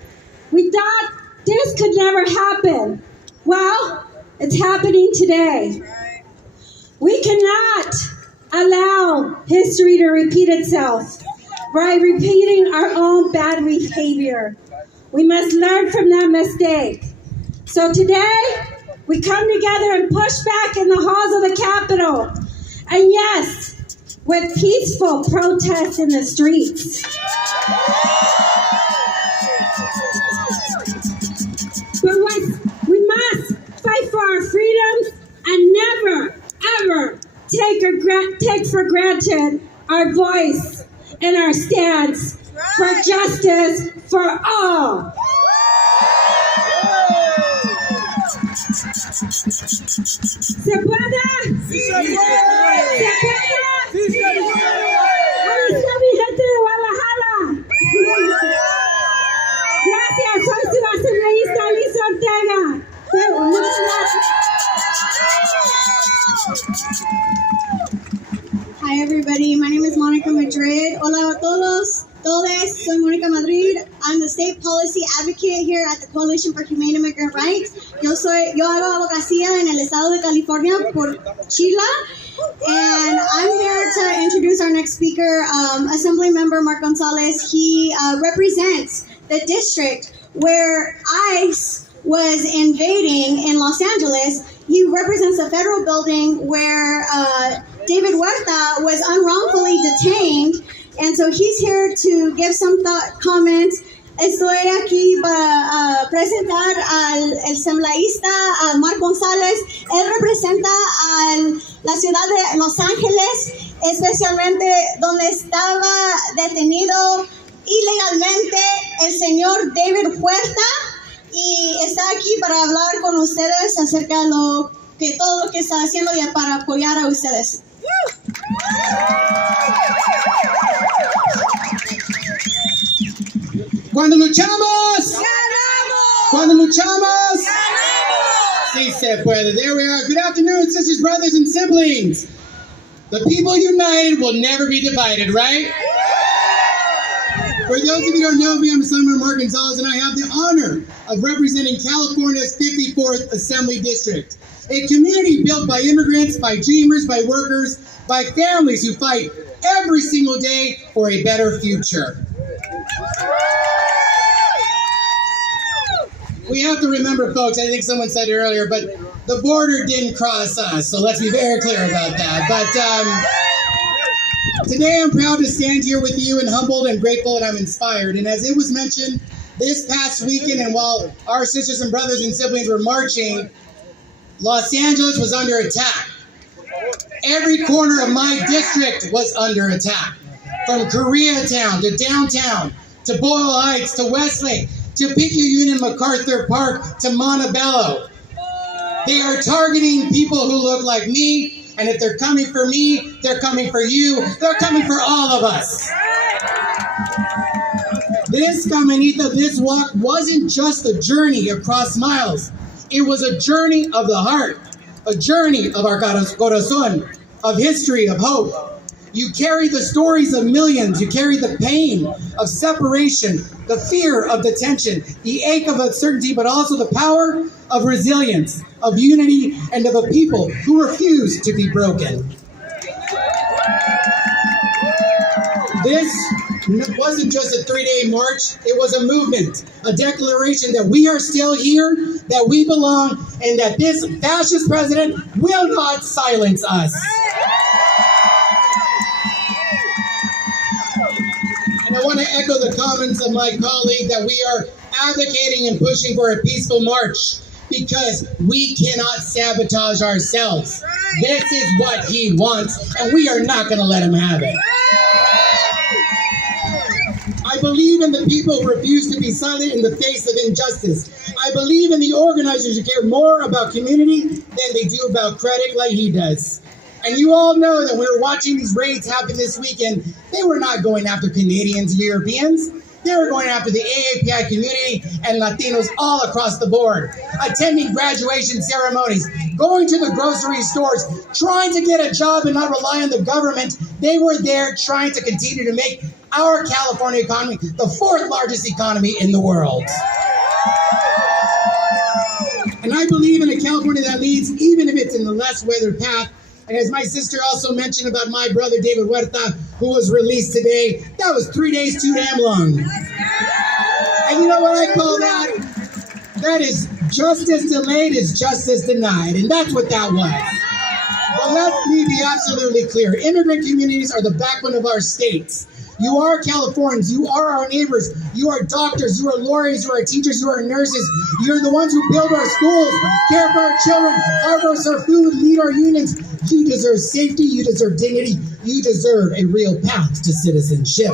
We thought this could never happen. Well, it's happening today. We cannot allow history to repeat itself by repeating our own bad behavior. We must learn from that mistake. So today, we come together and push back in the halls of the Capitol. And yes, with peaceful protests in the streets. But we must fight for our freedoms and never, ever take for granted our voice and our stance for justice for all. ¿Se puede? ¡Sí se puede! ¿Se puede? ¡Sí se puede! Ahí está mi gente de Guadalajara. Gracias, soy su asambleísta Liz Ortega. Hi everybody, my name is Monica Madrid. Hola a todos, todes, soy Monica Madrid. I'm the state policy advocate here at the Coalition for Humane Immigrant Rights. Yo hago abogacía en el estado de California por Chila. And I'm here to introduce our next speaker, Assembly Member Mark Gonzalez. He represents the district where ICE was invading in Los Angeles. He represents a federal building where David Huerta was unwrongfully detained, and so he's here to give some comments. Estoy aquí para presentar al asambleísta Mark González. Él representa a la ciudad de Los Ángeles, especialmente donde estaba detenido ilegalmente el señor David Huerta, y está aquí para hablar con ustedes acerca de todo lo que está haciendo y para apoyar a ustedes. Cuando luchamos, ¡ganamos! Cuando luchamos, ¡ganamos! Sí se puede. There we are. Good afternoon, sisters, brothers, and siblings. The people united will never be divided, right? For those of you who don't know me, I'm Assemblyman Mark Gonzalez, and I have the honor of representing California's 54th Assembly District, a community built by immigrants, by dreamers, by workers, by families who fight every single day for a better future. We have to remember, folks, I think someone said it earlier, but the border didn't cross us, so let's be very clear about that. But today I'm proud to stand here with you and humbled and grateful, and I'm inspired. And as it was mentioned, this past weekend, and while our sisters and brothers and siblings were marching, Los Angeles was under attack. Every corner of my district was under attack. From Koreatown to downtown, to Boyle Heights, to Westlake, to Picayune and MacArthur Park, to Montebello. They are targeting people who look like me, and if they're coming for me, they're coming for you, they're coming for all of us. This caminito, this walk wasn't just a journey across miles. It was a journey of the heart, a journey of our corazón, of history, of hope. You carry the stories of millions. You carry the pain of separation, the fear of detention, the ache of uncertainty, but also the power of resilience, of unity, and of a people who refuse to be broken. This wasn't just a 3-day march. It was a movement, a declaration that we are still here, that we belong, and that this fascist president will not silence us. And I want to echo the comments of my colleague that we are advocating and pushing for a peaceful march because we cannot sabotage ourselves. This is what he wants, and we are not going to let him have it. I believe in the people who refuse to be silent in the face of injustice. I believe in the organizers who care more about community than they do about credit like he does. And you all know that we were watching these raids happen this weekend. They were not going after Canadians and Europeans. They were going after the AAPI community and Latinos all across the board, attending graduation ceremonies, going to the grocery stores, trying to get a job and not rely on the government. They were there trying to continue to make our California economy the 4th largest economy in the world. And I believe in a California that leads, even if it's in the less weathered path, And as my sister also mentioned about my brother David Huerta, who was released today, that was 3 days too damn long. And you know what I call that? That is justice delayed is justice denied. And that's what that was. But let me be absolutely clear. Immigrant communities are the backbone of our states. You are Californians. You are our neighbors. You are doctors. You are lawyers. You are teachers. You are nurses. You're the ones who build our schools, care for our children, harvest our food, lead our unions. You deserve safety. You deserve dignity. You deserve a real path to citizenship.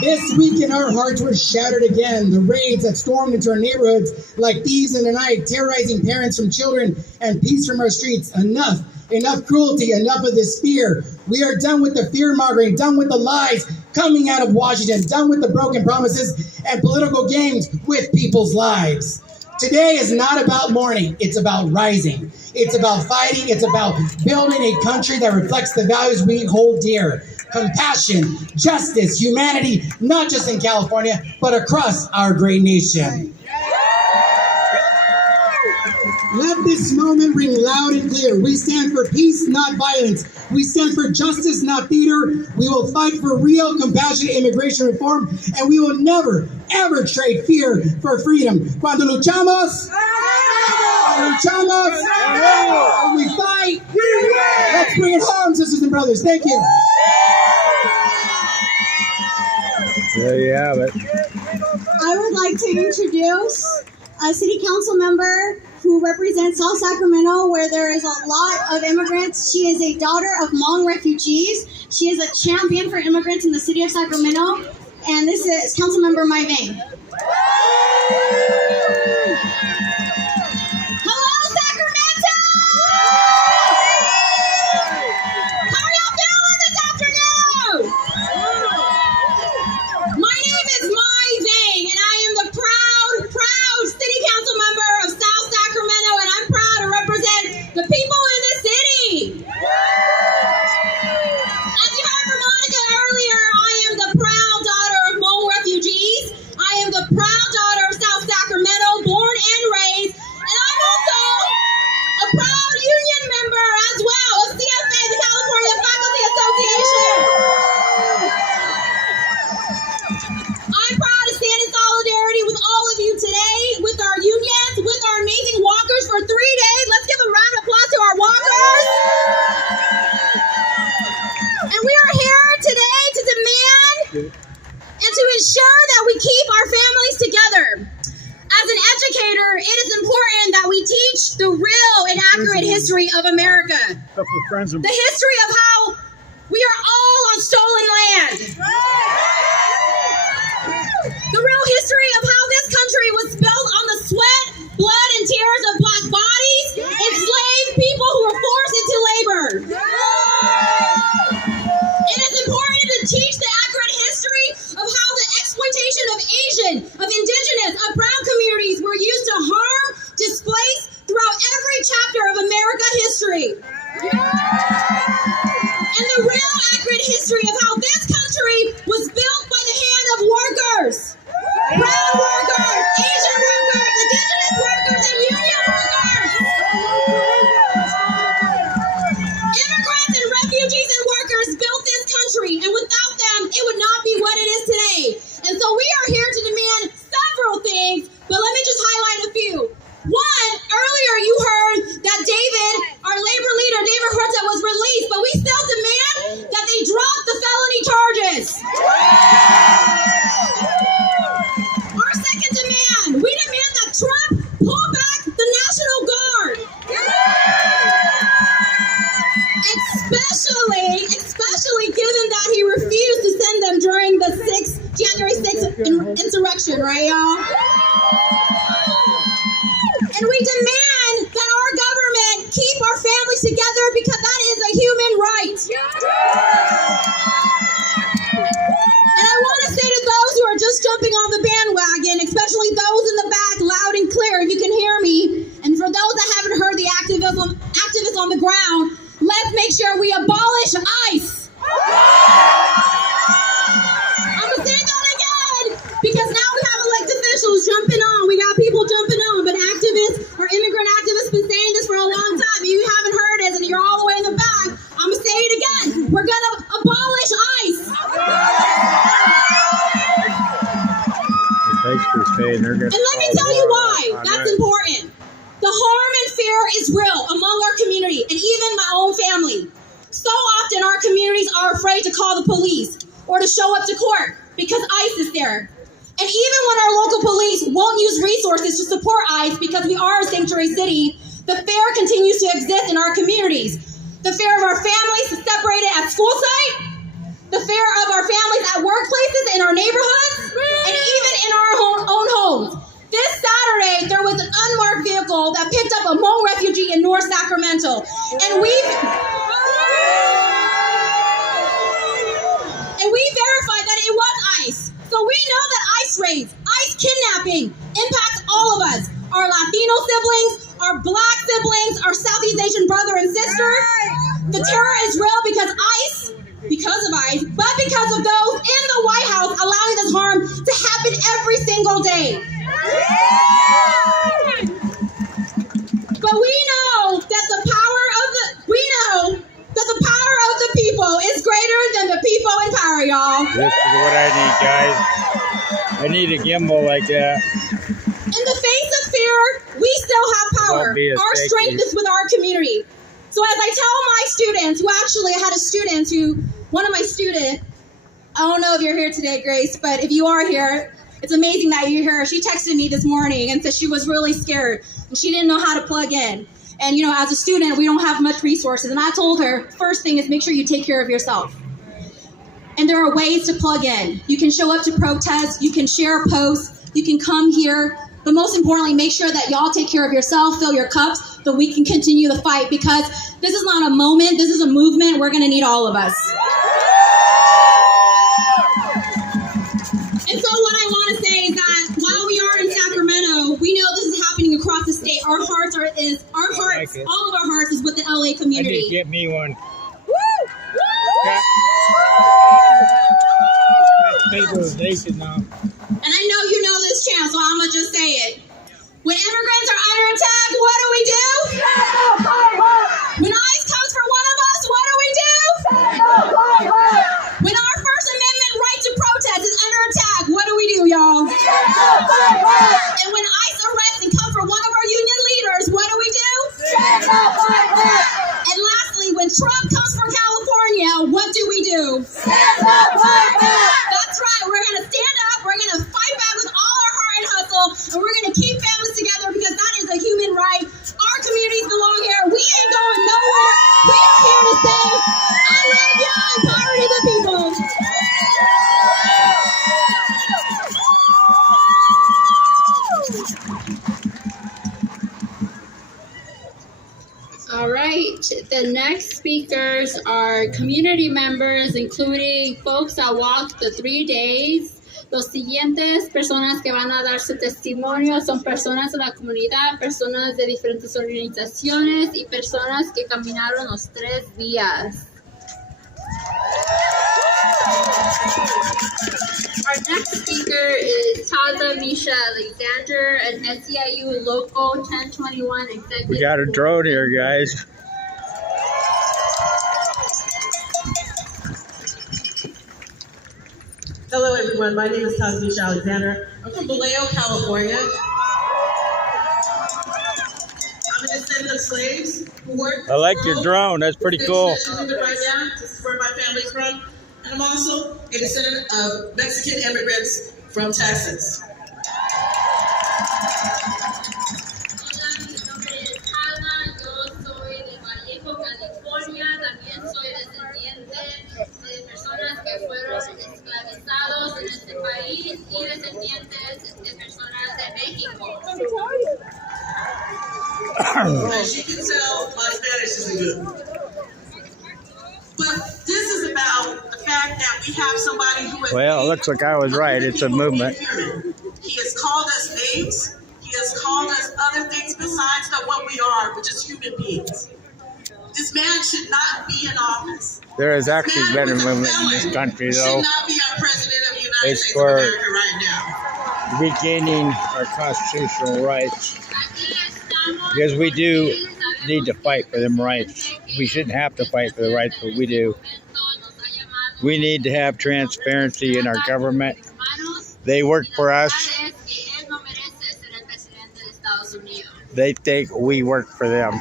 This weekend, our hearts were shattered again. The raids that stormed into our neighborhoods like thieves in the night, terrorizing parents from children and peace from our streets. Enough. Enough cruelty, enough of this fear. We are done with the fear-mongering, done with the lies coming out of Washington, done with the broken promises and political games with people's lives. Today is not about mourning, it's about rising. It's about fighting, it's about building a country that reflects the values we hold dear. Compassion, justice, humanity, not just in California, but across our great nation. Let this moment ring loud and clear. We stand for peace, not violence. We stand for justice, not theater. We will fight for real, compassionate immigration reform, and we will never, ever trade fear for freedom. Cuando luchamos, when we fight, let's bring it home, sisters and brothers. Thank you. There you have it. I would like to introduce a city council member who represents South Sacramento, where there is a lot of immigrants. She is a daughter of Hmong refugees. She is a champion for immigrants in the city of Sacramento, and this is Councilmember Mai Vang. Hello, Sacramento! How are y'all feeling this afternoon? My name is Mai Vang, and I am the proud city council member of South Sacramento, and I'm proud to represent the people in this city. As you heard from Monica earlier, I am the proud daughter of Hmong refugees. I am the proud daughter of South Sacramento, born and raised, and I'm also a proud union member as well of CFA, the California Faculty Association. I'm proud to stand in solidarity with all of you today, with our unions, with our amazing walkers for 3 days. Let's give a round of applause to our walkers. And we are here today to demand and to ensure that we keep our families together. As an educator, it is important that we teach the real and accurate history of America. The history of how we are all on stolen land. The real history of how this country was built on the sweat, blood, and tears of black bodies, enslaved people who were forced into labor. It is important to teach the accurate history of how the exploitation of Asian, of indigenous, of brown communities were used to harm, displace throughout every chapter of America history. And the real accurate history of how this country was built by the hand of workers. Brown workers, Asian workers, indigenous workers, and union workers. Immigrants and refugees and workers built this country, and without them, it would not be what it is today. And so we are here to demand several things, but let me just highlight a few. One, earlier you heard that David, our labor leader, David Huerta, was released, but we still demand that they drop the felony charges. Our second demand, we demand that Trump pull back the National Guard. Especially given that he refused to send them during the January 6th insurrection, right, y'all? And we demand that our government keep our families together because that is a human right. And I want to say to those who are just jumping on the bandwagon, especially those in the back, loud and clear, if you can hear me, and for those that haven't heard the activists on the ground, let's make sure we abolish ICE. I'm going to say that again, because now we have elected officials jumping on. We got people jumping on, but activists, or immigrant activists, been saying this for a basically saying they're going to. And let me tell you why that's important. The harm and fear is real among our community and even my own family. So often our communities are afraid to call the police or to show up to court because ICE is there. And even when our local police won't use resources to support ICE because we are a sanctuary city, the fear continues to exist in our communities. The fear of our families separated at school site, the fear of our families at workplaces, in our neighborhoods, and even in our own homes. This Saturday, there was an unmarked vehicle that picked up a Hmong refugee in North Sacramento. And we verified that it was ICE. So we know that ICE raids, ICE kidnapping impacts all of us. Our Latino siblings, our Black siblings, our Southeast Asian brother and sister. The terror is real because of ICE, but because of those in the White House allowing this harm to happen every single day. But we know that the power of the people is greater than the people in power, y'all. This is what I need, guys. I need a gimbal like that. In the face of fear, we still have power. Our strength is with our community. So as I tell my students, one of my students, I don't know if you're here today, Grace, but if you are here, it's amazing that you're here. She texted me this morning and said she was really scared and she didn't know how to plug in. And as a student, we don't have much resources. And I told her, first thing is make sure you take care of yourself. And there are ways to plug in. You can show up to protests, you can share posts, you can come here. But most importantly, make sure that y'all take care of yourself, fill your cups, so we can continue the fight, because this is not a moment, this is a movement. We're gonna need all of us. And so what I wanna say is that while we are in Sacramento, we know this is happening across the state. All of our hearts is with the LA community. I need to get me one. And I know you know this chant, so I'm gonna just say it. When immigrants are under attack, what do we do? When ICE comes for one of us, what do we do? When our First Amendment right to protest is under attack, what do we do, y'all? And when ICE arrests and come for one of our union leaders, what do we do? And lastly, when Trump comes for California, what do we do? That's right, we're gonna stand up, we're gonna fight back with all our heart and hustle, and we're gonna keep families together because that is a human right. Our communities belong here. We ain't going nowhere. We are here to say, I love y'all and power to the people. All right, the next speakers are community members, including folks that walked the 3 days. Los siguientes personas que van a dar su testimonio son personas de la comunidad, personas de diferentes organizaciones y personas que caminaron los 3 días. Our next speaker is Taza Misha Alexander, an SEIU Local 1021 executive. We got a drone here, guys. Hello, everyone. My name is Tasmisha Alexander. I'm from Vallejo, California. I'm a descendant of slaves who worked. I like your drone. That's pretty cool. Right now, this is where my family's from. And I'm also a descendant of Mexican immigrants from Texas. Personas que fueron esclavizados en este país y descendientes de personas de México. As you can tell, my Spanish isn't good. But this is about the fact that we have somebody who has... Well, it looks like I was right. It's a movement. He has called us names. He has called us other things besides what we are, which is human beings. This man should not be in office. There has actually been a movement in this country, though. Should not be our president of the United It's States for of America right now. regaining our constitutional rights. Because we do need to fight for them rights. We shouldn't have to fight for the rights, but we do. We need to have transparency in our government. They work for us. They think we work for them.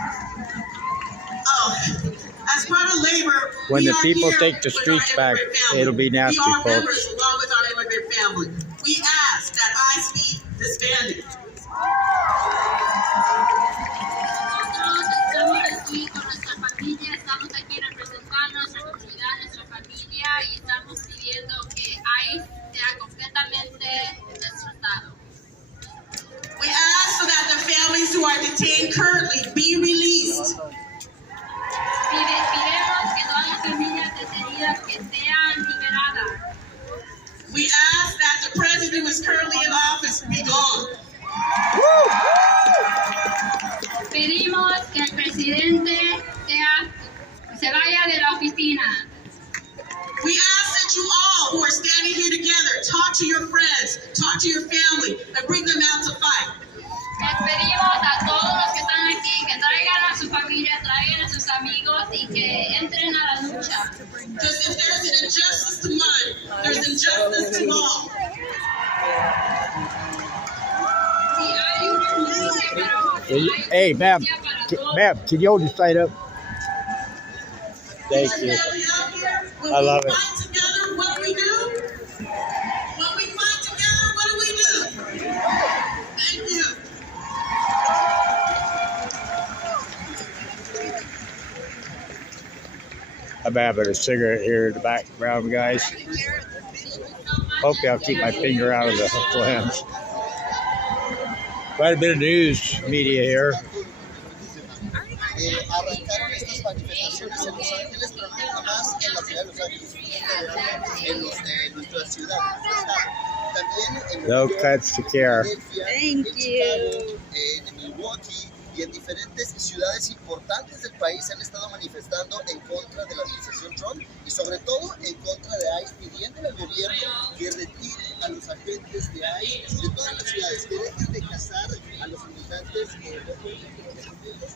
As part of labor, When we the are people here take the with streets our back, immigrant family. it'll be nasty, we are folks. members along with our immigrant family. We ask that ICE be disbanded. Estamos aquí con nuestra familia, estamos aquí representando a nuestra comunidad, a nuestra familia y estamos pidiendo que ICE sea completamente desterrado. We ask so that the families who are detained currently be released. Pidemos que todas las familias detenidas que sean liberadas. We ask that the president who is currently in office be gone. Pedimos que el presidente se vaya de la oficina. We ask that you all who are standing here together talk to your friends, talk to your family, and bring them out to fight. Les pedimos a todos los que están aquí que traigan a su familia, traigan a sus amigos y que entren a la lucha. Because if there's an injustice to one, there's injustice to all. Hey, ma'am, can you hold your side up? Thank you. I love it. Together, what do we do? When we fight together, what do we do? Thank you. I'm having a cigarette here in the background, guys. Hopefully I'll keep my finger out of the flames. Quite a bit of news media here. Arrancaron estas manifestaciones en Los Ángeles, pero nunca más en la ciudad de Los Ángeles, en nuestra ciudad, en nuestro estado. También en No cuts to care. Thank you. En Milwaukee y en diferentes ciudades importantes del país se han estado manifestando en contra de la administración Trump y sobre todo en contra de ICE, pidiendo al gobierno que retire a los agentes de ICE de todas las ciudades, que dejen de cazar a los militantes que no pueden defenderlos.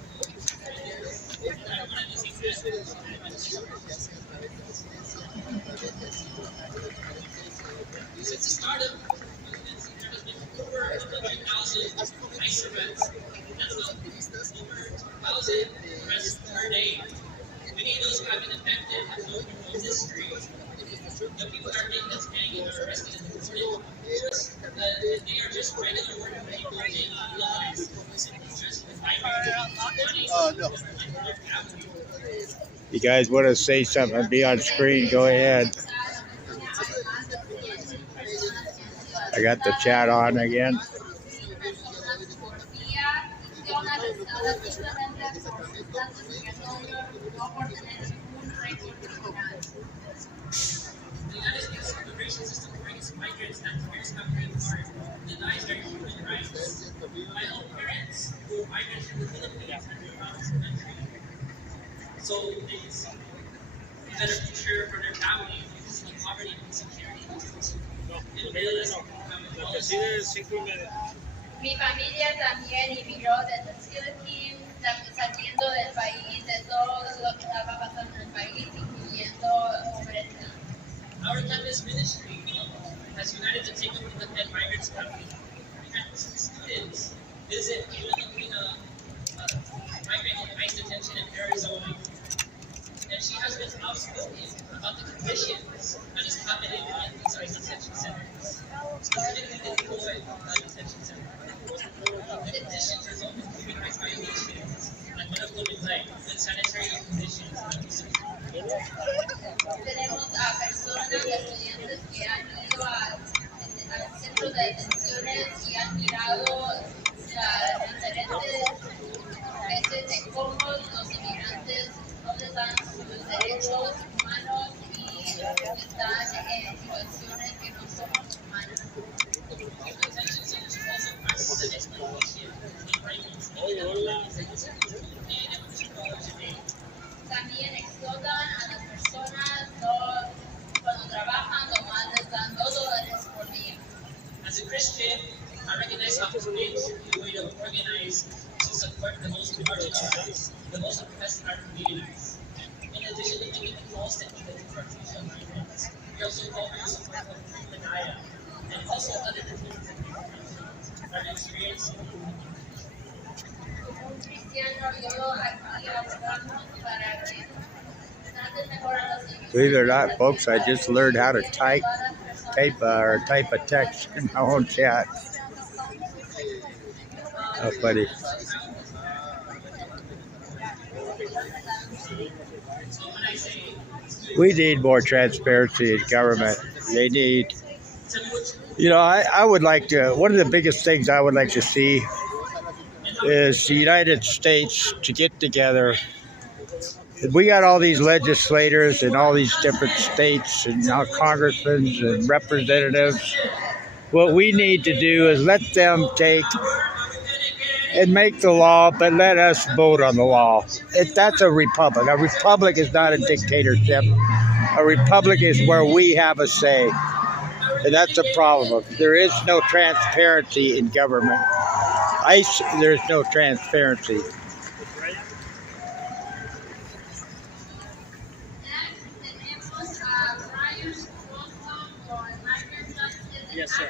Since the start of there has been over 100,000 ICE arrests. That's over 2,000 arrests per day. Many of those who have been affected have no criminal history. The people that are being detained or arrested and deported, they are just regular ordinary people. They realize just the fight money. You guys want to say something and be on screen, go ahead. I got the chat on again. The United States immigration system brings migrants that parents have paid for, denies their human rights. My own parents who migrated from the Philippines and moved around this country, so they can see a better future for their families because of the poverty and insecurity. Mi familia también emigró desde Philippines, saliendo del país, de todo lo que estaba pasando en el país, incluyendo pobreza. Our campus ministry has united to take over the Penn Migrants Company. We had 2 students visit a migrant in ICE detention in Arizona. And she has been outspoken about the conditions that is happening in these ICE detention centers, specifically the Decoy detention center. The conditions result in human rights violations and medical neglect, unsanitary conditions, and abuse of Tenemos a personas, estudiantes que han ido al centro de detenciones y han mirado las diferentes veces de cómo los inmigrantes no les dan sus derechos humanos y están en situaciones que no son humanas. También explotan a las personas cuando trabajan, nomás les dan $2 por día. As a Christian, I recognize how faith should be a way to organize to support the most marginalized, the most oppressed in our communities. In addition to giving the calls to the deportation of migrants, we also call for the support of Free Manaya, and also other experience. Believe it or not, folks, I just learned how to type a text in my own chat. How funny. We need more transparency in government. They need, I would like to, one of the biggest things I would like to see is the United States to get together. We got all these legislators in all these different states and now congressmen and representatives. What we need to do is let them take and make the law, but let us vote on the law. That's a republic. A republic is not a dictatorship. A republic is where we have a say. And that's a problem. There is no transparency in government. There's no transparency. Yes, sir.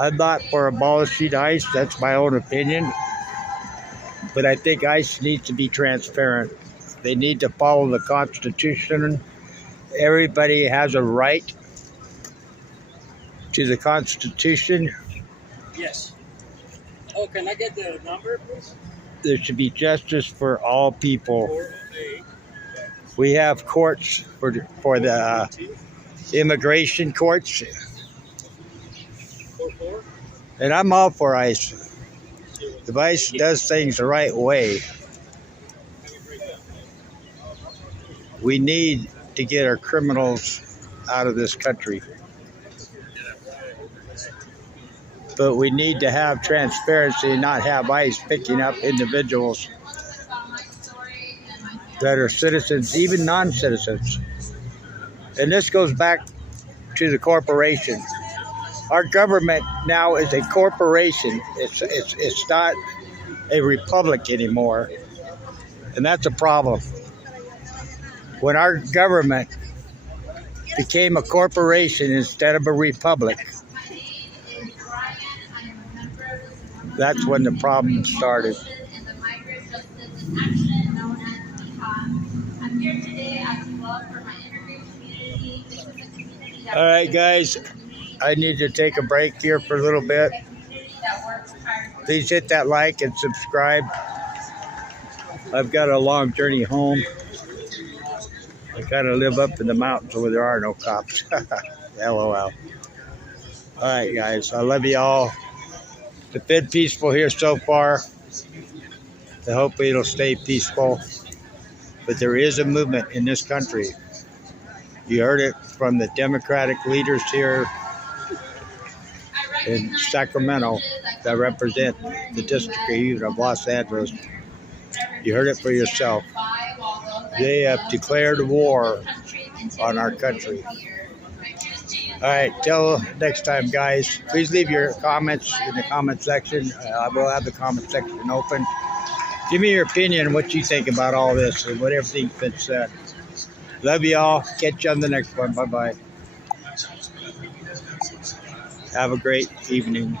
I'm not for abolishing ICE. That's my own opinion. But I think ICE needs to be transparent. They need to follow the Constitution. Everybody has a right to the Constitution. Yes. Oh, can I get the number, please? There should be justice for all people. We have courts for the immigration courts. And I'm all for ICE. If ICE does things the right way, we need to get our criminals out of this country. But we need to have transparency and not have ICE picking up individuals that are citizens, even non-citizens. And this goes back to the corporation. Our government now is a corporation. It's not a republic anymore. And that's a problem. When our government became a corporation instead of a republic, that's when the problem started. All right, guys, I need to take a break here for a little bit. Please hit that like and subscribe. I've got a long journey home. I kind of live up in the mountains where there are no cops. LOL. All right, guys, I love you all. It's been peaceful here so far. I hope it'll stay peaceful. But there is a movement in this country. You heard it from the Democratic leaders here in Sacramento that represent the district of Los Angeles. You heard it for yourself. They have declared war on our country. All right, till next time, guys. Please leave your comments in the comment section. I will have the comment section open. Give me your opinion on what you think about all this and what everything's been said. Love you all. Catch you on the next one. Bye-bye. Have a great evening.